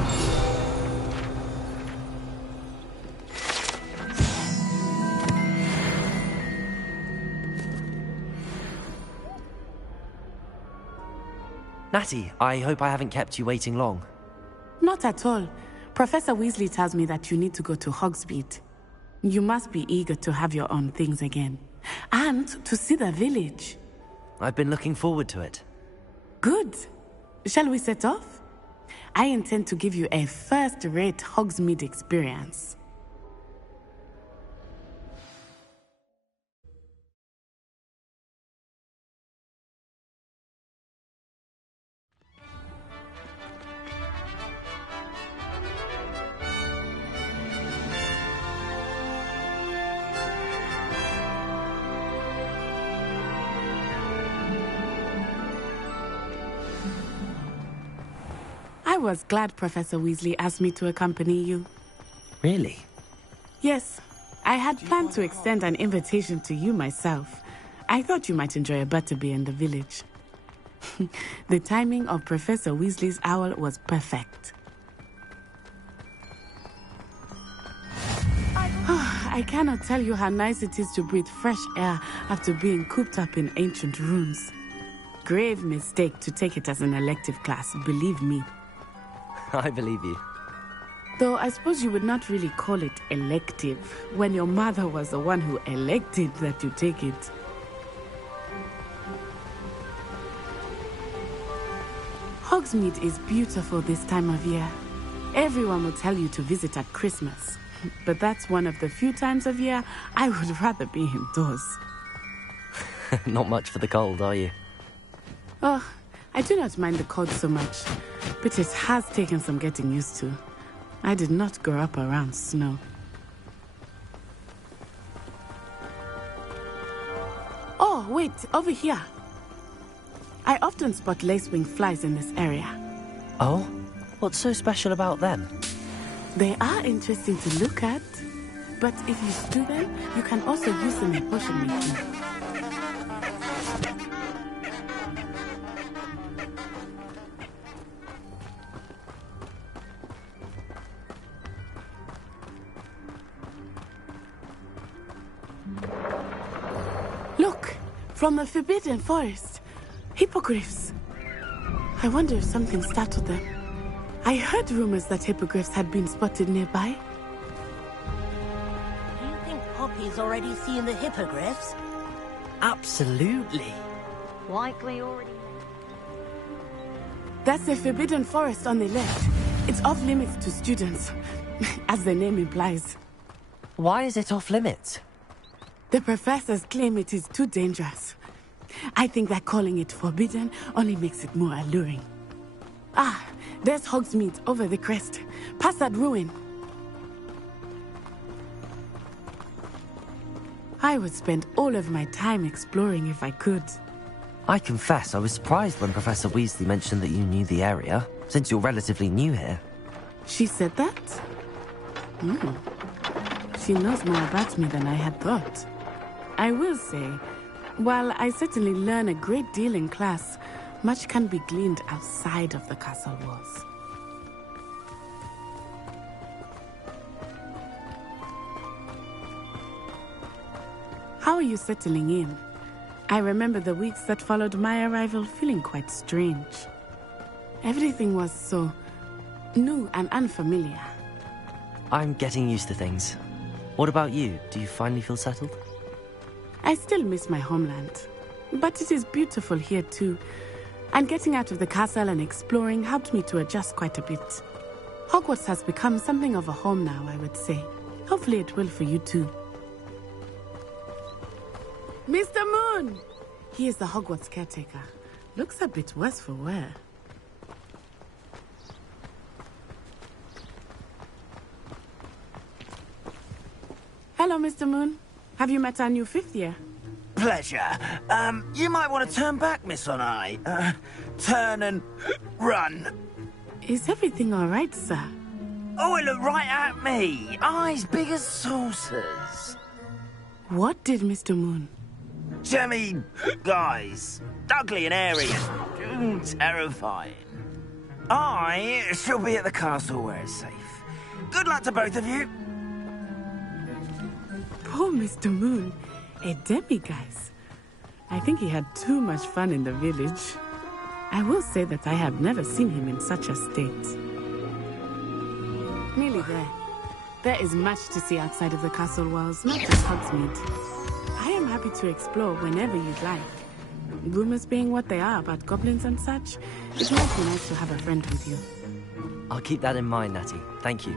Natty, I hope I haven't kept you waiting long. Not at all. Professor Weasley tells me that you need to go to Hogsmeade. You must be eager to have your own things again. And to see the village. I've been looking forward to it. Good. Shall we set off? I intend to give you a first-rate Hogsmeade experience. I was glad Professor Weasley asked me to accompany you. Really? Yes. I had planned to extend an invitation to you myself. I thought you might enjoy a butterbeer in the village. The timing of Professor Weasley's owl was perfect. I cannot tell you how nice it is to breathe fresh air after being cooped up in ancient rooms. Grave mistake to take it as an elective class, believe me. I believe you. Though I suppose you would not really call it elective when your mother was the one who elected that you take it. Hogsmeade is beautiful this time of year. Everyone will tell you to visit at Christmas. But that's one of the few times of year I would rather be indoors. Not much for the cold, are you? Oh, I do not mind the cold so much, but it has taken some getting used to. I did not grow up around snow. Oh, wait, over here. I often spot lacewing flies in this area. Oh? What's so special about them? They are interesting to look at, but if you stew them, you can also use them in potion making. Look, from the Forbidden Forest, hippogriffs. I wonder if something startled them. I heard rumors that hippogriffs had been spotted nearby. Do you think Poppy's already seen the hippogriffs? Absolutely. Likely already. That's the Forbidden Forest on the left. It's off limits to students, as the name implies. Why is it off limits? The professors claim it is too dangerous. I think that calling it forbidden only makes it more alluring. Ah, there's Hogsmeade over the crest. Past that ruin. I would spend all of my time exploring if I could. I confess I was surprised when Professor Weasley mentioned that you knew the area, since you're relatively new here. She said that? She knows more about me than I had thought. I will say, while I certainly learn a great deal in class, much can be gleaned outside of the castle walls. How are you settling in? I remember the weeks that followed my arrival feeling quite strange. Everything was so new and unfamiliar. I'm getting used to things. What about you? Do you finally feel settled? I still miss my homeland, but it is beautiful here too. And getting out of the castle and exploring helped me to adjust quite a bit. Hogwarts has become something of a home now, I would say. Hopefully it will for you too. Mr. Moon! He is the Hogwarts caretaker. Looks a bit worse for wear. Hello, Mr. Moon. Have you met our new fifth year? Pleasure. You might want to turn back, Miss Onai. Turn and run. Is everything all right, sir? Oh, it looked right at me. Eyes big as saucers. What did Mr. Moon? Jemmy, guys. Ugly and airy. Terrifying. I shall be at the castle where it's safe. Good luck to both of you. Poor Mr. Moon. A demiguise. I think he had too much fun in the village. I will say that I have never seen him in such a state. Nearly there. There is much to see outside of the castle walls, not just Hogsmeade. I am happy to explore whenever you'd like. Rumors being what they are about goblins and such, it might be nice to have a friend with you. I'll keep that in mind, Natty. Thank you.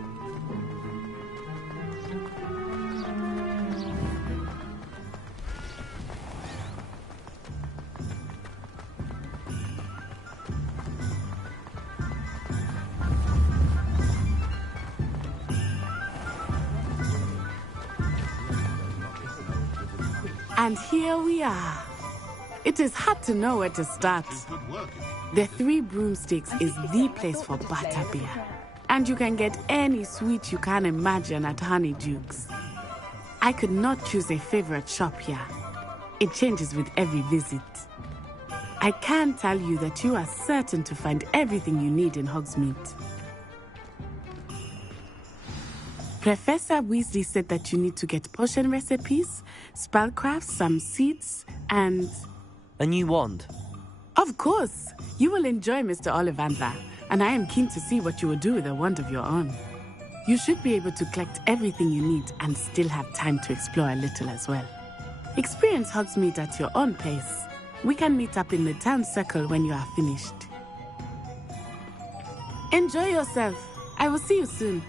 And here we are. It is hard to know where to start. The Three Broomsticks is the place for butterbeer. And you can get any sweet you can imagine at Honeydukes. I could not choose a favorite shop here. It changes with every visit. I can tell you that you are certain to find everything you need in Hogsmeade. Professor Weasley said that you need to get potion recipes, spellcrafts, some seeds, and... A new wand? Of course! You will enjoy Mr. Ollivander, and I am keen to see what you will do with a wand of your own. You should be able to collect everything you need and still have time to explore a little as well. Experience Hogsmeade at your own pace. We can meet up in the town circle when you are finished. Enjoy yourself. I will see you soon.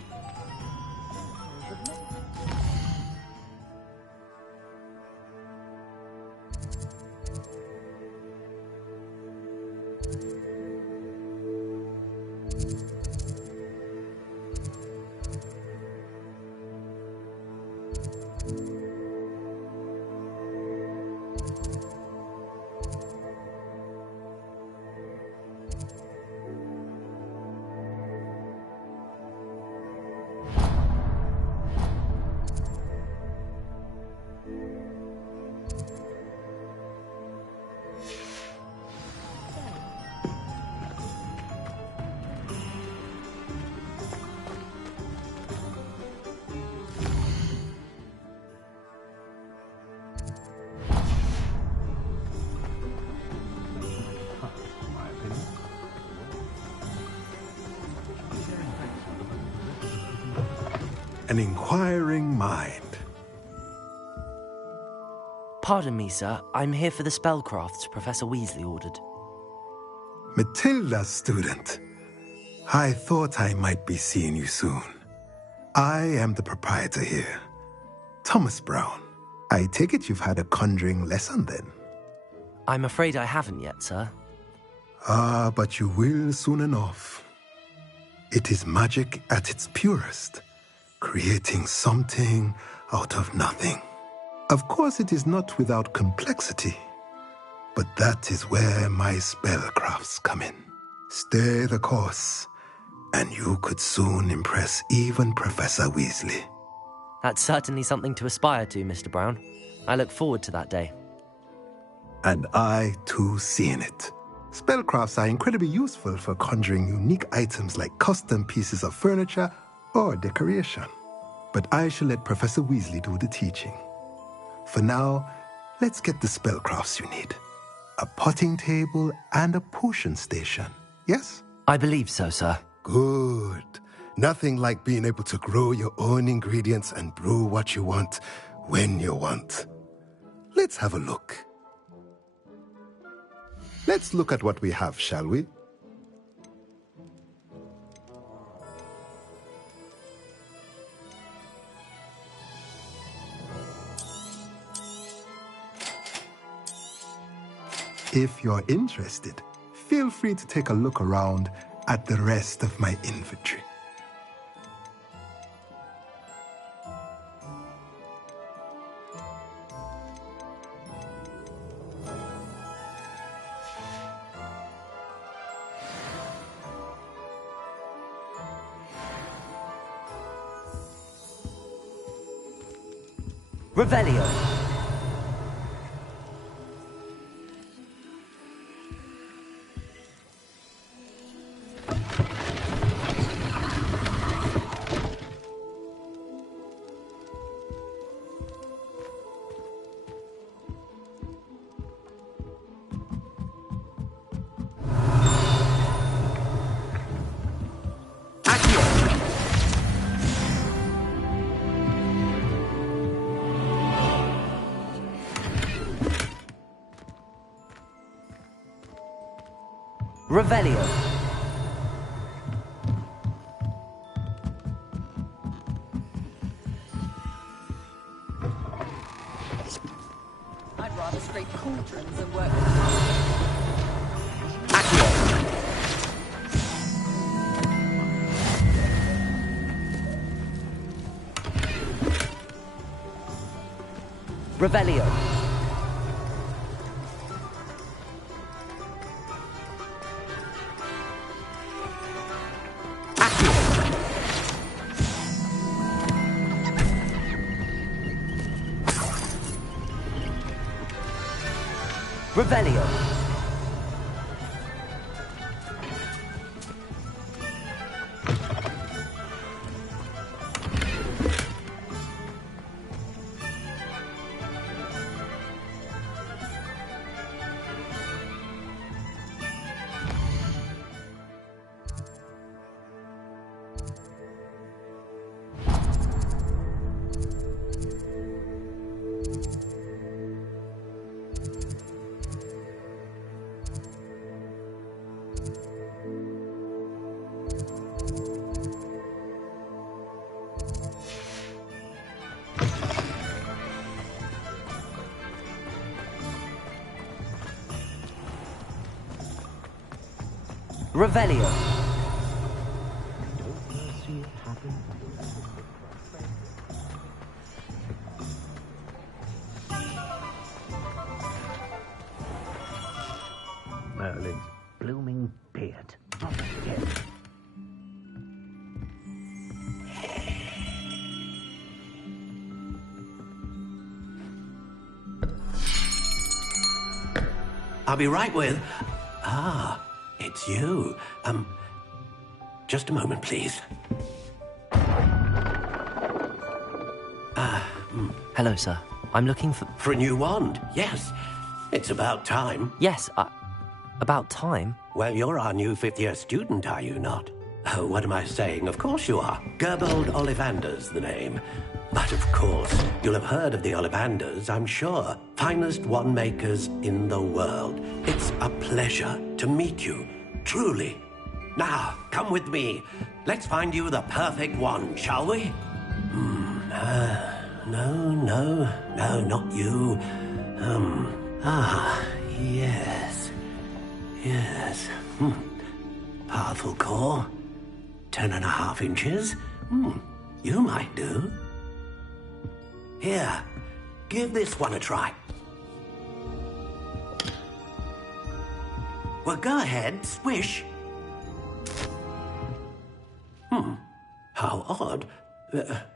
An inquiring mind. Pardon me, sir. I'm here for the spellcrafts Professor Weasley ordered. Matilda, student. I thought I might be seeing you soon. I am the proprietor here, Thomas Brown. I take it you've had a conjuring lesson then? I'm afraid I haven't yet, sir. Ah, but you will soon enough. It is magic at its purest, creating something out of nothing. Of course, it is not without complexity, but that is where my spellcrafts come in. Stay the course, and you could soon impress even Professor Weasley. That's certainly something to aspire to, Mr. Brown. I look forward to that day. And I, too, seeing it. Spellcrafts are incredibly useful for conjuring unique items like custom pieces of furniture or decoration. But I shall let Professor Weasley do the teaching. For now, let's get the spellcrafts you need. A potting table and a potion station, yes? I believe so, sir. Good. Nothing like being able to grow your own ingredients and brew what you want when you want. Let's have a look. Let's look at what we have, shall we? If you're interested, feel free to take a look around at the rest of my inventory. Revelio. Revelio. I'd rather scrape cauldrons than work. Revelio. Revelio. Revelio. Merlin's blooming beard. Yes. I'll be right with... Ah, it's you. Just a moment, please. Hello, sir. I'm looking for... For a new wand, yes. It's about time. Yes, about time? Well, you're our new fifth-year student, are you not? Oh, what am I saying? Of course you are. Gerbold Ollivander's the name. But of course, you'll have heard of the Ollivanders, I'm sure. Finest wand makers in the world. It's a pleasure to meet you, truly. Now, come with me. Let's find you the perfect wand, shall we? No, not you. Yes. Powerful core. 10.5 inches. You might do. Here, give this one a try. Well, go ahead, swish. How odd.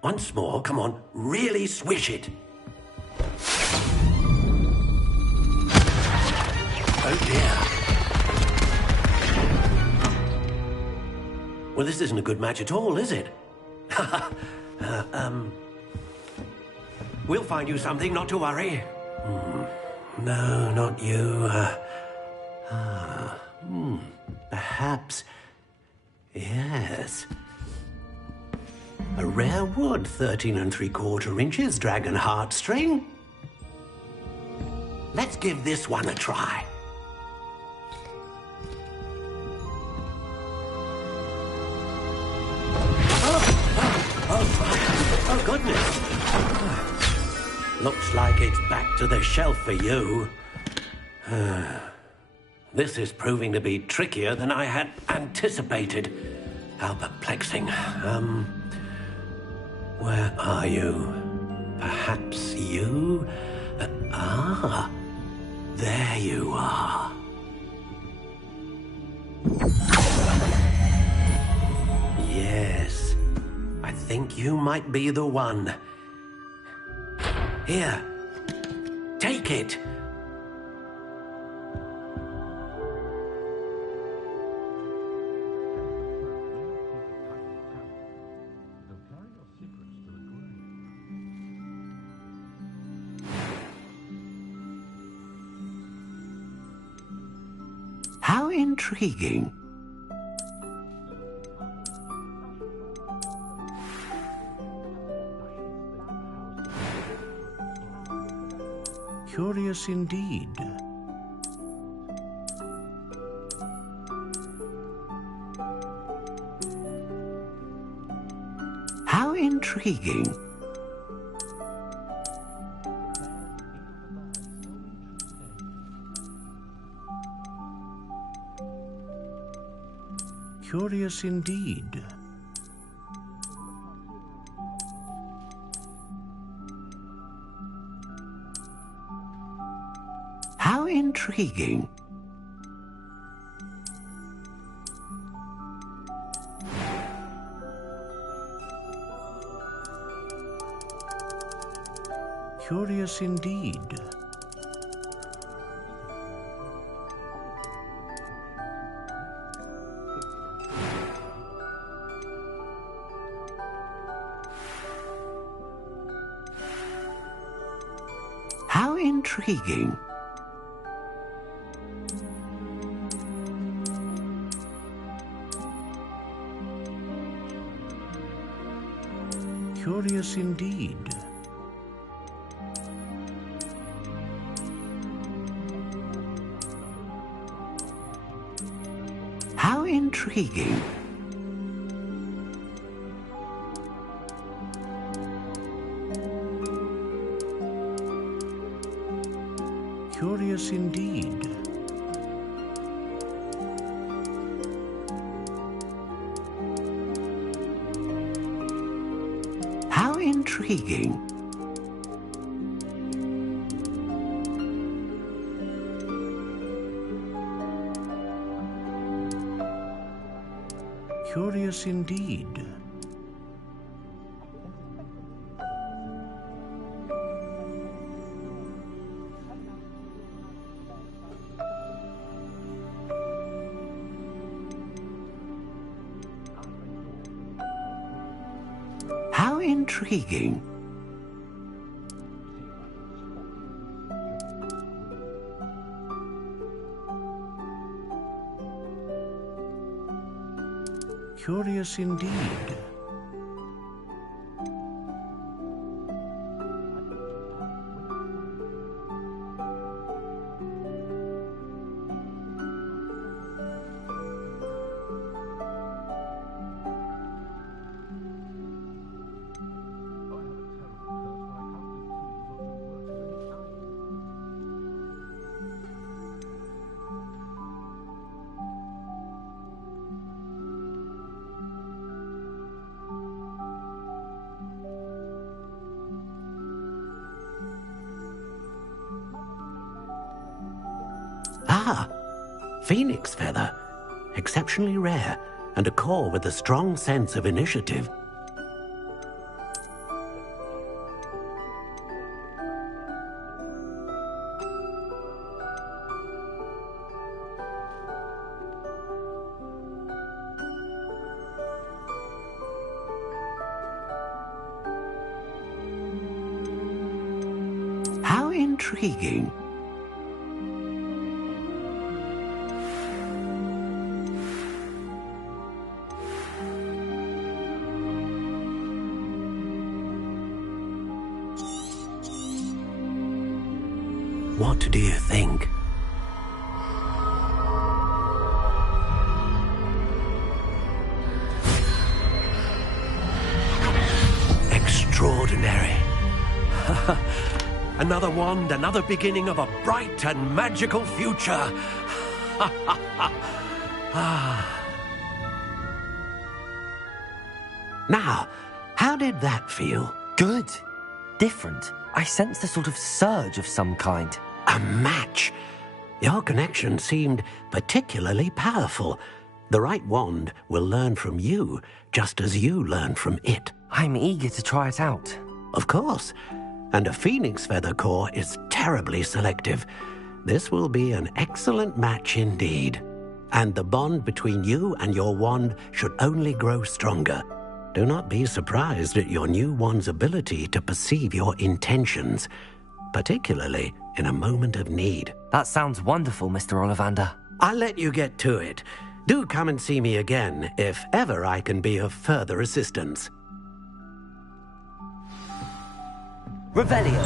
Once more, come on, really swish it. Oh dear. Well, this isn't a good match at all, is it? We'll find you something, not to worry. No, not you. Perhaps... Yes. A rare wood, 13 3/4 inches, dragon heartstring. Let's give this one a try. Oh, goodness. Looks like it's back to the shelf for you. This is proving to be trickier than I had anticipated. How perplexing. Where are you? Perhaps you? There you are. Yes. I think you might be the one. Here. Take it. How intriguing. Curious indeed. How intriguing. Curious indeed. How intriguing. Curious indeed. How intriguing. Curious indeed. How intriguing. Curious indeed. How intriguing. Curious indeed. How intriguing. Curious indeed. Ah, phoenix feather. Exceptionally rare, and a core with a strong sense of initiative. How intriguing. What do you think? Extraordinary. Another wand, another beginning of a bright and magical future. Now, how did that feel? Good. Different. I sensed a sort of surge of some kind. A match. Your connection seemed particularly powerful. The right wand will learn from you, just as you learn from it. I'm eager to try it out. Of course. And a phoenix feather core is terribly selective. This will be an excellent match indeed. And the bond between you and your wand should only grow stronger. Do not be surprised at your new wand's ability to perceive your intentions, particularly in a moment of need. That sounds wonderful, Mr. Ollivander. I'll let you get to it. Do come and see me again if ever I can be of further assistance. Revelio.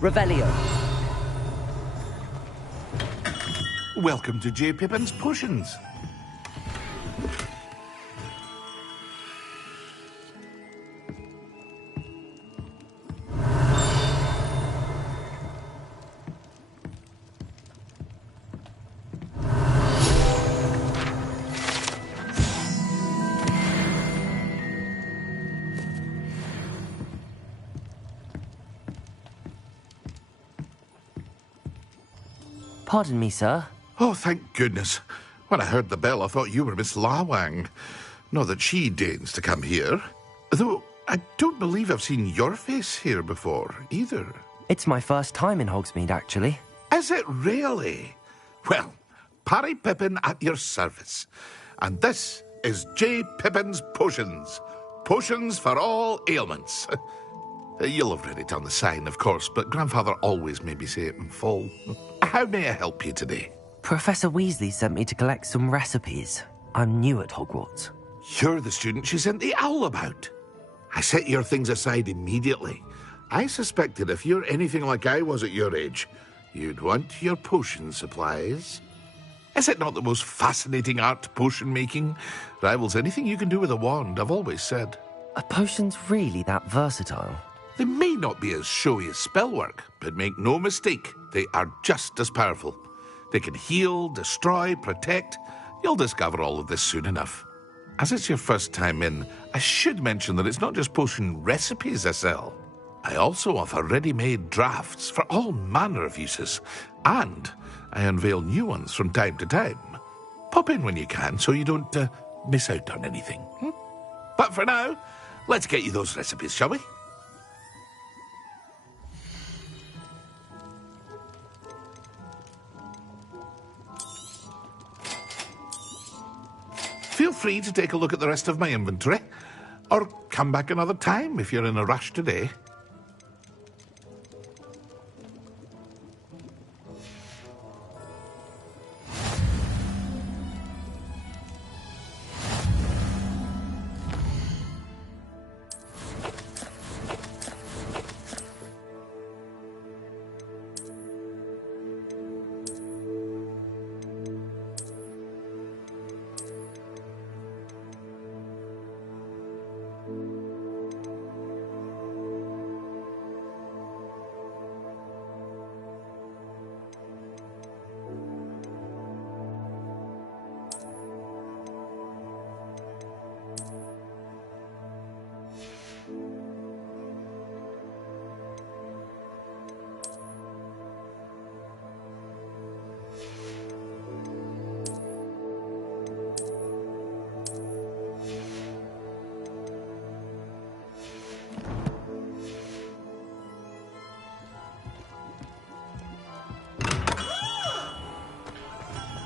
Revelio. Welcome to J. Pippin's Potions. Pardon me, sir. Oh, thank goodness. When I heard the bell, I thought you were Miss Lawang. Not that she deigns to come here. Though I don't believe I've seen your face here before, either. It's my first time in Hogsmeade, actually. Is it really? Well, Parry Pippin at your service. And this is J. Pippin's Potions. Potions for all ailments. You'll have read it on the sign, of course, but Grandfather always made me say it in full. How may I help you today? Professor Weasley sent me to collect some recipes. I'm new at Hogwarts. You're the student she sent the owl about. I set your things aside immediately. I suspected if you're anything like I was at your age, you'd want your potion supplies. Is it not the most fascinating art, potion making? Rivals anything you can do with a wand, I've always said. Are potions really that versatile? They may not be as showy as spellwork, but make no mistake, they are just as powerful. They can heal, destroy, protect. You'll discover all of this soon enough. As it's your first time in, I should mention that it's not just potion recipes I sell. I also offer ready-made drafts for all manner of uses, and I unveil new ones from time to time. Pop in when you can so you don't miss out on anything. But for now, let's get you those recipes, shall we? Feel free to take a look at the rest of my inventory, or come back another time if you're in a rush today.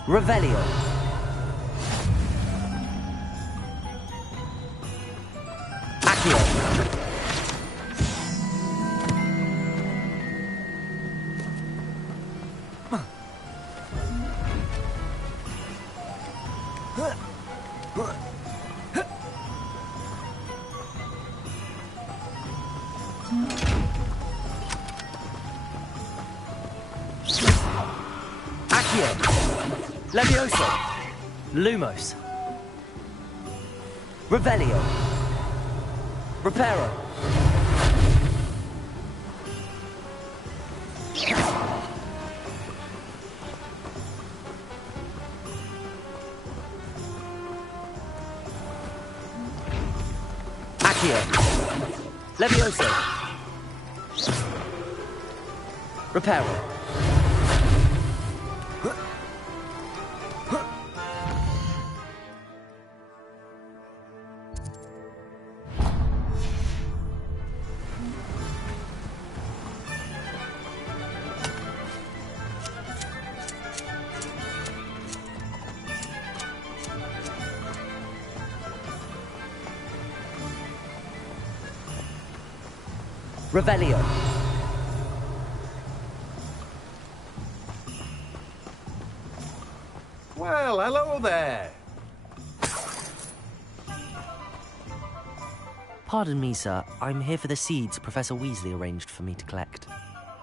Revelio. Accio. Levioso. Lumos. Revelio. Reparo. Accio. Levioso. Reparo. Revelio. Well, hello there. Pardon me, sir. I'm here for the seeds Professor Weasley arranged for me to collect.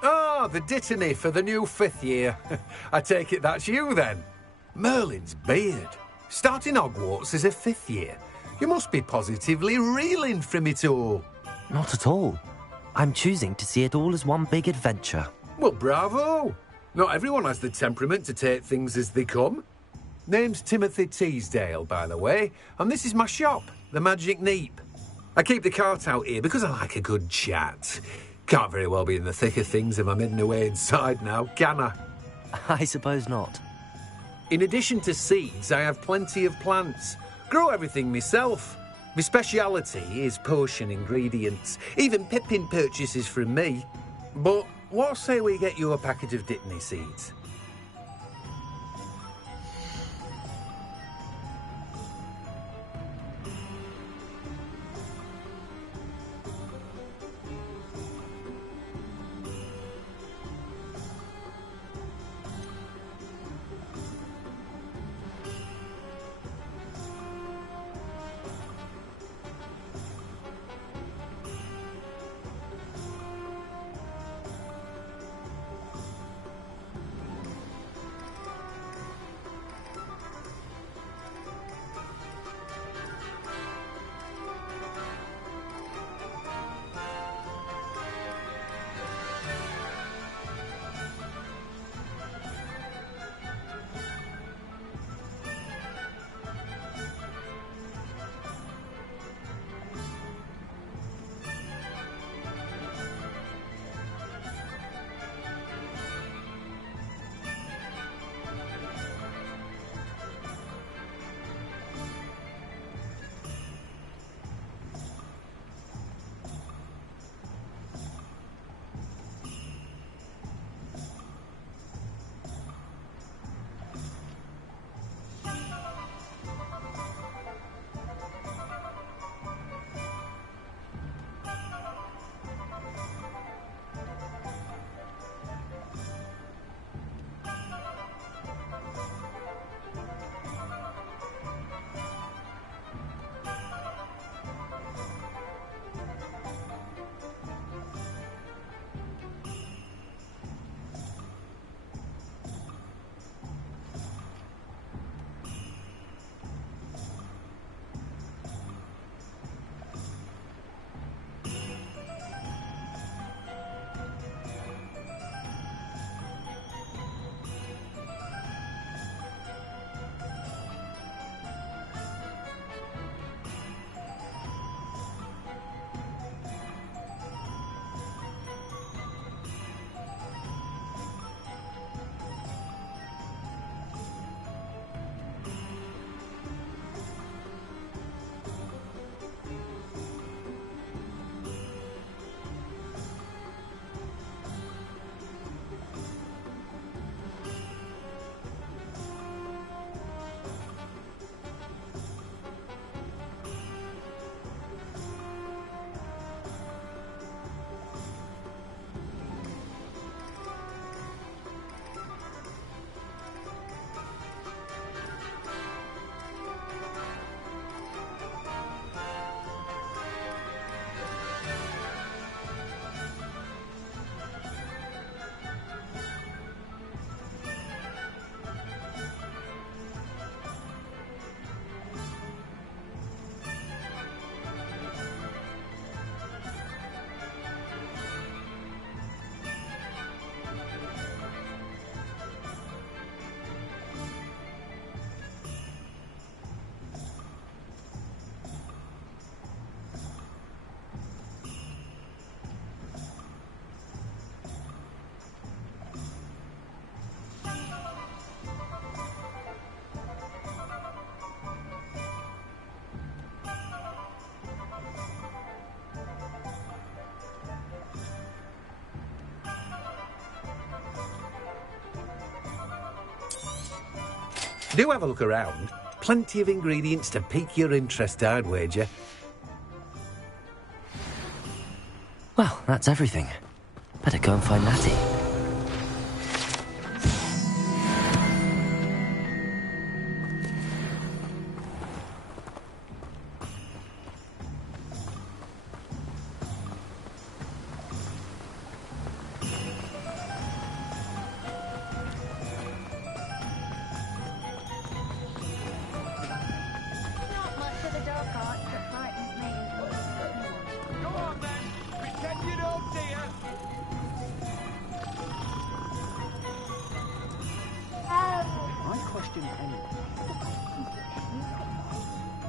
Ah, the dittany for the new 5th year. I take it that's you, then. Merlin's beard. Starting Hogwarts as a 5th year. You must be positively reeling from it all. Not at all. I'm choosing to see it all as one big adventure. Well, bravo. Not everyone has the temperament to take things as they come. Name's Timothy Teasdale, by the way, and this is my shop, the Magic Neep. I keep the cart out here because I like a good chat. Can't very well be in the thick of things if I'm hidden away inside now, can I? I suppose not. In addition to seeds, I have plenty of plants. Grow everything myself. My speciality is potion ingredients. Even Pippin purchases from me. But what say we get you a packet of dittany seeds? Do have a look around. Plenty of ingredients to pique your interest, I'd wager. Well, that's everything. Better go and find Natty.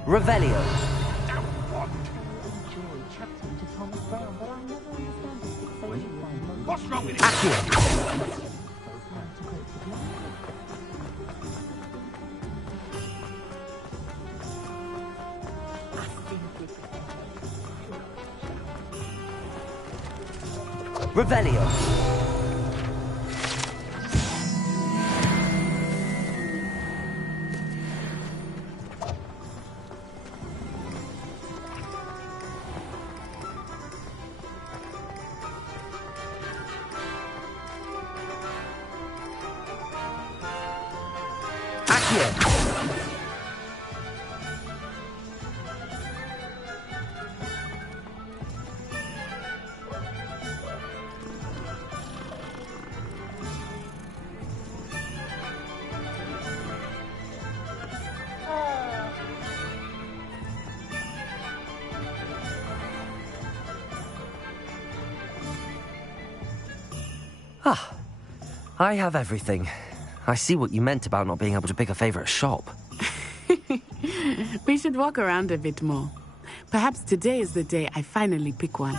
Revelio. What's wrong with Revelio. Ah, I have everything. I see what you meant about not being able to pick a favorite shop. We should walk around a bit more. Perhaps today is the day I finally pick one.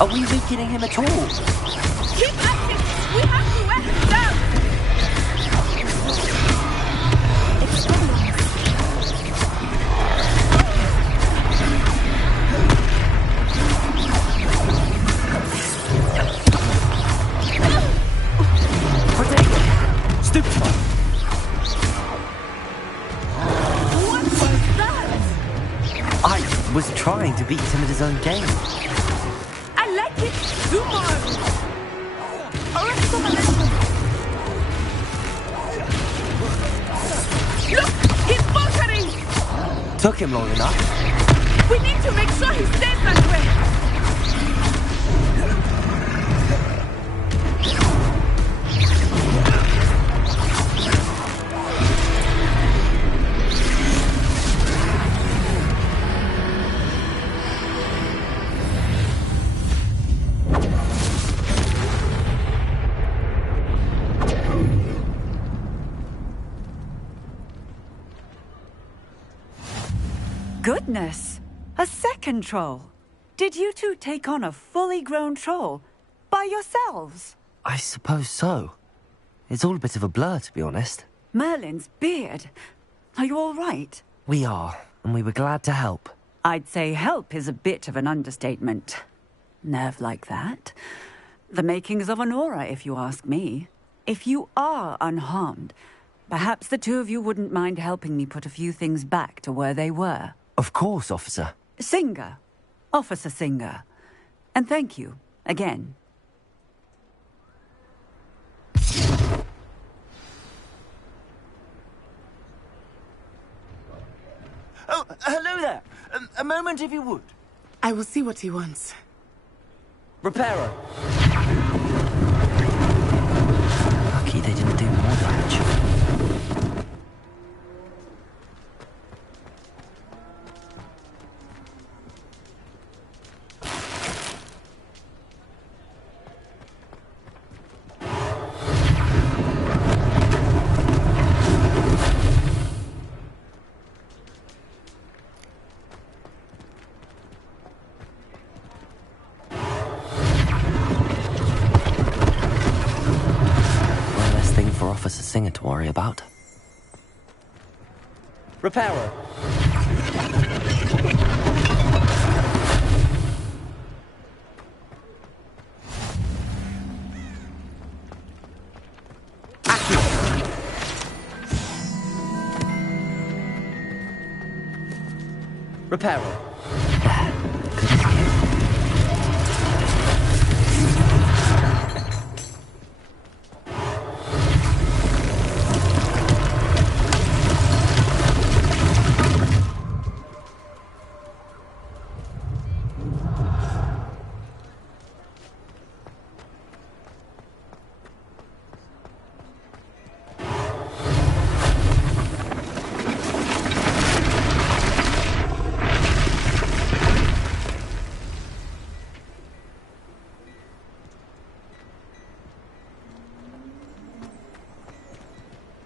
Are we weakening him at all? Keep acting! We have to wear him down! Stupid! What was that? I was trying to beat him at his own game. Look! He's faltering! Took him long enough. We need to make sure he stays that way! Goodness! A second troll! Did you two take on a fully grown troll? By yourselves? I suppose so. It's all a bit of a blur, to be honest. Merlin's beard. Are you all right? We are, and we were glad to help. I'd say help is a bit of an understatement. Nerve like that. The makings of an aura, if you ask me. If you are unharmed, perhaps the two of you wouldn't mind helping me put a few things back to where they were. Of course, officer. Singer. Officer Singer. And thank you, again. Oh, hello there. A moment, if you would. I will see what he wants. Reparo. they didn't do more damage. Officer Singer to worry about. Repairer. Repairer.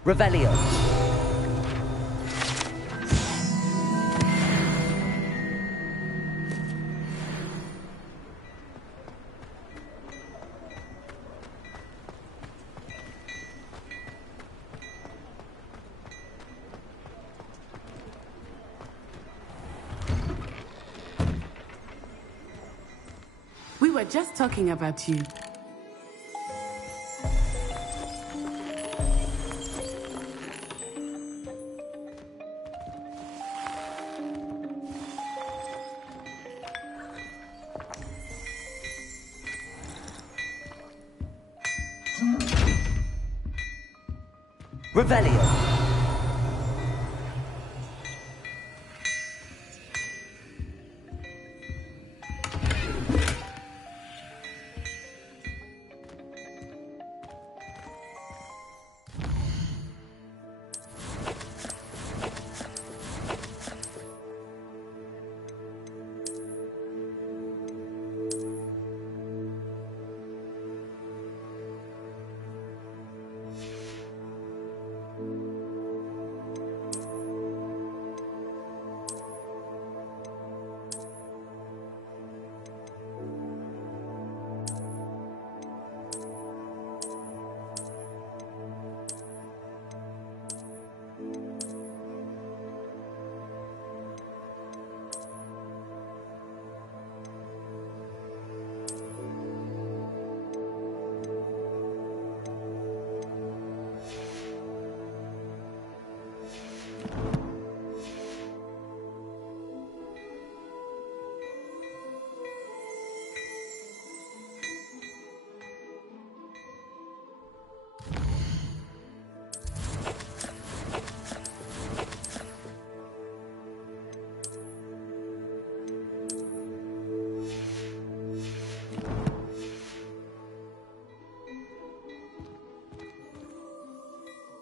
Revelio. We were just talking about you. Revelio.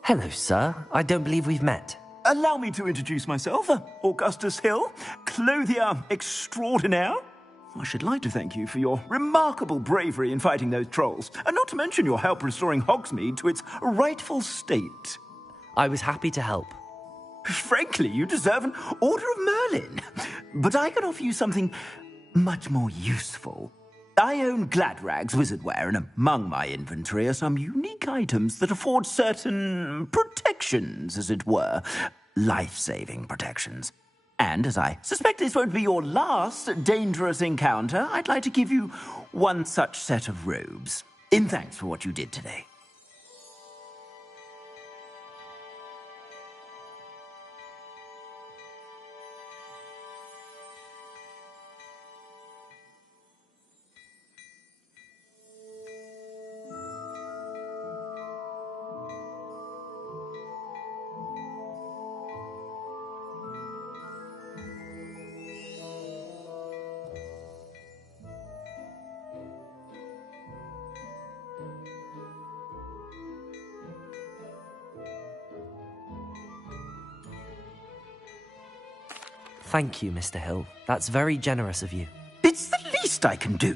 Hello, sir. I don't believe we've met. Allow me to introduce myself, Augustus Hill, clothier extraordinaire. I should like to thank you for your remarkable bravery in fighting those trolls, and not to mention your help restoring Hogsmeade to its rightful state. I was happy to help. Frankly, you deserve an Order of Merlin. But I can offer you something much more useful. I own Gladrag's wizardware, and among my inventory are some unique items that afford certain protections, as it were. Life-saving protections. And as I suspect this won't be your last dangerous encounter, I'd like to give you one such set of robes, in thanks for what you did today. Thank you, Mr. Hill. That's very generous of you. It's the least I can do.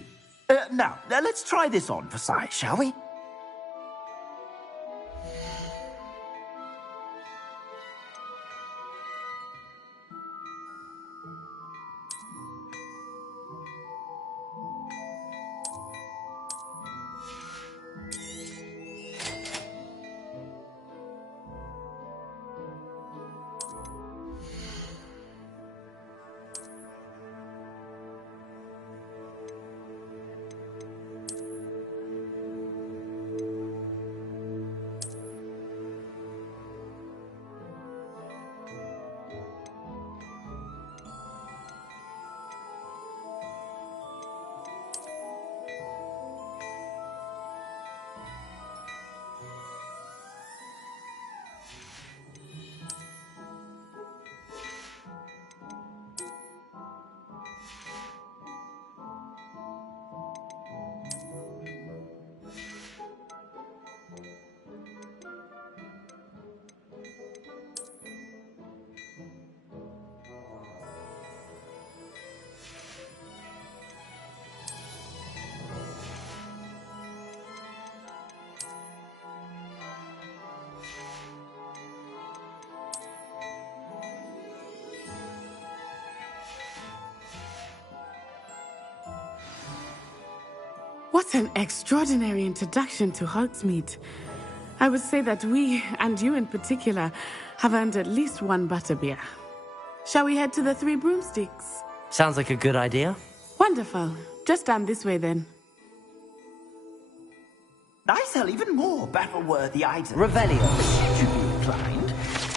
Now, let's try this on for size, shall we? What an extraordinary introduction to Hogsmeade. I would say that we, and you in particular, have earned at least one butterbeer. Shall we head to the Three Broomsticks? Sounds like a good idea. Wonderful. Just down this way then. I sell even more battle-worthy items. Revelio. Should you be inclined,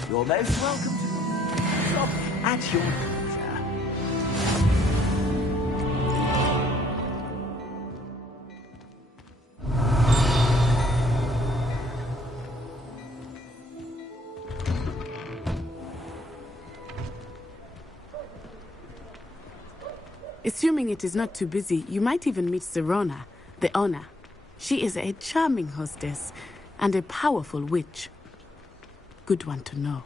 you're most welcome to shop at your leisure. Assuming it is not too busy, you might even meet Serona, the owner. She is a charming hostess and a powerful witch. Good one to know.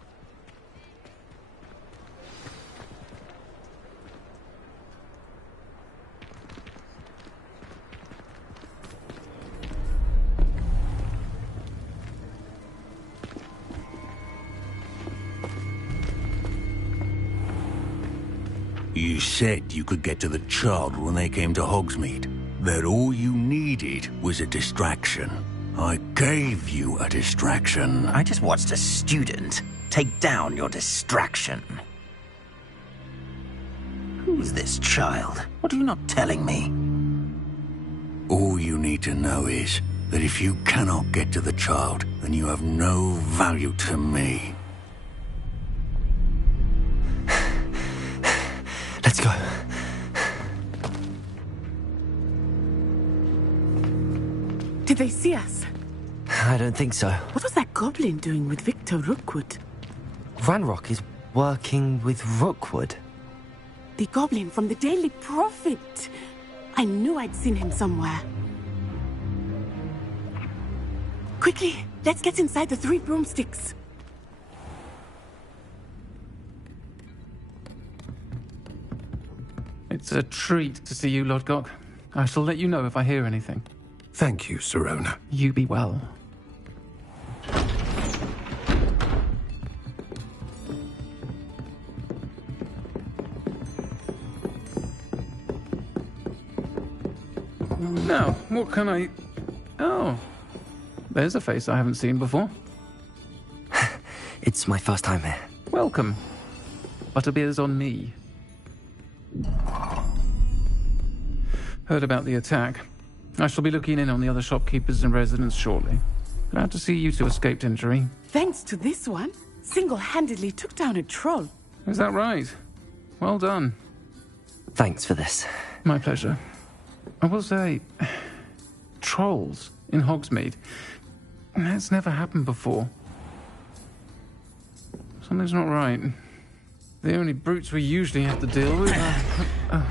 You said you could get to the child when they came to Hogsmeade. That all you needed was a distraction. I gave you a distraction. I just watched a student take down your distraction. Who's this child? What are you not telling me? All you need to know is that if you cannot get to the child, then you have no value to me. Let's go. Did they see us? I don't think so. What was that goblin doing with Victor Rookwood? Ranrock is working with Rookwood. The goblin from the Daily Prophet. I knew I'd seen him somewhere. Quickly, let's get inside the Three Broomsticks. It's a treat to see you, Lodgok. I shall let you know if I hear anything. Thank you, Serona. You be well. Now, what can I... Oh, there's a face I haven't seen before. It's my first time here. Welcome. Butterbeer's on me. Heard about the attack. I shall be looking in on the other shopkeepers and residents shortly. Glad to see you two escaped injury. Thanks to this one, single-handedly took down a troll. Is that right? Well done. Thanks for this. My pleasure. I will say, trolls in Hogsmeade. That's never happened before. Something's not right. The only brutes we usually have to deal with are...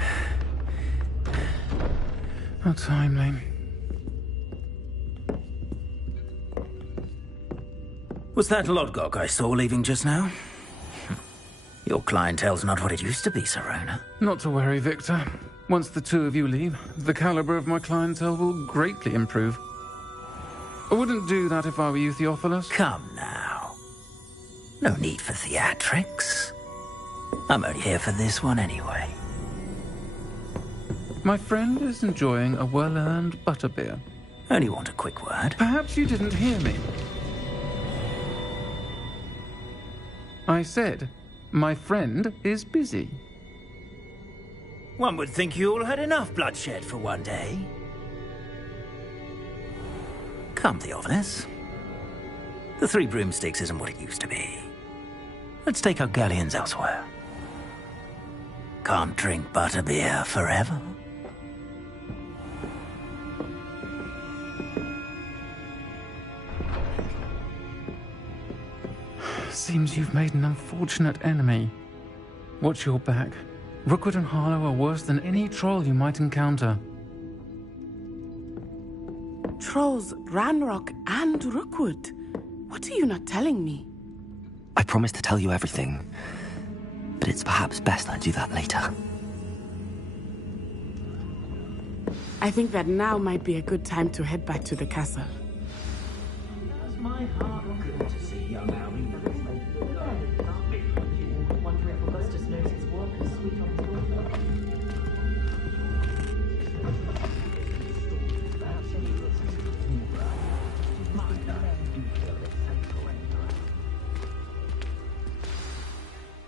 How timely. Was that Lodgok I saw leaving just now? Your clientele's not what it used to be, Sirona. Not to worry, Victor. Once the two of you leave, the caliber of my clientele will greatly improve. I wouldn't do that if I were you, Theophilus. Come now. No need for theatrics. I'm only here for this one anyway. My friend is enjoying a well-earned butterbeer. Only want a quick word. Perhaps you didn't hear me. I said, my friend is busy. One would think you all had enough bloodshed for one day. Come, Theophilus. The Three Broomsticks isn't what it used to be. Let's take our galleons elsewhere. Can't drink butterbeer forever. Seems you've made an unfortunate enemy. Watch your back. Rookwood and Harlow are worse than any troll you might encounter. Trolls, Ranrock, and Rookwood. What are you not telling me? I promised to tell you everything, but it's perhaps best I do that later. I think that now might be a good time to head back to the castle. Does my heart good to see young Albie?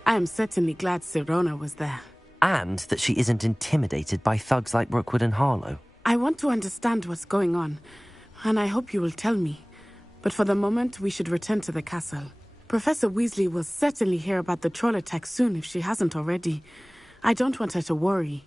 I am certainly glad Sirona was there. And that she isn't intimidated by thugs like Rookwood and Harlow. I want to understand what's going on, and I hope you will tell me. But for the moment, we should return to the castle. Professor Weasley will certainly hear about the troll attack soon if she hasn't already. I don't want her to worry.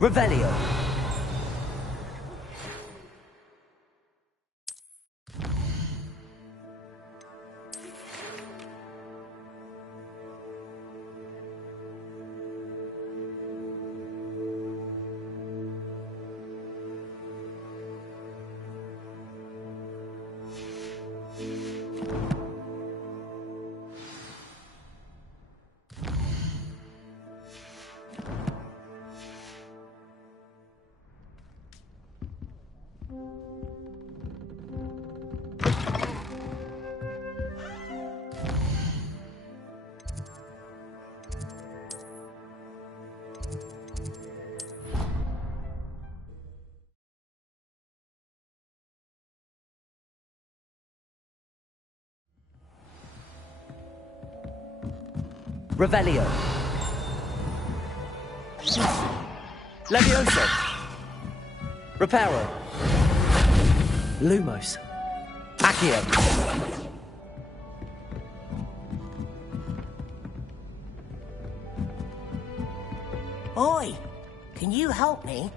Revelio. Revelio. Levioso. Reparo. Lumos. Accio. Oi! Can you help me?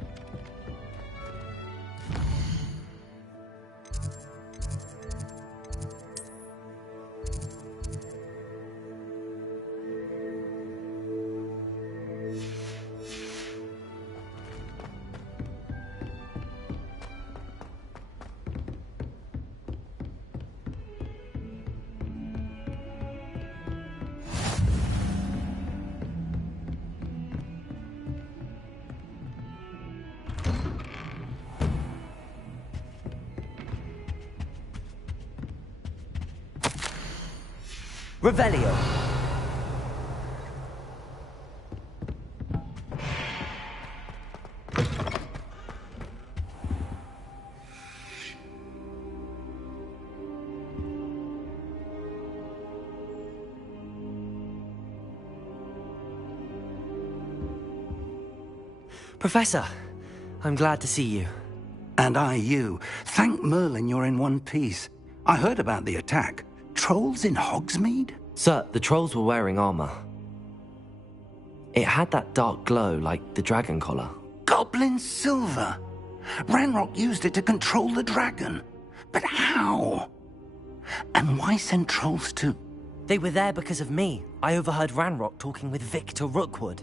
Revelio. Professor, I'm glad to see you. And I you. Thank Merlin you're in one piece. I heard about the attack. Trolls in Hogsmeade? Sir, the trolls were wearing armor. It had that dark glow like the dragon collar. Goblin silver! Ranrock used it to control the dragon. But how? And why send trolls to... They were there because of me. I overheard Ranrock talking with Victor Rookwood.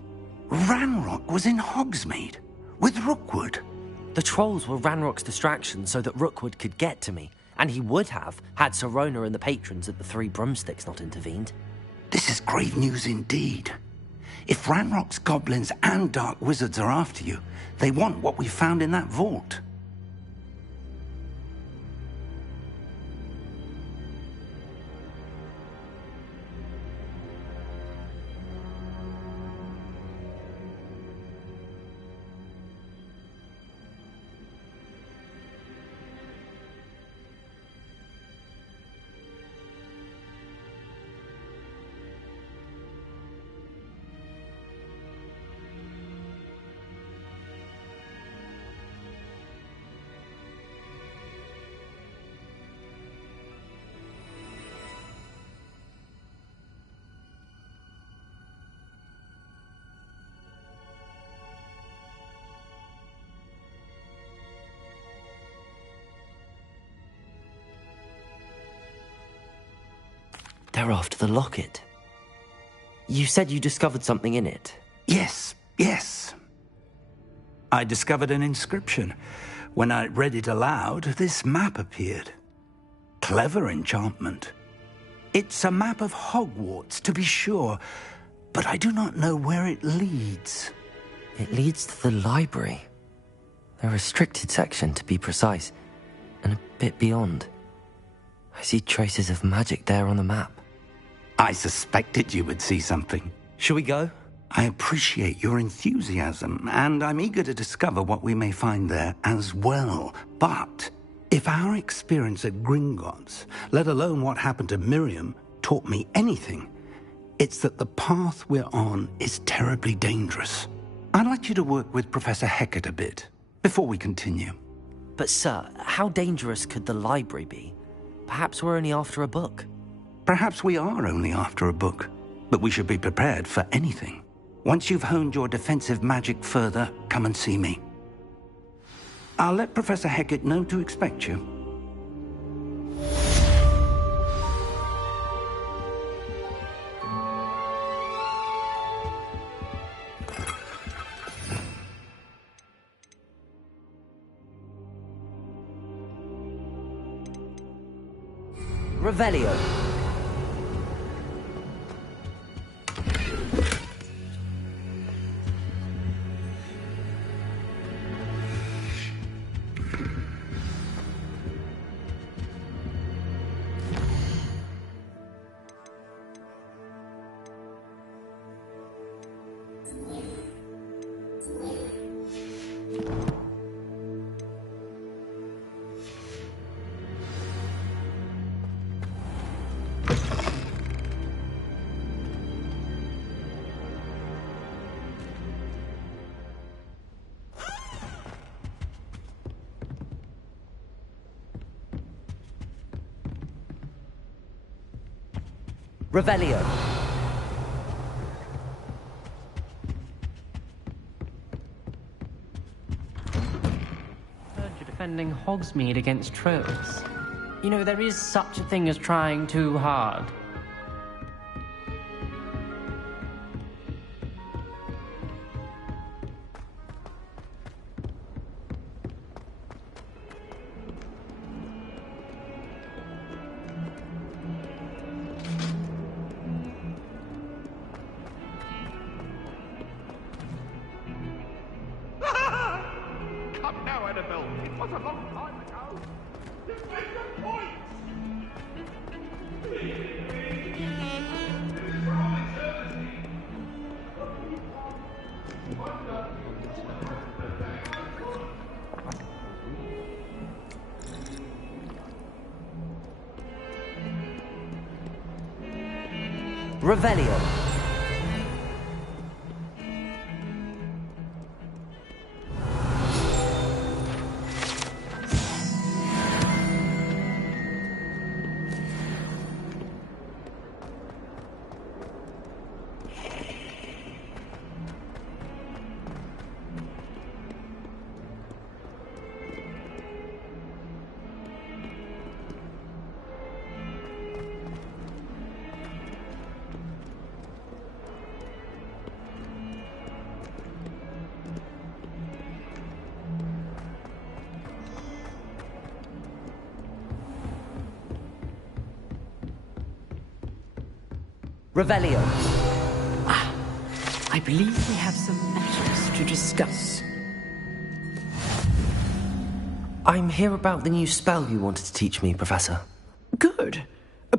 Ranrock was in Hogsmeade? With Rookwood? The trolls were Ranrock's distraction so that Rookwood could get to me. And he would have, had Sirona and the patrons at the Three Broomsticks not intervened. This is grave news indeed. If Ranrock's goblins and dark wizards are after you, they want what we found in that vault. They're after the locket. You said you discovered something in it. Yes. I discovered an inscription. When I read it aloud, this map appeared. Clever enchantment. It's a map of Hogwarts, to be sure, but I do not know where it leads. It leads to the library. The restricted section, to be precise, and a bit beyond. I see traces of magic there on the map. I suspected you would see something. Shall we go? I appreciate your enthusiasm, and I'm eager to discover what we may find there as well. But if our experience at Gringotts, let alone what happened to Miriam, taught me anything, it's that the path we're on is terribly dangerous. I'd like you to work with Professor Hecat a bit before we continue. But sir, how dangerous could the library be? Perhaps we're only after a book. Perhaps we are only after a book, but we should be prepared for anything. Once you've honed your defensive magic further, come and see me. I'll let Professor Hecat know to expect you. Revelio. Revelio. Heard you're defending Hogsmeade against trolls. You know, there is such a thing as trying too hard. Revelio. Revelio. I believe we have some matters to discuss. I'm here about the new spell you wanted to teach me, Professor. Good.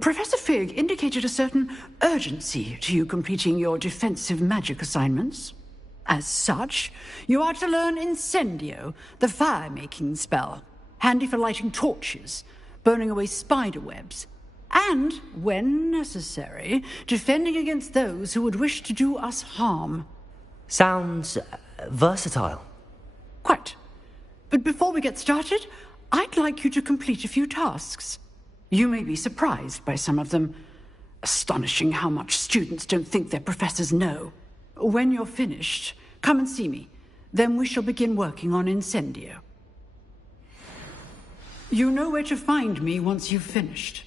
Professor Fig indicated a certain urgency to you completing your defensive magic assignments. As such, you are to learn Incendio, the fire-making spell, handy for lighting torches, burning away spider webs, and, when necessary, defending against those who would wish to do us harm. Sounds versatile. Quite. But before we get started, I'd like you to complete a few tasks. You may be surprised by some of them. Astonishing how much students don't think their professors know. When you're finished, come and see me. Then we shall begin working on Incendio. You know where to find me once you've finished.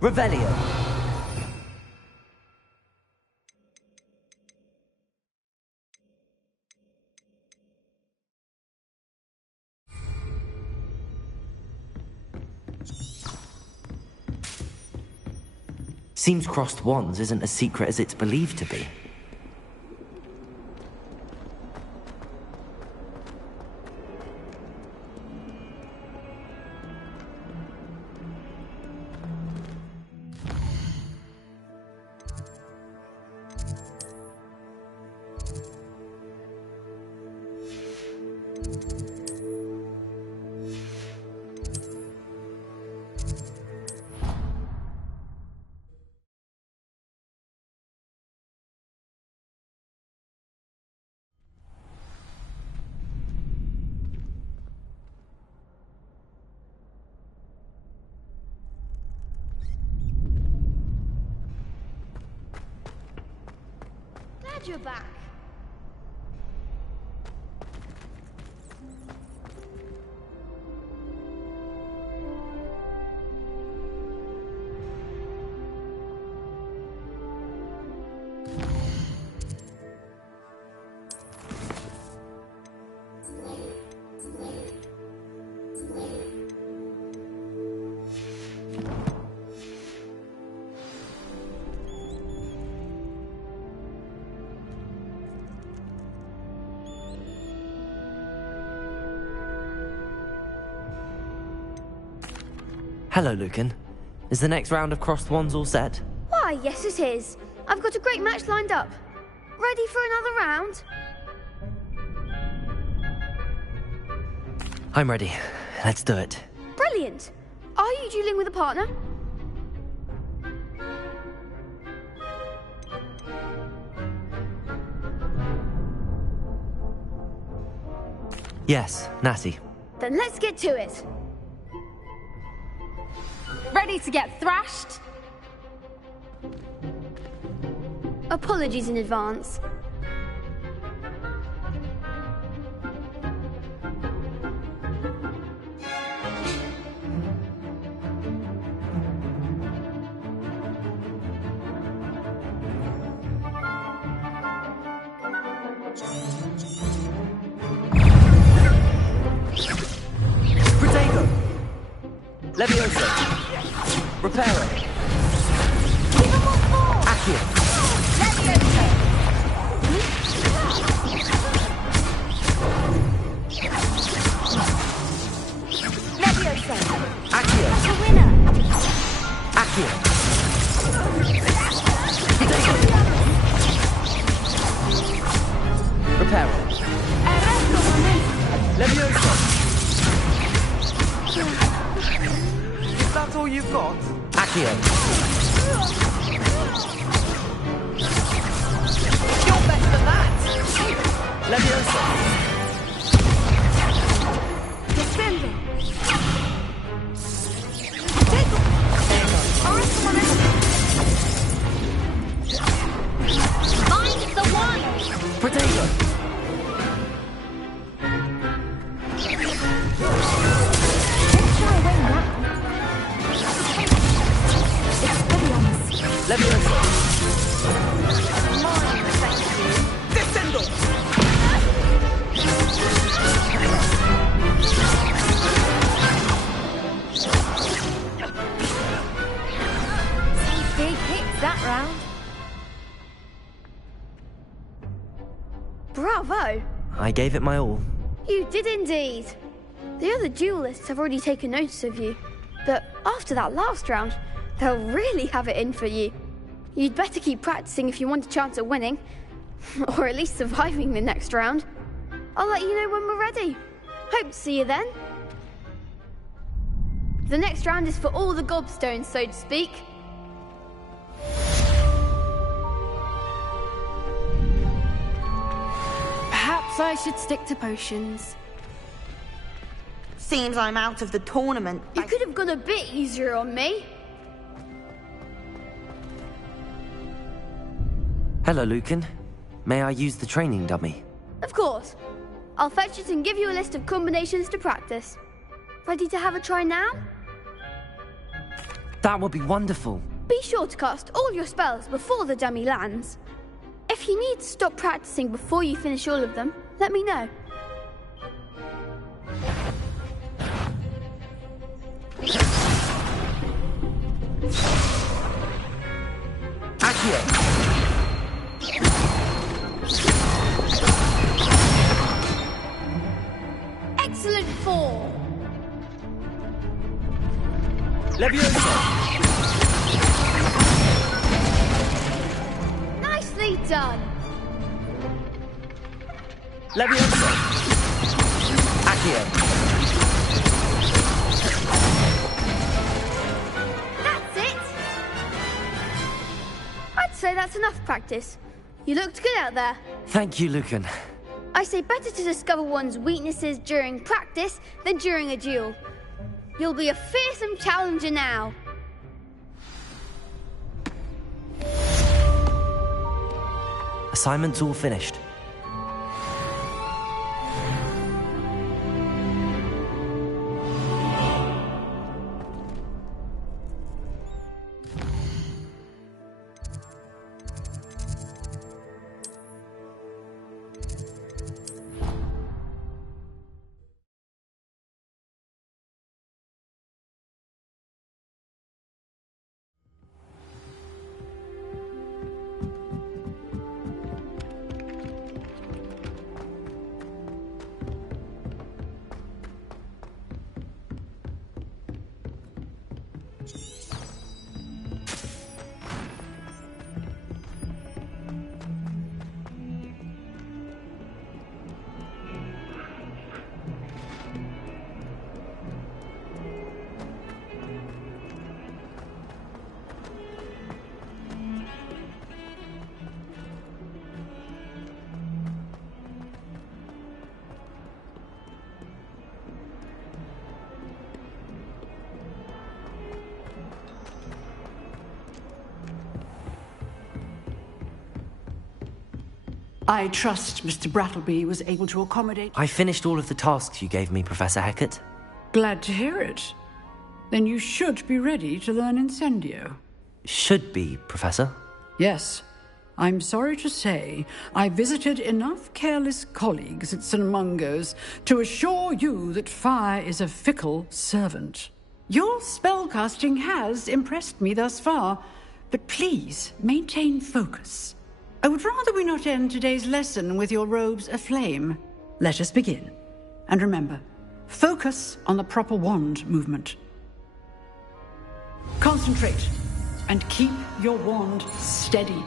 Revelio. Seems crossed wands isn't as secret as it's believed to be. you're back. Hello, Lucan. Is the next round of crossed wands all set? Why, yes it is. I've got a great match lined up. Ready for another round? I'm ready. Let's do it. Brilliant. Are you dueling with a partner? Yes, Natty. Then let's get to it. Ready to get thrashed? Apologies in advance. Protego! Levioso! Reparo! Accio! Levioso! Accio! The winner! Accio! Reparo! Levioso! Is that all you've got? Accio! You're better than that! Levioso! Defendo! Find the one! Protego! Levioso! Descendo! Big hits that round. Bravo! I gave it my all. You did indeed. The other duelists have already taken notice of you, but after that last round, they'll really have it in for you. You'd better keep practicing if you want a chance at winning, or at least surviving the next round. I'll let you know when we're ready. Hope to see you then. The next round is for all the gobstones, so to speak. Perhaps I should stick to potions. Seems I'm out of the tournament. You could have gone a bit easier on me. Hello, Lucan. May I use the training dummy? Of course. I'll fetch it and give you a list of combinations to practice. Ready to have a try now? That would be wonderful. Be sure to cast all your spells before the dummy lands. If you need to stop practicing before you finish all of them, let me know. Accio! Excellent form! Levioso! Nicely done! Levioso! Accio! That's it! I'd say that's enough practice. You looked good out there. Thank you, Lucan. I say better to discover one's weaknesses during practice than during a duel. You'll be a fearsome challenger now. Assignment's all finished. I trust Mr. Brattleby was able to accommodate... I finished all of the tasks you gave me, Professor Hecat. Glad to hear it. Then you should be ready to learn Incendio. Should be, Professor. Yes. I'm sorry to say, I visited enough careless colleagues at St. Mungo's to assure you that fire is a fickle servant. Your spellcasting has impressed me thus far, but please maintain focus. I would rather we not end today's lesson with your robes aflame. Let us begin. And remember, focus on the proper wand movement. Concentrate, and keep your wand steady.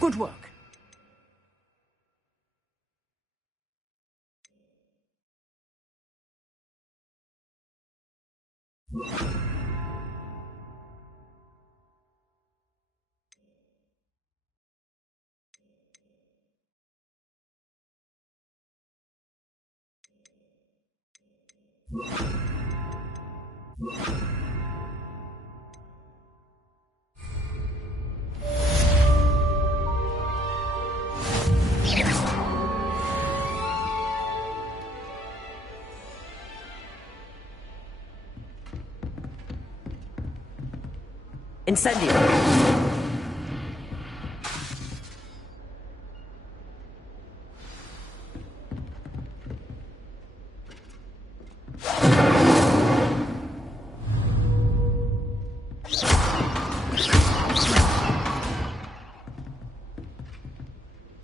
Good work. Incendio!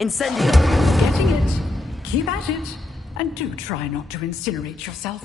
Incendio! Getting it. Keep at it. And do try not to incinerate yourself.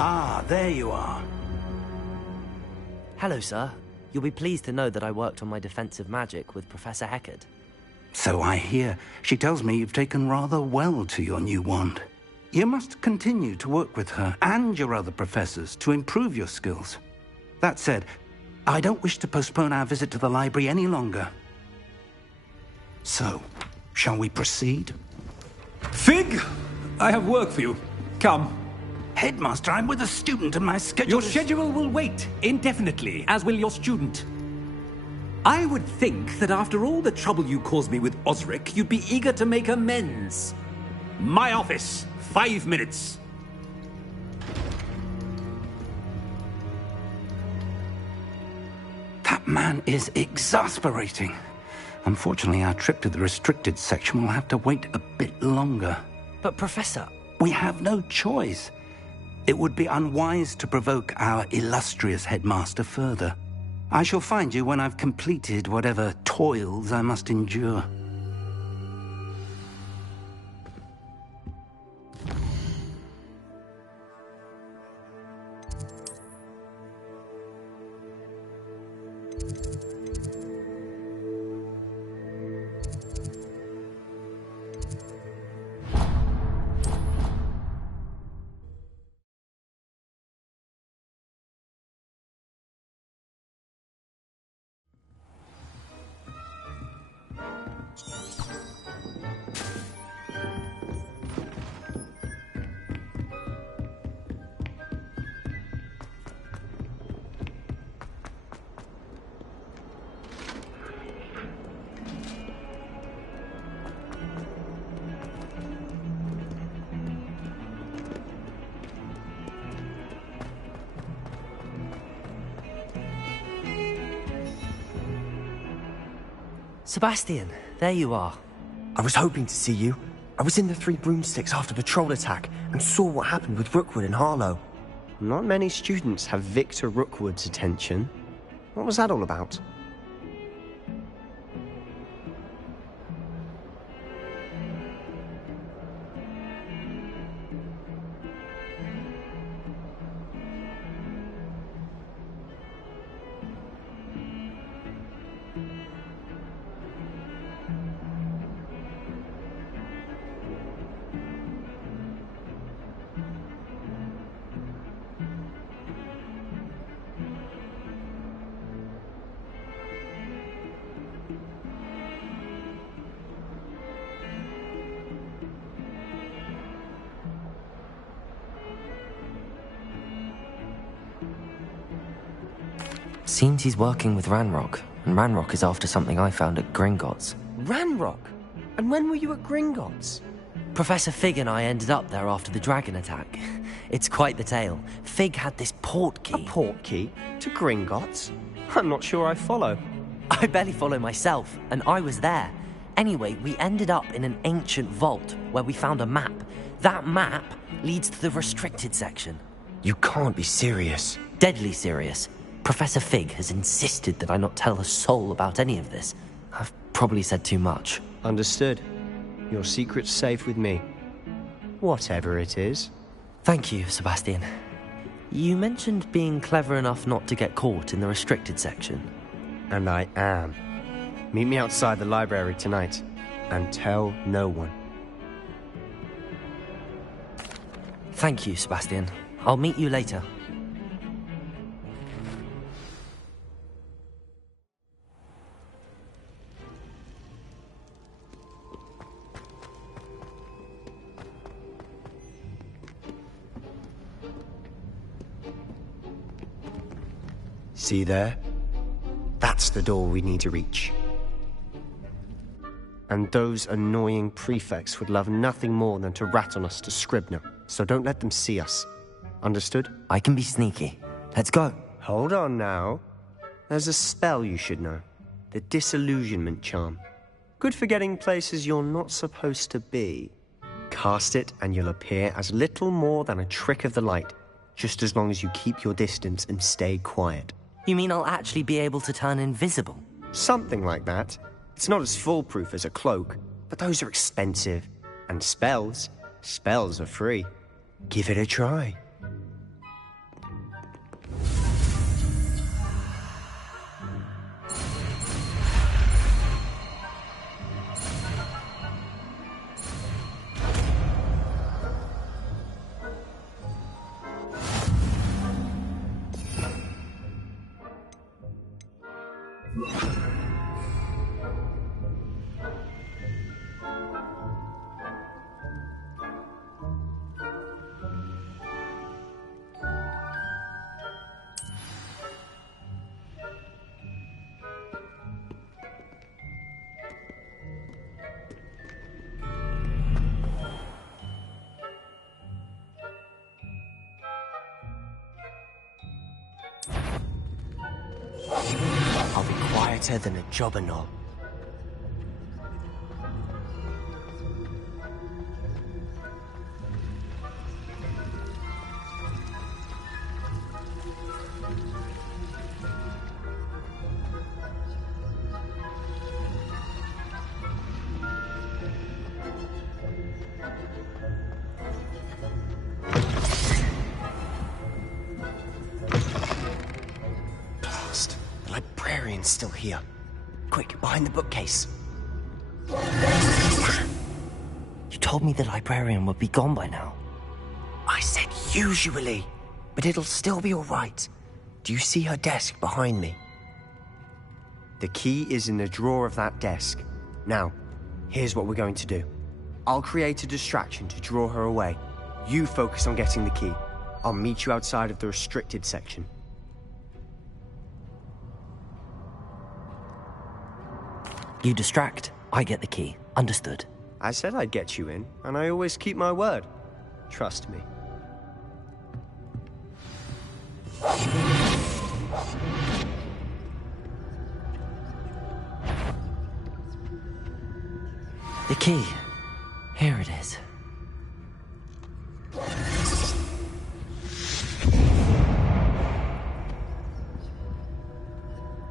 Ah, there you are. Hello, sir. You'll be pleased to know that I worked on my defensive magic with Professor Heckard. So I hear. She tells me you've taken rather well to your new wand. You must continue to work with her and your other professors to improve your skills. That said, I don't wish to postpone our visit to the library any longer. So, shall we proceed? Fig! I have work for you. Come. Headmaster, I'm with a student and my schedule Your schedule will wait indefinitely, as will your student. I would think that after all the trouble you caused me with Osric, you'd be eager to make amends. My office, 5 minutes. That man is exasperating. Unfortunately, our trip to the restricted section will have to wait a bit longer. But, Professor... We have no choice. It would be unwise to provoke our illustrious headmaster further. I shall find you when I've completed whatever toils I must endure. Sebastian, there you are. I was hoping to see you. I was in the Three Broomsticks after the troll attack and saw what happened with Rookwood and Harlow. Not many students have Victor Rookwood's attention. What was that all about? Seems he's working with Ranrock, and Ranrock is after something I found at Gringotts. Ranrock? And when were you at Gringotts? Professor Fig and I ended up there after the dragon attack. It's quite the tale. Fig had this port key. A port key? To Gringotts? I'm not sure I follow. I barely follow myself, and I was there. Anyway, we ended up in an ancient vault where we found a map. That map leads to the restricted section. You can't be serious. Deadly serious. Professor Fig has insisted that I not tell a soul about any of this. I've probably said too much. Understood. Your secret's safe with me. Whatever it is. Thank you, Sebastian. You mentioned being clever enough not to get caught in the restricted section. And I am. Meet me outside the library tonight, and tell no one. Thank you, Sebastian. I'll meet you later. See there? That's the door we need to reach. And those annoying prefects would love nothing more than to rat on us to Scribner, so don't let them see us. Understood? I can be sneaky. Let's go. Hold on now. There's a spell you should know. The Disillusionment Charm. Good for getting places you're not supposed to be. Cast it and you'll appear as little more than a trick of the light, just as long as you keep your distance and stay quiet. You mean I'll actually be able to turn invisible? Something like that. It's not as foolproof as a cloak, but those are expensive. And spells are free. Give it a try. I'll be quieter than a jobberknoll. Still here. Quick, behind the bookcase. You told me the librarian would be gone by now. I said usually, but it'll still be all right. Do you see her desk behind me? The key is in the drawer of that desk. Now, here's what we're going to do. I'll create a distraction to draw her away. You focus on getting the key. I'll meet you outside of the restricted section. You distract, I get the key. Understood. I said I'd get you in, and I always keep my word. Trust me. The key. Here it is.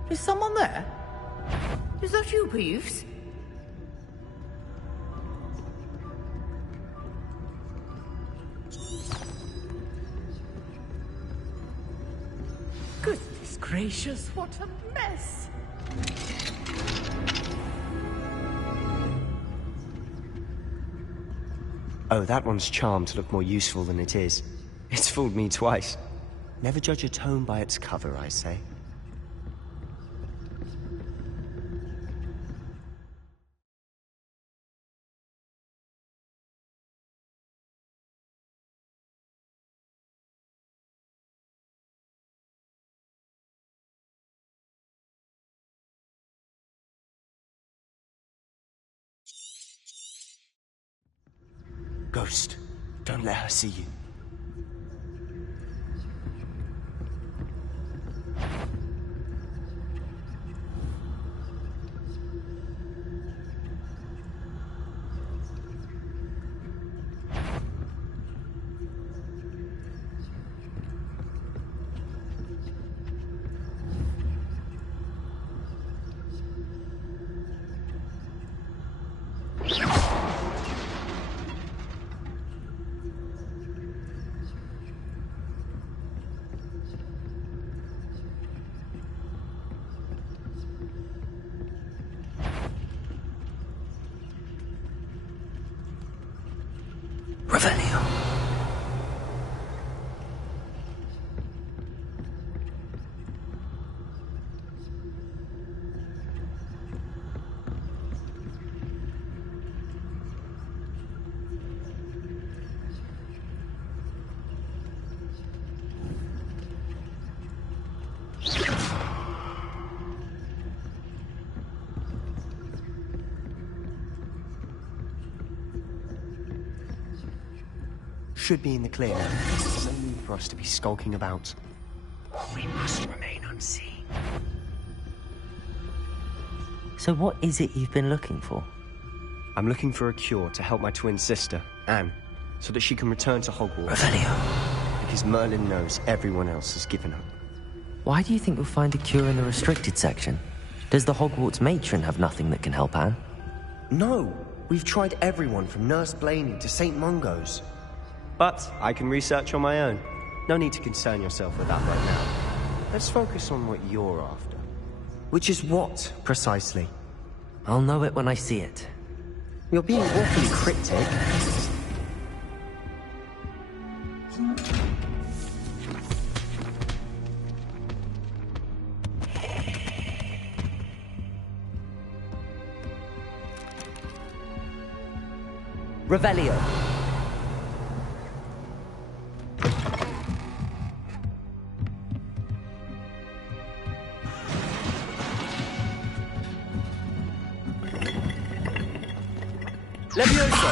Is someone there? Is that you, Peeves? Goodness gracious, what a mess! Oh, that one's charmed to look more useful than it is. It's fooled me twice. Never judge a tome by its cover, I say. Ghost, don't let her see you. Revelio. Should be in the clear now. There's no need for us to be skulking about. We must remain unseen. So what is it you've been looking for? I'm looking for a cure to help my twin sister, Anne, so that she can return to Hogwarts. Revelio. Because Merlin knows everyone else has given up. Why do you think you'll find a cure in the restricted section? Does the Hogwarts matron have nothing that can help Anne? No! We've tried everyone from Nurse Blaney to St. Mungo's. But I can research on my own. No need to concern yourself with that right now. Let's focus on what you're after. Which is what, precisely? I'll know it when I see it. You're being awfully cryptic. Revelio. Levioso.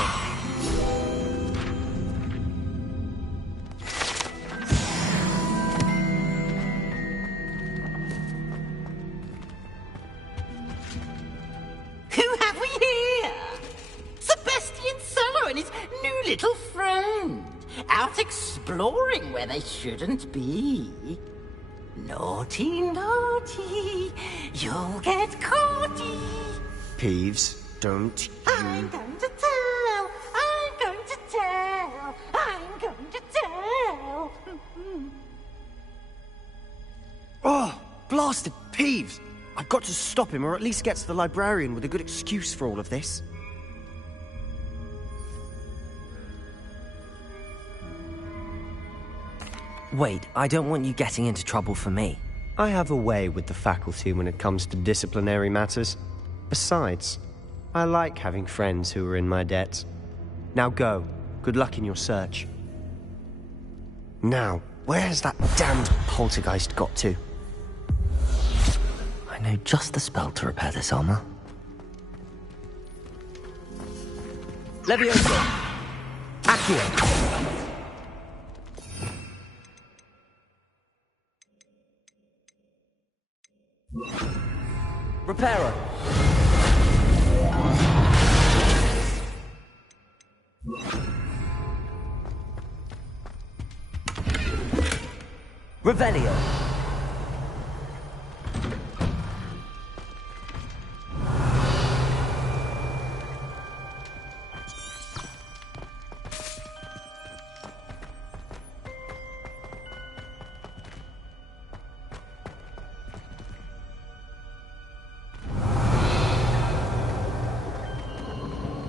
Who have we here? Sebastian Sello and his new little friend. Out exploring where they shouldn't be. Naughty, naughty. You'll get caughty. Peeves, don't I'm going to tell. I'm going to tell. I'm going to tell. Oh, blasted Peeves! I've got to stop him, or at least get to the librarian with a good excuse for all of this. Wait, I don't want you getting into trouble for me. I have a way with the faculty when it comes to disciplinary matters. Besides, I like having friends who are in my debt. Now go. Good luck in your search. Now, where's that damned poltergeist got to? I know just the spell to repair this armor. Levioso. Accio. Reparo. Revelio.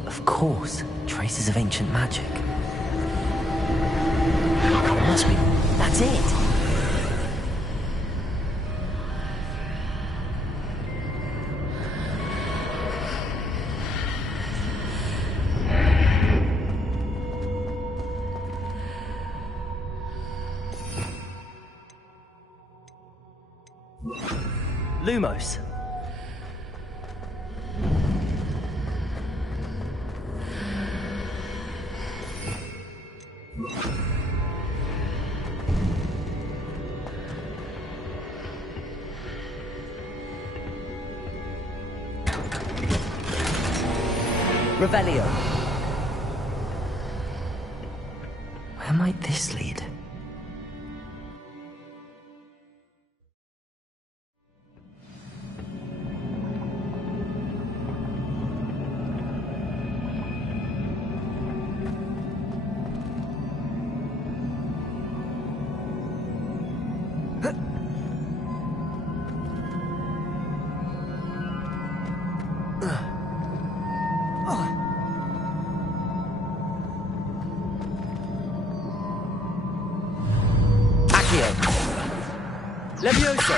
Of course, traces of ancient magic. It must be. That's it. Lumos. Revelio. Where might this lead? Levioso.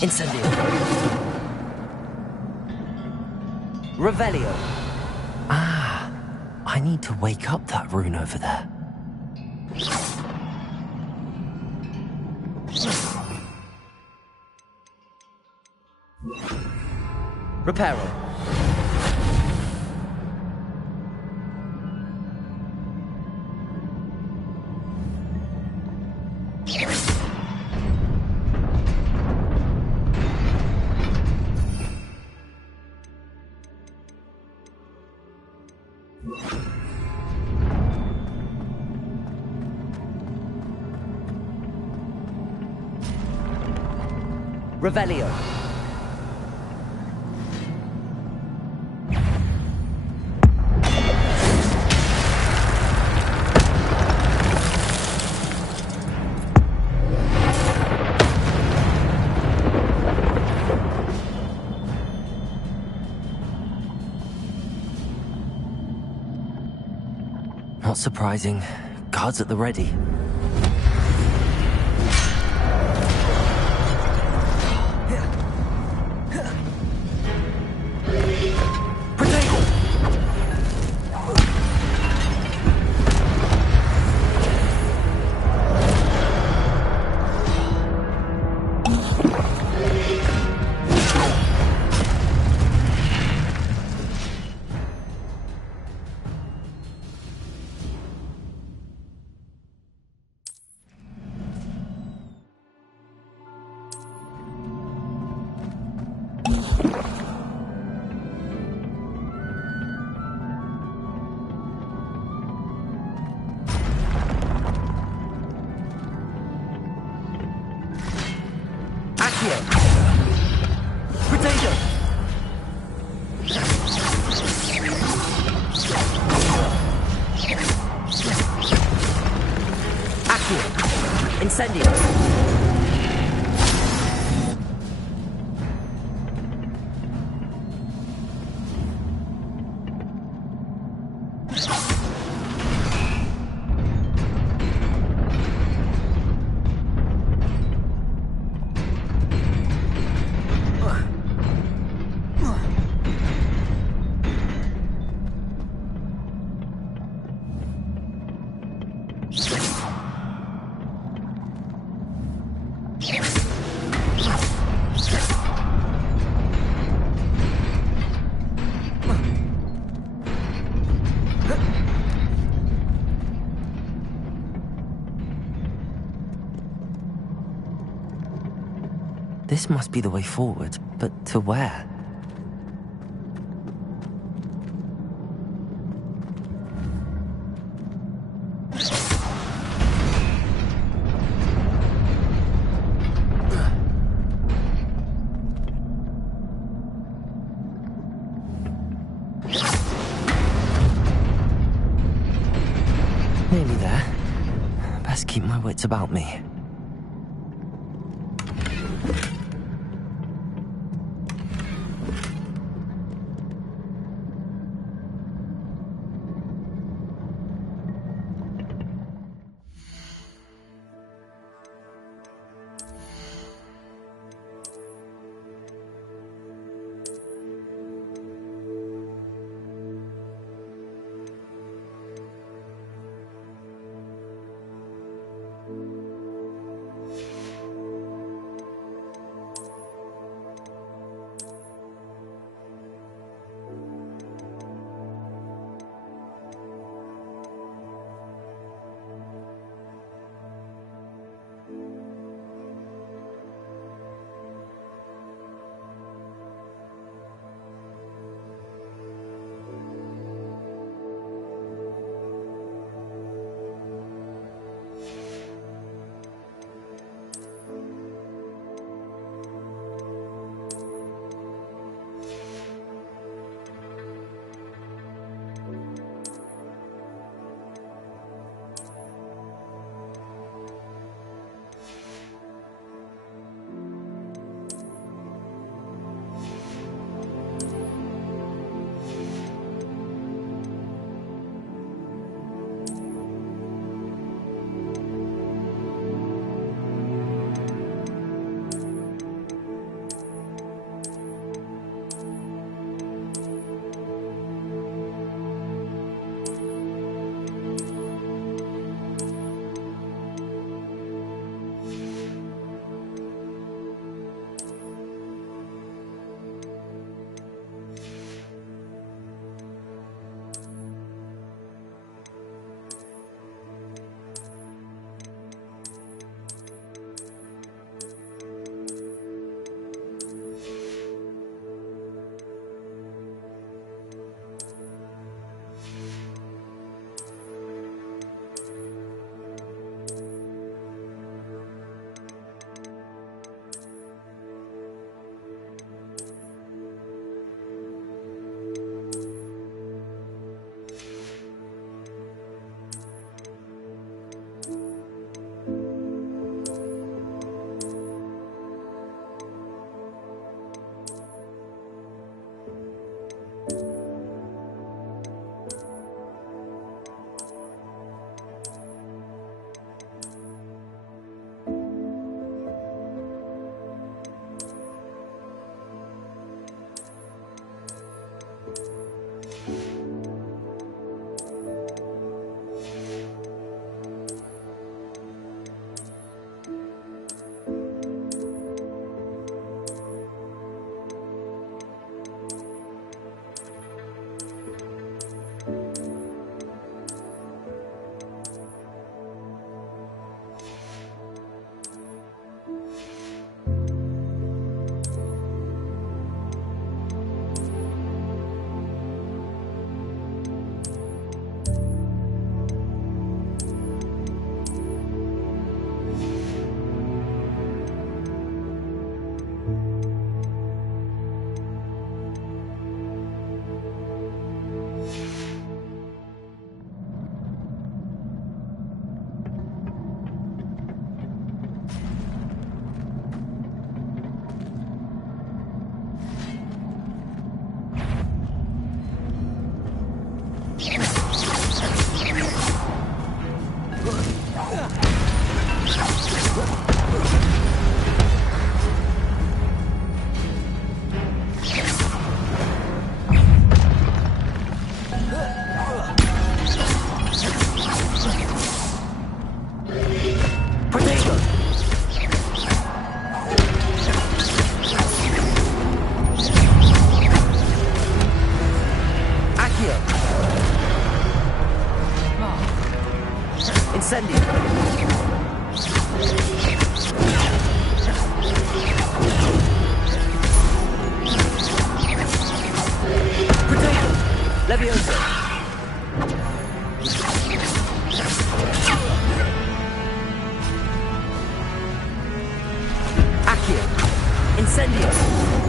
Incendio. Revelio. Ah, I need to wake up that rune over there. Reparo. Revelio. Not surprising. Guards at the ready. Incendio. This must be the way forward, but to where? Nearly there. Best keep my wits about me. here. Incendio.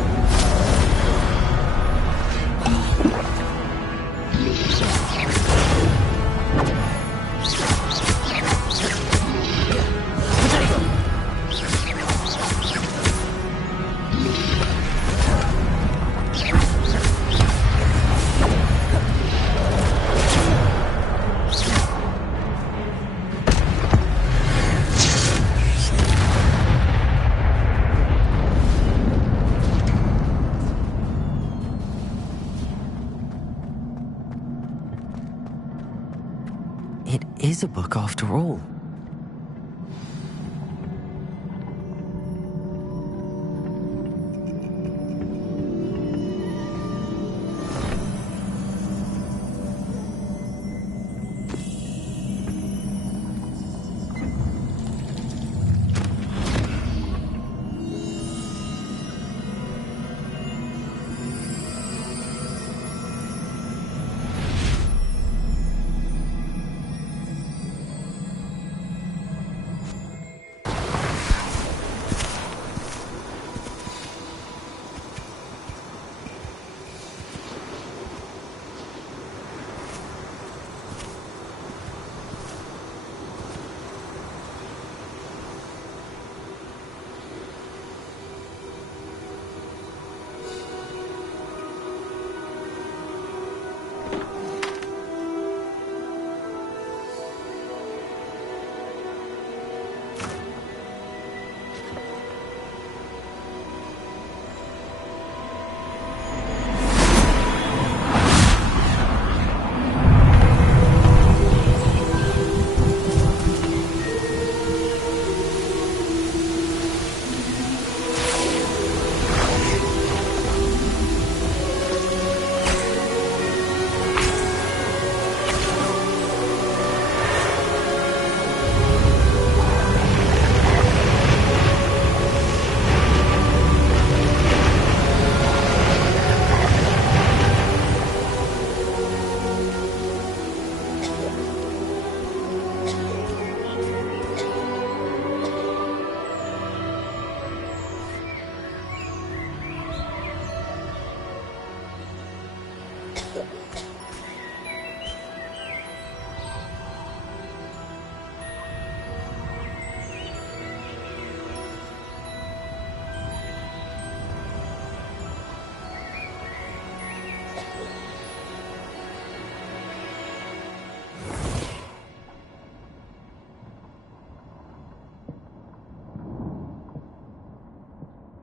It is a book after all.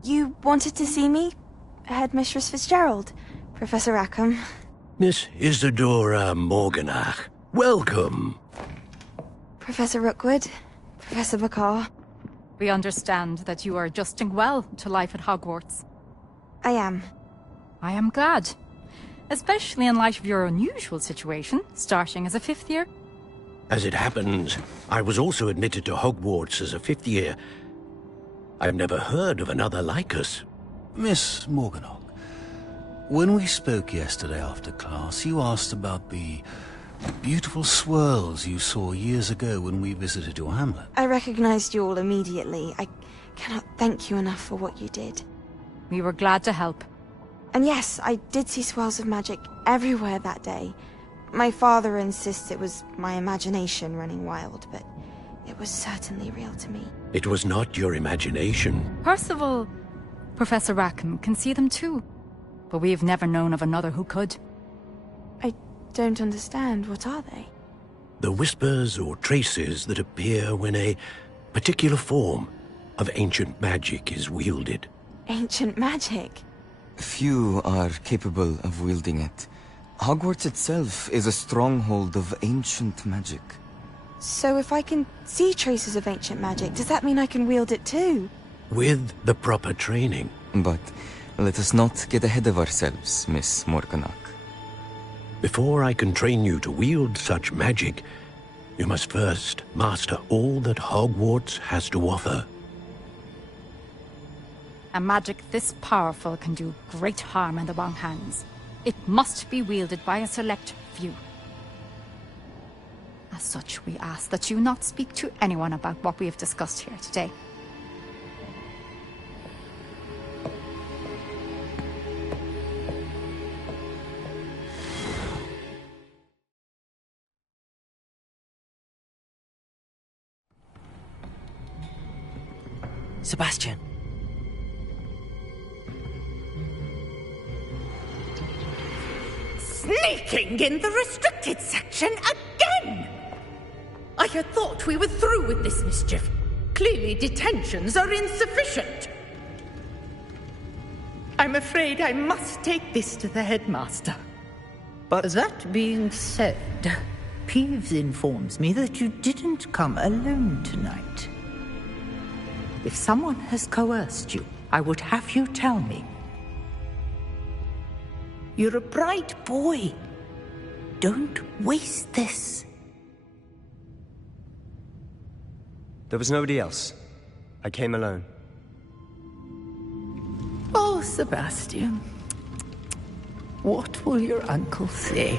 You wanted to see me? Headmistress Fitzgerald, Professor Rackham. Miss Isadora Morganach, welcome. Professor Rookwood, Professor Bakar. We understand that you are adjusting well to life at Hogwarts. I am. I am glad. Especially in light of your unusual situation, starting as a fifth year. As it happens, I was also admitted to Hogwarts as a fifth year. I've never heard of another like us. Miss Morganach, when we spoke yesterday after class, you asked about the beautiful swirls you saw years ago when we visited your hamlet. I recognized you all immediately. I cannot thank you enough for what you did. We were glad to help. And yes, I did see swirls of magic everywhere that day. My father insists it was my imagination running wild, but it was certainly real to me. It was not your imagination. Percival, Professor Rackham can see them too. But we have never known of another who could. I don't understand. What are they? The whispers or traces that appear when a particular form of ancient magic is wielded. Ancient magic? Few are capable of wielding it. Hogwarts itself is a stronghold of ancient magic. So if I can see traces of ancient magic, does that mean I can wield it too? With the proper training. But let us not get ahead of ourselves, Miss Morganach. Before I can train you to wield such magic, you must first master all that Hogwarts has to offer. A magic this powerful can do great harm in the wrong hands. It must be wielded by a select few. As such, we ask that you not speak to anyone about what we have discussed here today. Sebastian. Sneaking in the restricted section again! I had thought we were through with this mischief. Clearly detentions are insufficient. I'm afraid I must take this to the headmaster. But that being said, Peeves informs me that you didn't come alone tonight. If someone has coerced you, I would have you tell me. You're a bright boy. Don't waste this. there was nobody else. I came alone. Oh, Sebastian. What will your uncle say?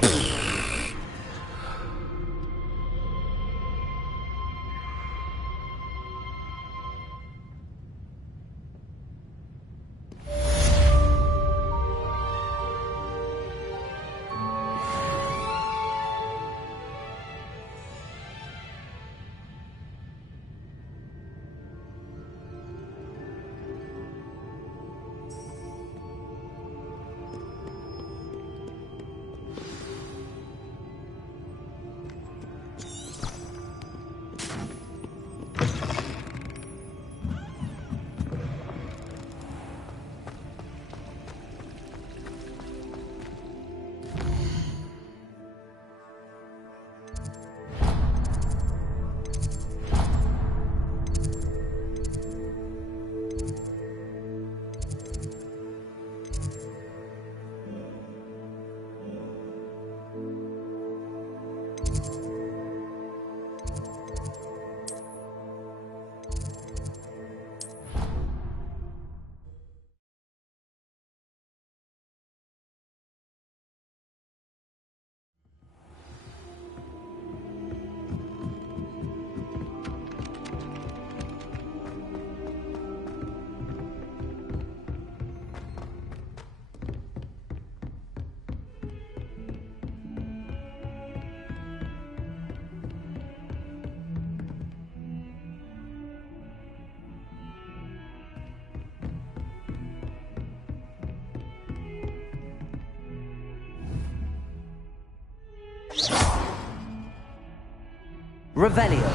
Revelio.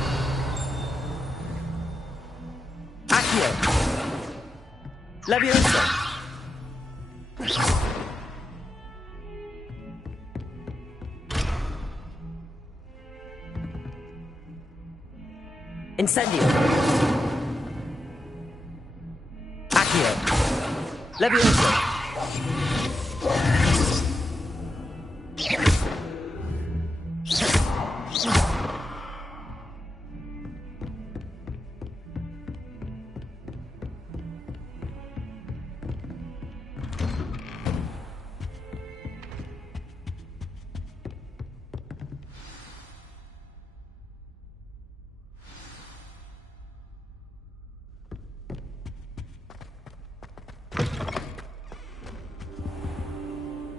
Accio. Leviosa. Incendio. Accio. Leviosa.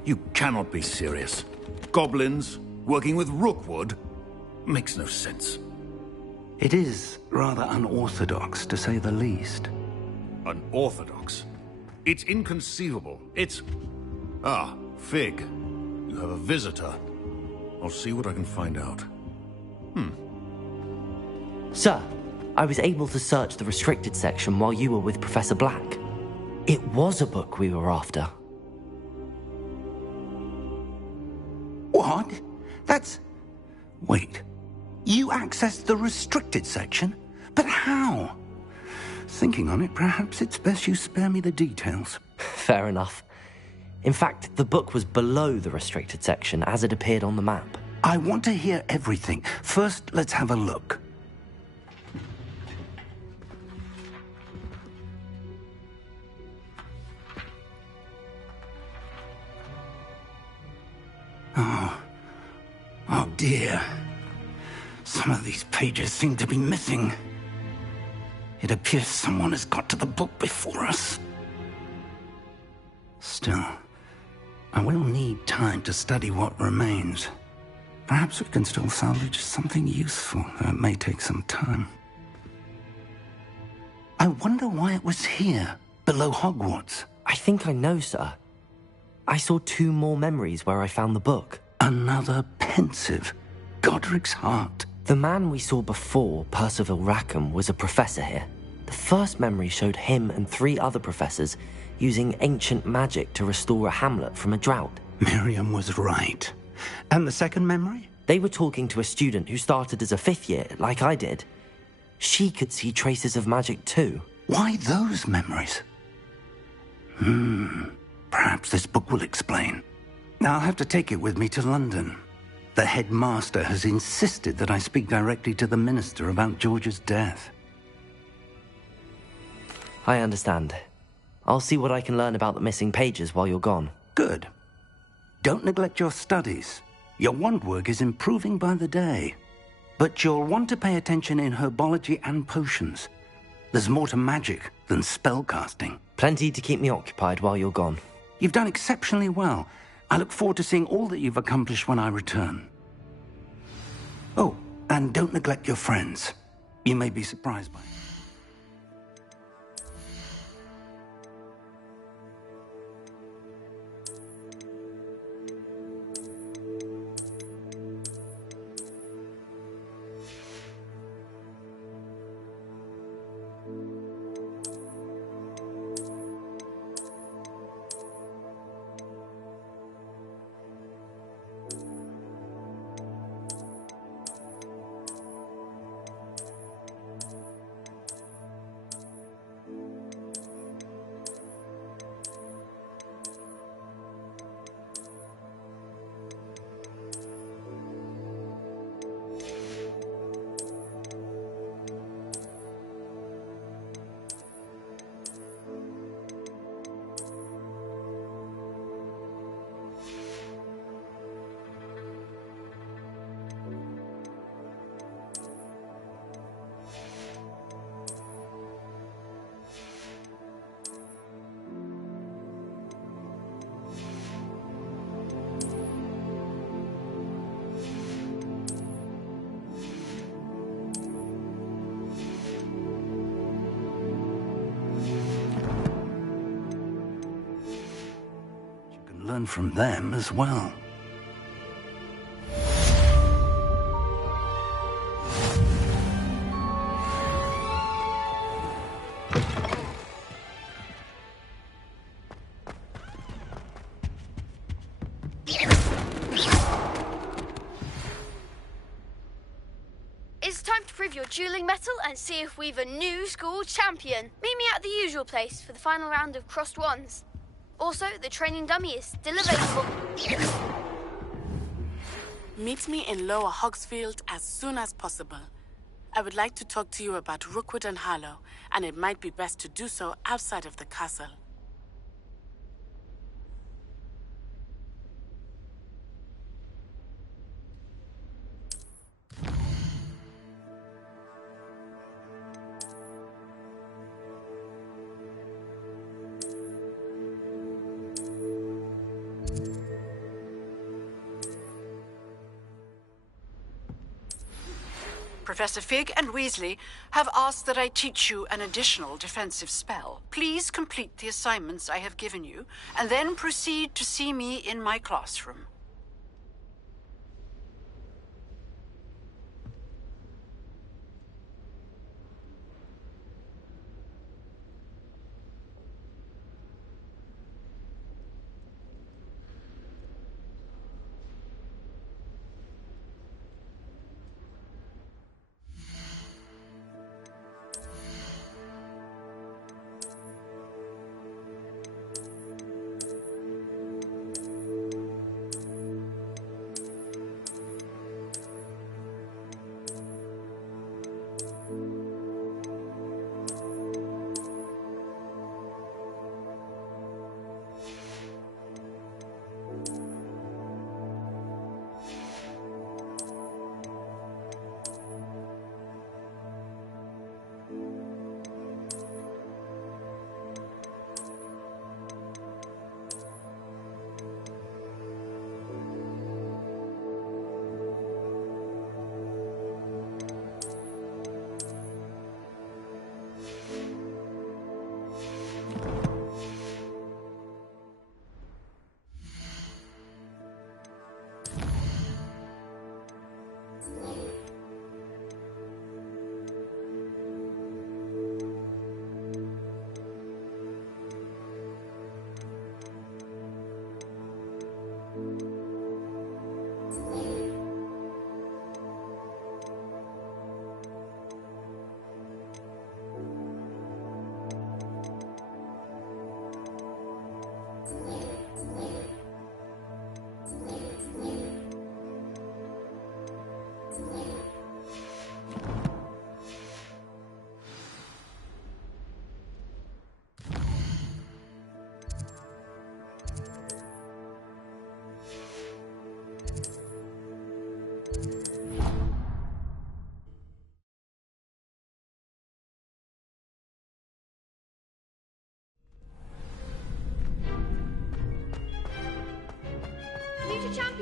You cannot be serious. Goblins working with Rookwood makes no sense. It is rather unorthodox, to say the least. Unorthodox? It's inconceivable. It's... Ah, Fig. You have a visitor. I'll see what I can find out. Sir, I was able to search the restricted section while you were with Professor Black. It was a book we were after. What? That's... Wait. You accessed the restricted section? But how? Thinking on it, perhaps it's best you spare me the details. Fair enough. In fact, the book was below the restricted section as it appeared on the map. I want to hear everything. First, let's have a look. Oh dear. Some of these pages seem to be missing. It appears someone has got to the book before us. Still, I will need time to study what remains. Perhaps we can still salvage something useful, though it may take some time. I I wonder why it was here, below Hogwarts. I think I know, sir. I saw 2 more memories where I found the book. Another pensive. Godric's heart. The man we saw before, Percival Rackham, was a professor here. The first memory showed him and 3 other professors using ancient magic to restore a hamlet from a drought. Miriam was right. And the second memory? They were talking to a student who started as a 5th year, like I did. She could see traces of magic too. Why those memories? Perhaps this book will explain. I'll have to take it with me to London. The headmaster has insisted that I speak directly to the minister about George's death. I understand. I'll see what I can learn about the missing pages while you're gone. Good. Don't neglect your studies. Your wand work is improving by the day. But you'll want to pay attention in herbology and potions. There's more to magic than spellcasting. Plenty to keep me occupied while you're gone. You've done exceptionally well. I look forward to seeing all that you've accomplished when I return. Oh, and don't neglect your friends. You may be surprised by it. Learn from them as well. It's time to prove your dueling mettle and see if we've a new school champion. Meet me at the usual place for the final round of crossed wands. Also, the training dummy is still available. Meet me in Lower Hogsfield as soon as possible. I would like to talk to you about Rookwood and Harlow, and it might be best to do so outside of the castle. Professor Fig and Weasley have asked that I teach you an additional defensive spell. Please complete the assignments I have given you, and then proceed to see me in my classroom.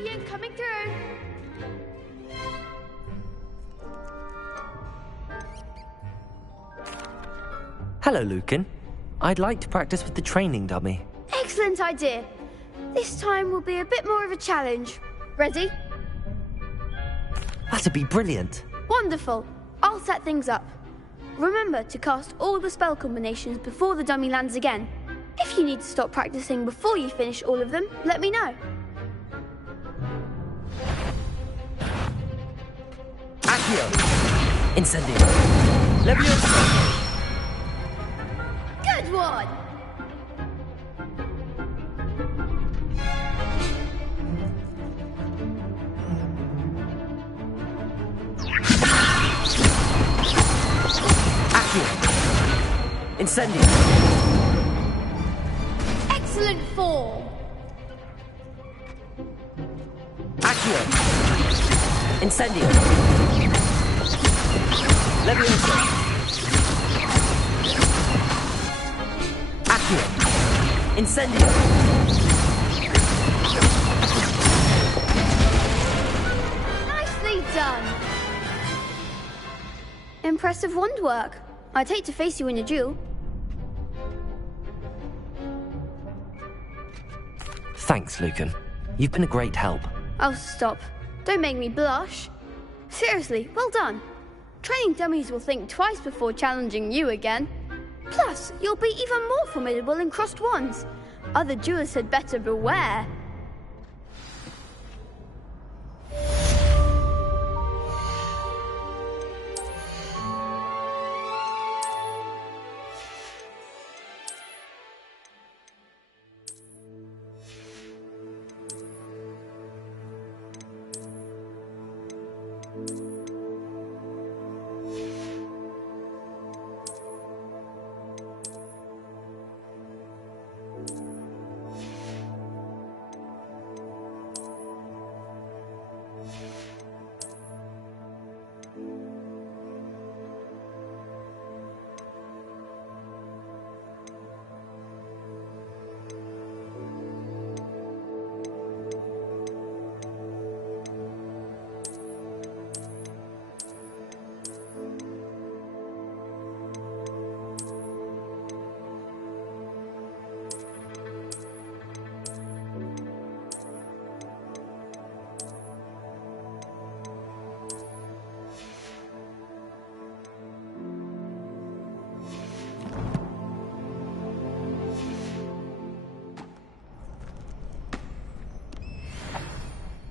Guardian coming through. Hello, Lucan. I'd like to practice with the training dummy. Excellent idea. This time will be a bit more of a challenge. Ready? That'd be brilliant. Wonderful. I'll set things up. Remember to cast all the spell combinations before the dummy lands again. If you need to stop practicing before you finish all of them, let me know. Accio! Incendio! Leviosa! Good one! Accio! Incendio! Excellent form! Accio! Incendio! Leviosa! Accio! Incendio! Nicely done! Impressive wand work. I'd hate to face you in a duel. Thanks, Lucan. You've been a great help. Oh, stop. Don't make me blush. Seriously, well done. Training dummies will think twice before challenging you again. Plus, you'll be even more formidable in crossed wands. Other duelists had better beware.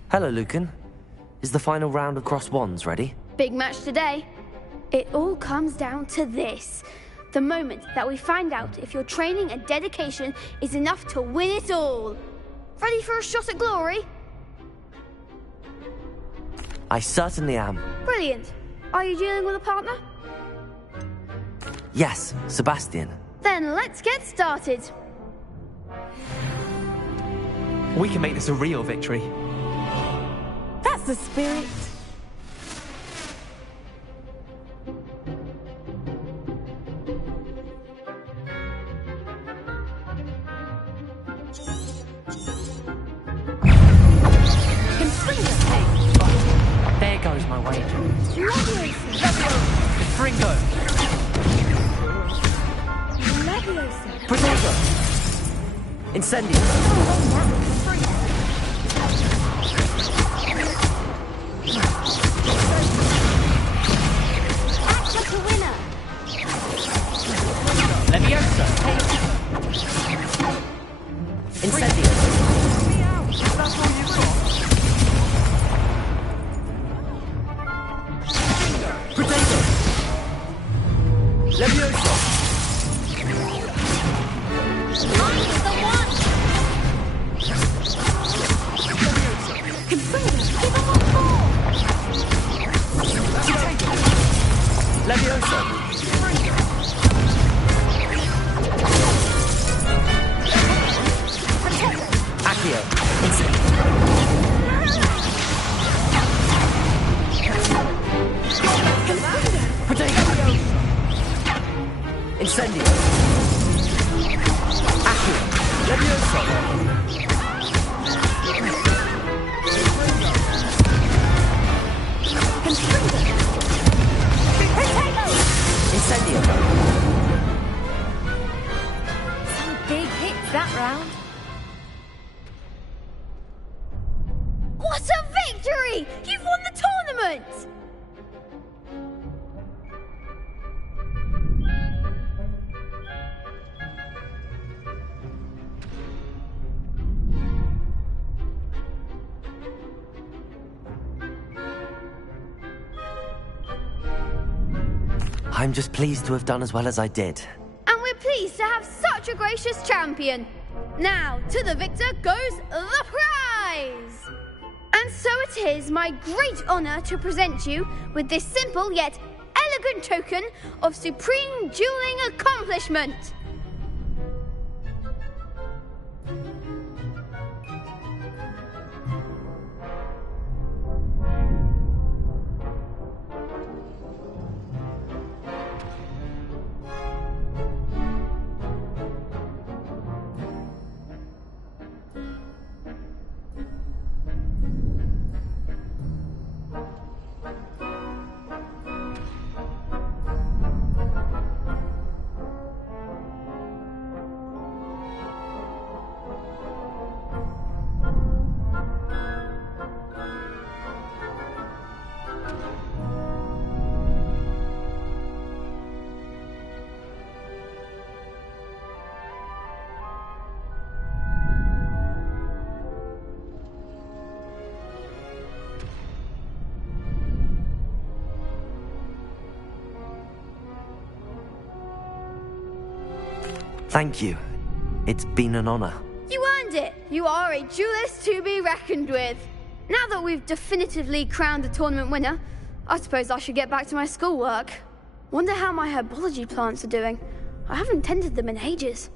Hello, Lucan. Is the final round of cross wands ready? Big match today. It all comes down to this. The moment that we find out if your training and dedication is enough to win it all. Ready for a shot at glory? I certainly am. Brilliant. Are you dealing with a partner? Yes, Sebastian. Then let's get started. We can make this a real victory. That's the spirit. There goes my wager. Fringo. Protego. Incendio. Act like a winner. Leviosa. Incendio. That's all you've got. Protego. Leviosa. I'm the one. Give him a ball. Leviosa. Accio. Incendio. Protego. Incendio. Accio. Leviosa. and freedom! Potato! Incendio! Some big hits that round. What a victory! You've won the tournament! I'm just pleased to have done as well as I did. And we're pleased to have such a gracious champion. Now, to the victor goes the prize! And so it is my great honour to present you with this simple yet elegant token of supreme dueling accomplishment. Thank you. It's been an honor. You earned it! You are a duelist to be reckoned with. Now that we've definitively crowned the tournament winner, I suppose I should get back to my schoolwork. Wonder how my herbology plants are doing. I haven't tended them in ages.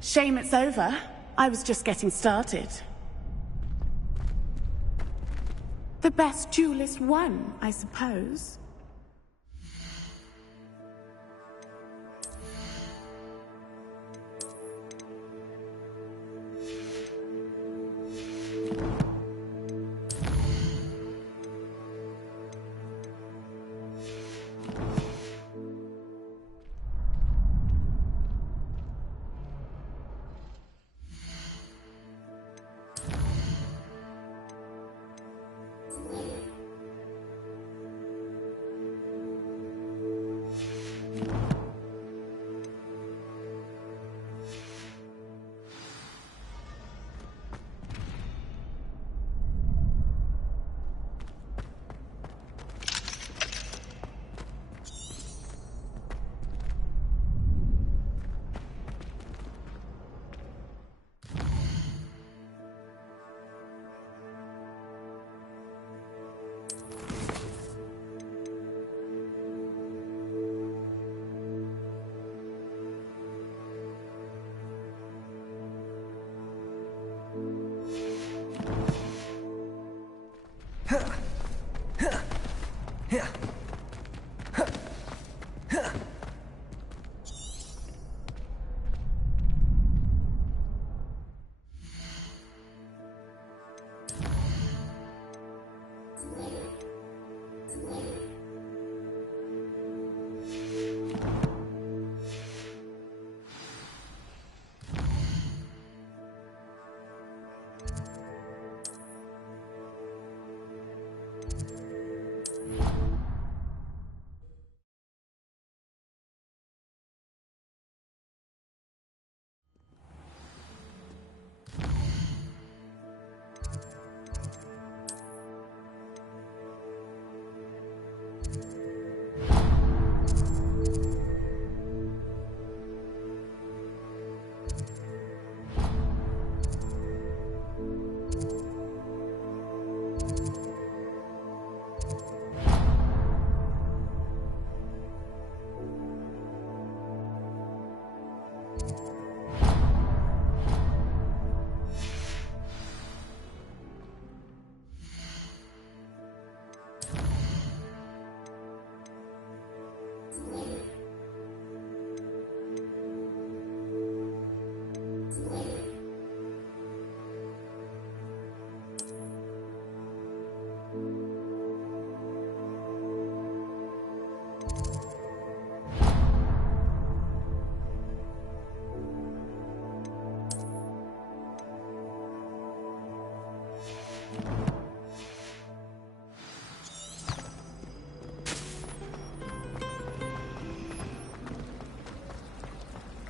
Shame it's over. I was just getting started. The best duelist won, I suppose.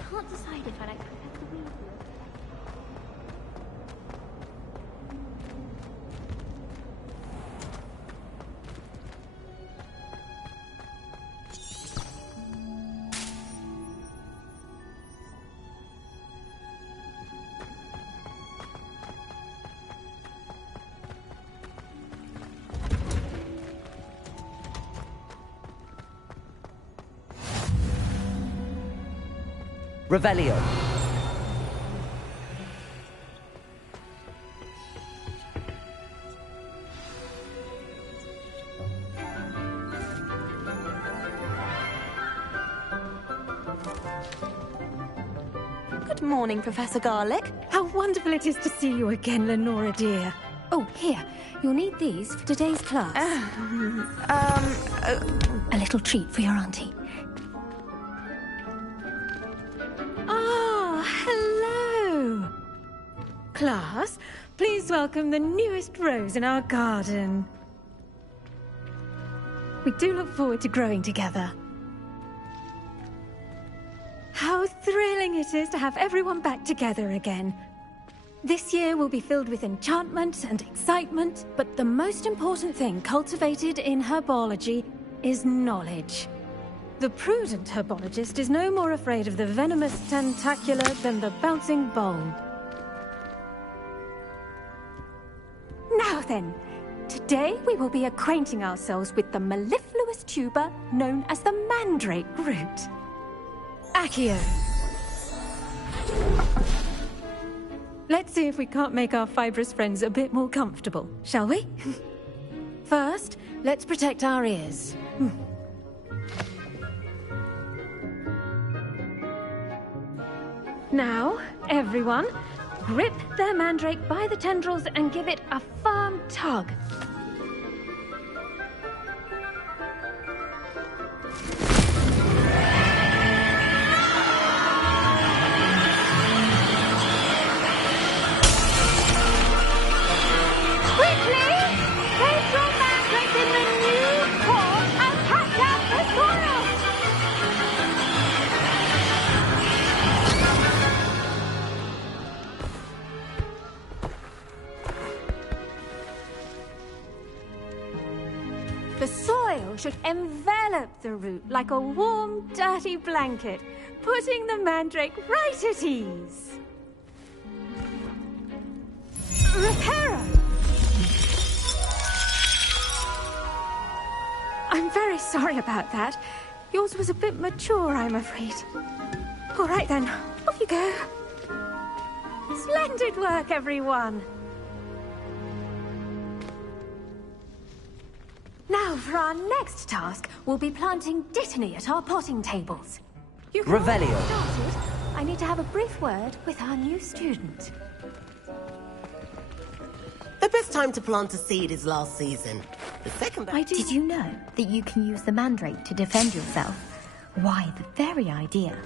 Can't decide if I like Professor Weasley. Revelio. Good morning, Professor Garlick. How wonderful it is to see you again, Lenora dear. Oh, here. You'll need these for today's class. A little treat for your auntie. Ah, hello. Class, please welcome the newest rose in our garden. We do look forward to growing together. How thrilling it is to have everyone back together again. This year will be filled with enchantment and excitement, but the most important thing cultivated in herbology is knowledge. The prudent herbologist is no more afraid of the venomous tentacular than the bouncing bulb. Now then, today we will be acquainting ourselves with the mellifluous tuber known as the mandrake root. Accio. Let's see if we can't make our fibrous friends a bit more comfortable, shall we? First, let's protect our ears. Now, everyone, grip their mandrake by the tendrils and give it a firm tug. The soil should envelop the root like a warm, dirty blanket, putting the mandrake right at ease. Reparo! I'm very sorry about that. Yours was a bit mature, I'm afraid. All right then, off you go. Splendid work, everyone. Now, for our next task, we'll be planting Dittany at our potting tables. You can Revelio. Started. I need to have a brief word with our new student. The best time to plant a seed is last season. The second best... Did you know that you can use the mandrake to defend yourself? Why, the very idea.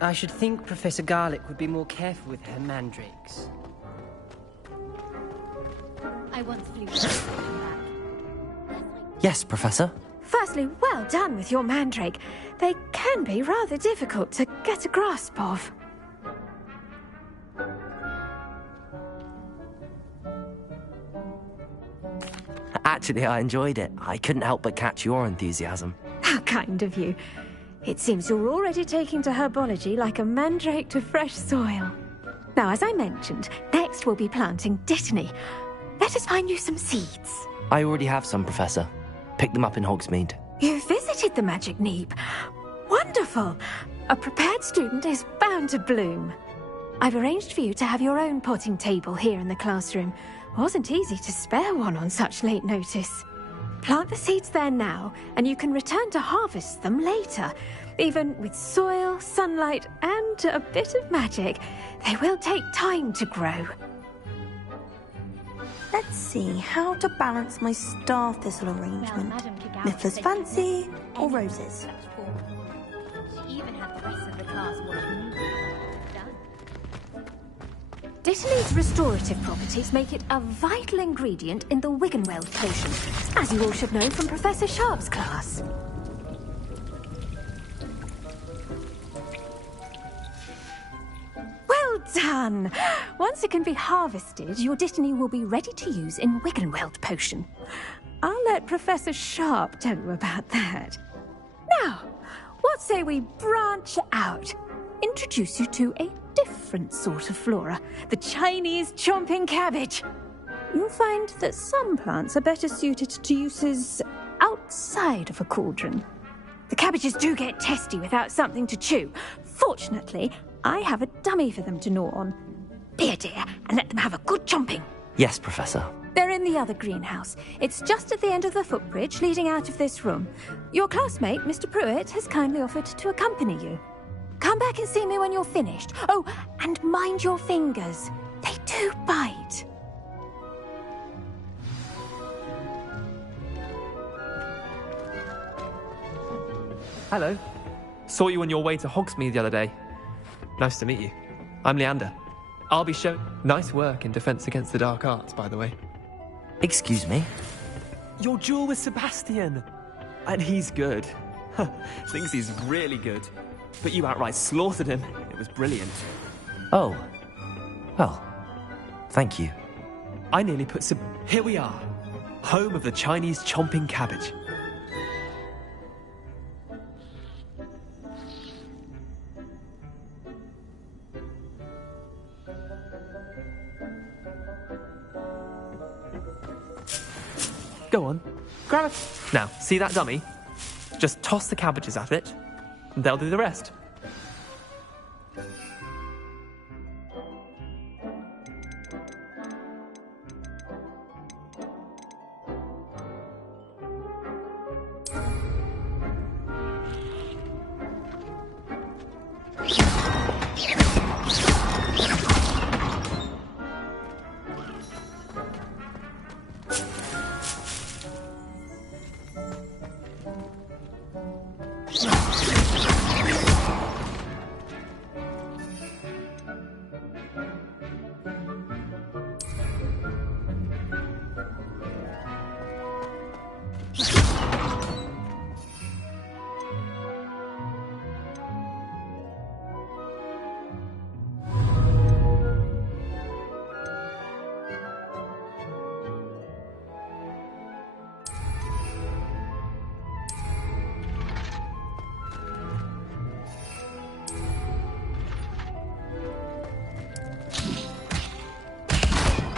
I should think Professor Garlick would be more careful with her mandrakes. I once flew back. Yes, Professor. Firstly, well done with your mandrake. They can be rather difficult to get a grasp of. Actually, I enjoyed it. I couldn't help but catch your enthusiasm. How kind of you. It seems you're already taking to herbology like a mandrake to fresh soil. Now, as I mentioned, next we'll be planting Dittany. Let us find you some seeds. I already have some, Professor. Picked them up in Hogsmeade. You visited the Magic Neep. Wonderful. A prepared student is bound to bloom. I've arranged for you to have your own potting table here in the classroom. Wasn't easy to spare one on such late notice. Plant the seeds there now, and you can return to harvest them later. Even with soil, sunlight, and a bit of magic, they will take time to grow. Let's see how to balance my star thistle arrangement. Mifflin's fancy or roses? She even had the rest of the class watching. Dittany's restorative properties make it a vital ingredient in the Wiggenweld potion, as you all should know from Professor Sharp's class. Well done! Once it can be harvested, your Dittany will be ready to use in Wiggenweld potion. I'll let Professor Sharp tell you about that. Now, what say we branch out? Introduce you to a different sort of flora, the Chinese chomping cabbage. You'll find that some plants are better suited to uses outside of a cauldron. The cabbages do get testy without something to chew. Fortunately, I have a dummy for them to gnaw on. Be a dear and let them have a good chomping. Yes, Professor. They're in the other greenhouse. It's just at the end of the footbridge leading out of this room. Your classmate, Mr. Pruitt, has kindly offered to accompany you. Come back and see me when you're finished. Oh, and mind your fingers. They do bite. Hello. Saw you on your way to Hogsmeade the other day. Nice to meet you. I'm Leander. I'll be showing... Nice work in Defense Against the Dark Arts, by the way. Excuse me? Your duel with Sebastian. And he's good. Thinks he's really good. But you outright slaughtered him. It was brilliant. Oh. Well, thank you. I nearly put some... Here we are. Home of the Chinese chomping cabbage. Go on. Grab it. Now, see that dummy? Just toss the cabbages at it, and they'll do the rest.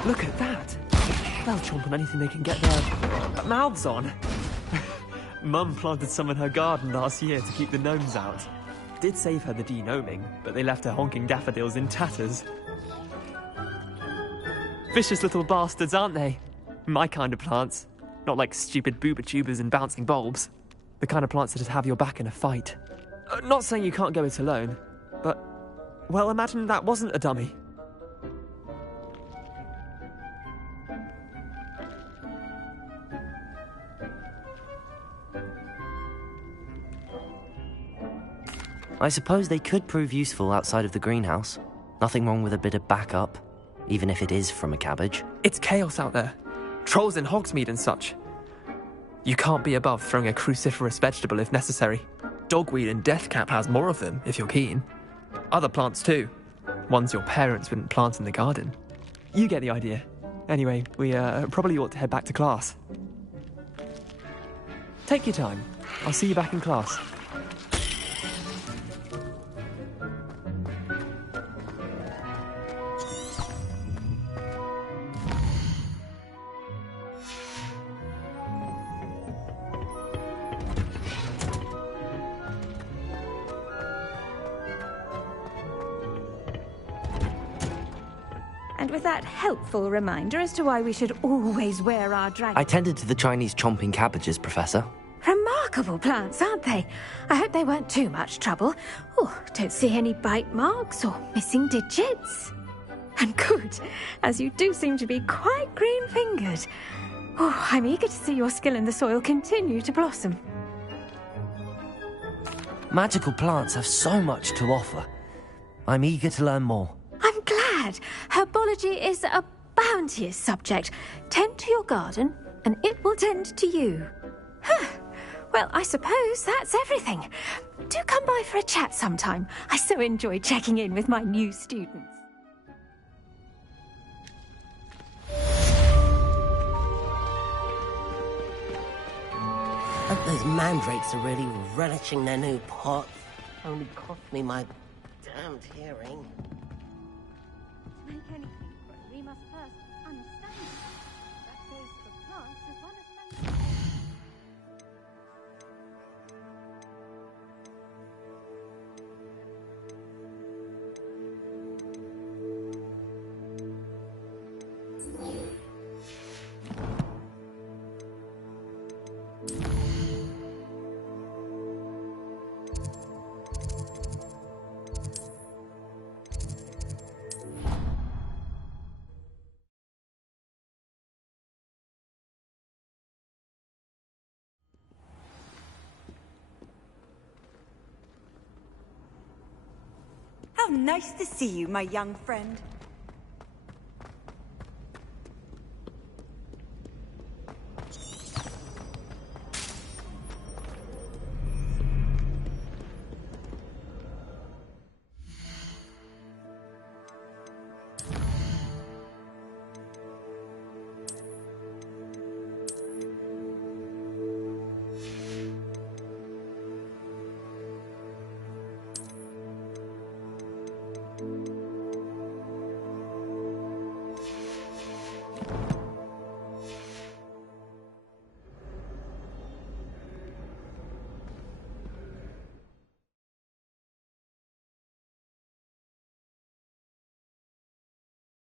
Look at that! They'll chomp on anything they can get their mouths on. Mum planted some in her garden last year to keep the gnomes out. Did save her the de-gnoming, but they left her honking daffodils in tatters. Vicious little bastards, aren't they? My kind of plants. Not like stupid booba tubers and bouncing bulbs. The kind of plants that just have your back in a fight. Not saying you can't go it alone, but... Well, imagine that wasn't a dummy. I suppose they could prove useful outside of the greenhouse. Nothing wrong with a bit of backup, even if it is from a cabbage. It's chaos out there. Trolls in Hogsmeade and such. You can't be above throwing a cruciferous vegetable if necessary. Dogweed and deathcap has more of them, if you're keen. Other plants too. Ones your parents wouldn't plant in the garden. You get the idea. Anyway, we probably ought to head back to class. Take your time. I'll see you back in class. And with that helpful reminder as to why we should always wear our dragon... I tended to the Chinese chomping cabbages, Professor. Remarkable plants, aren't they? I hope they weren't too much trouble. Oh, don't see any bite marks or missing digits. And good, as you do seem to be quite green-fingered. Oh, I'm eager to see your skill in the soil continue to blossom. Magical plants have so much to offer. I'm eager to learn more. I'm glad. Herbology is a bounteous subject. Tend to your garden, and it will tend to you. Well, I suppose that's everything. Do come by for a chat sometime. I so enjoy checking in with my new students. Hope those mandrakes are really relishing their new pots. Only cost me my damned hearing. To make anything grow, we must first understand it. That goes for plants as well as men. How nice to see you, my young friend.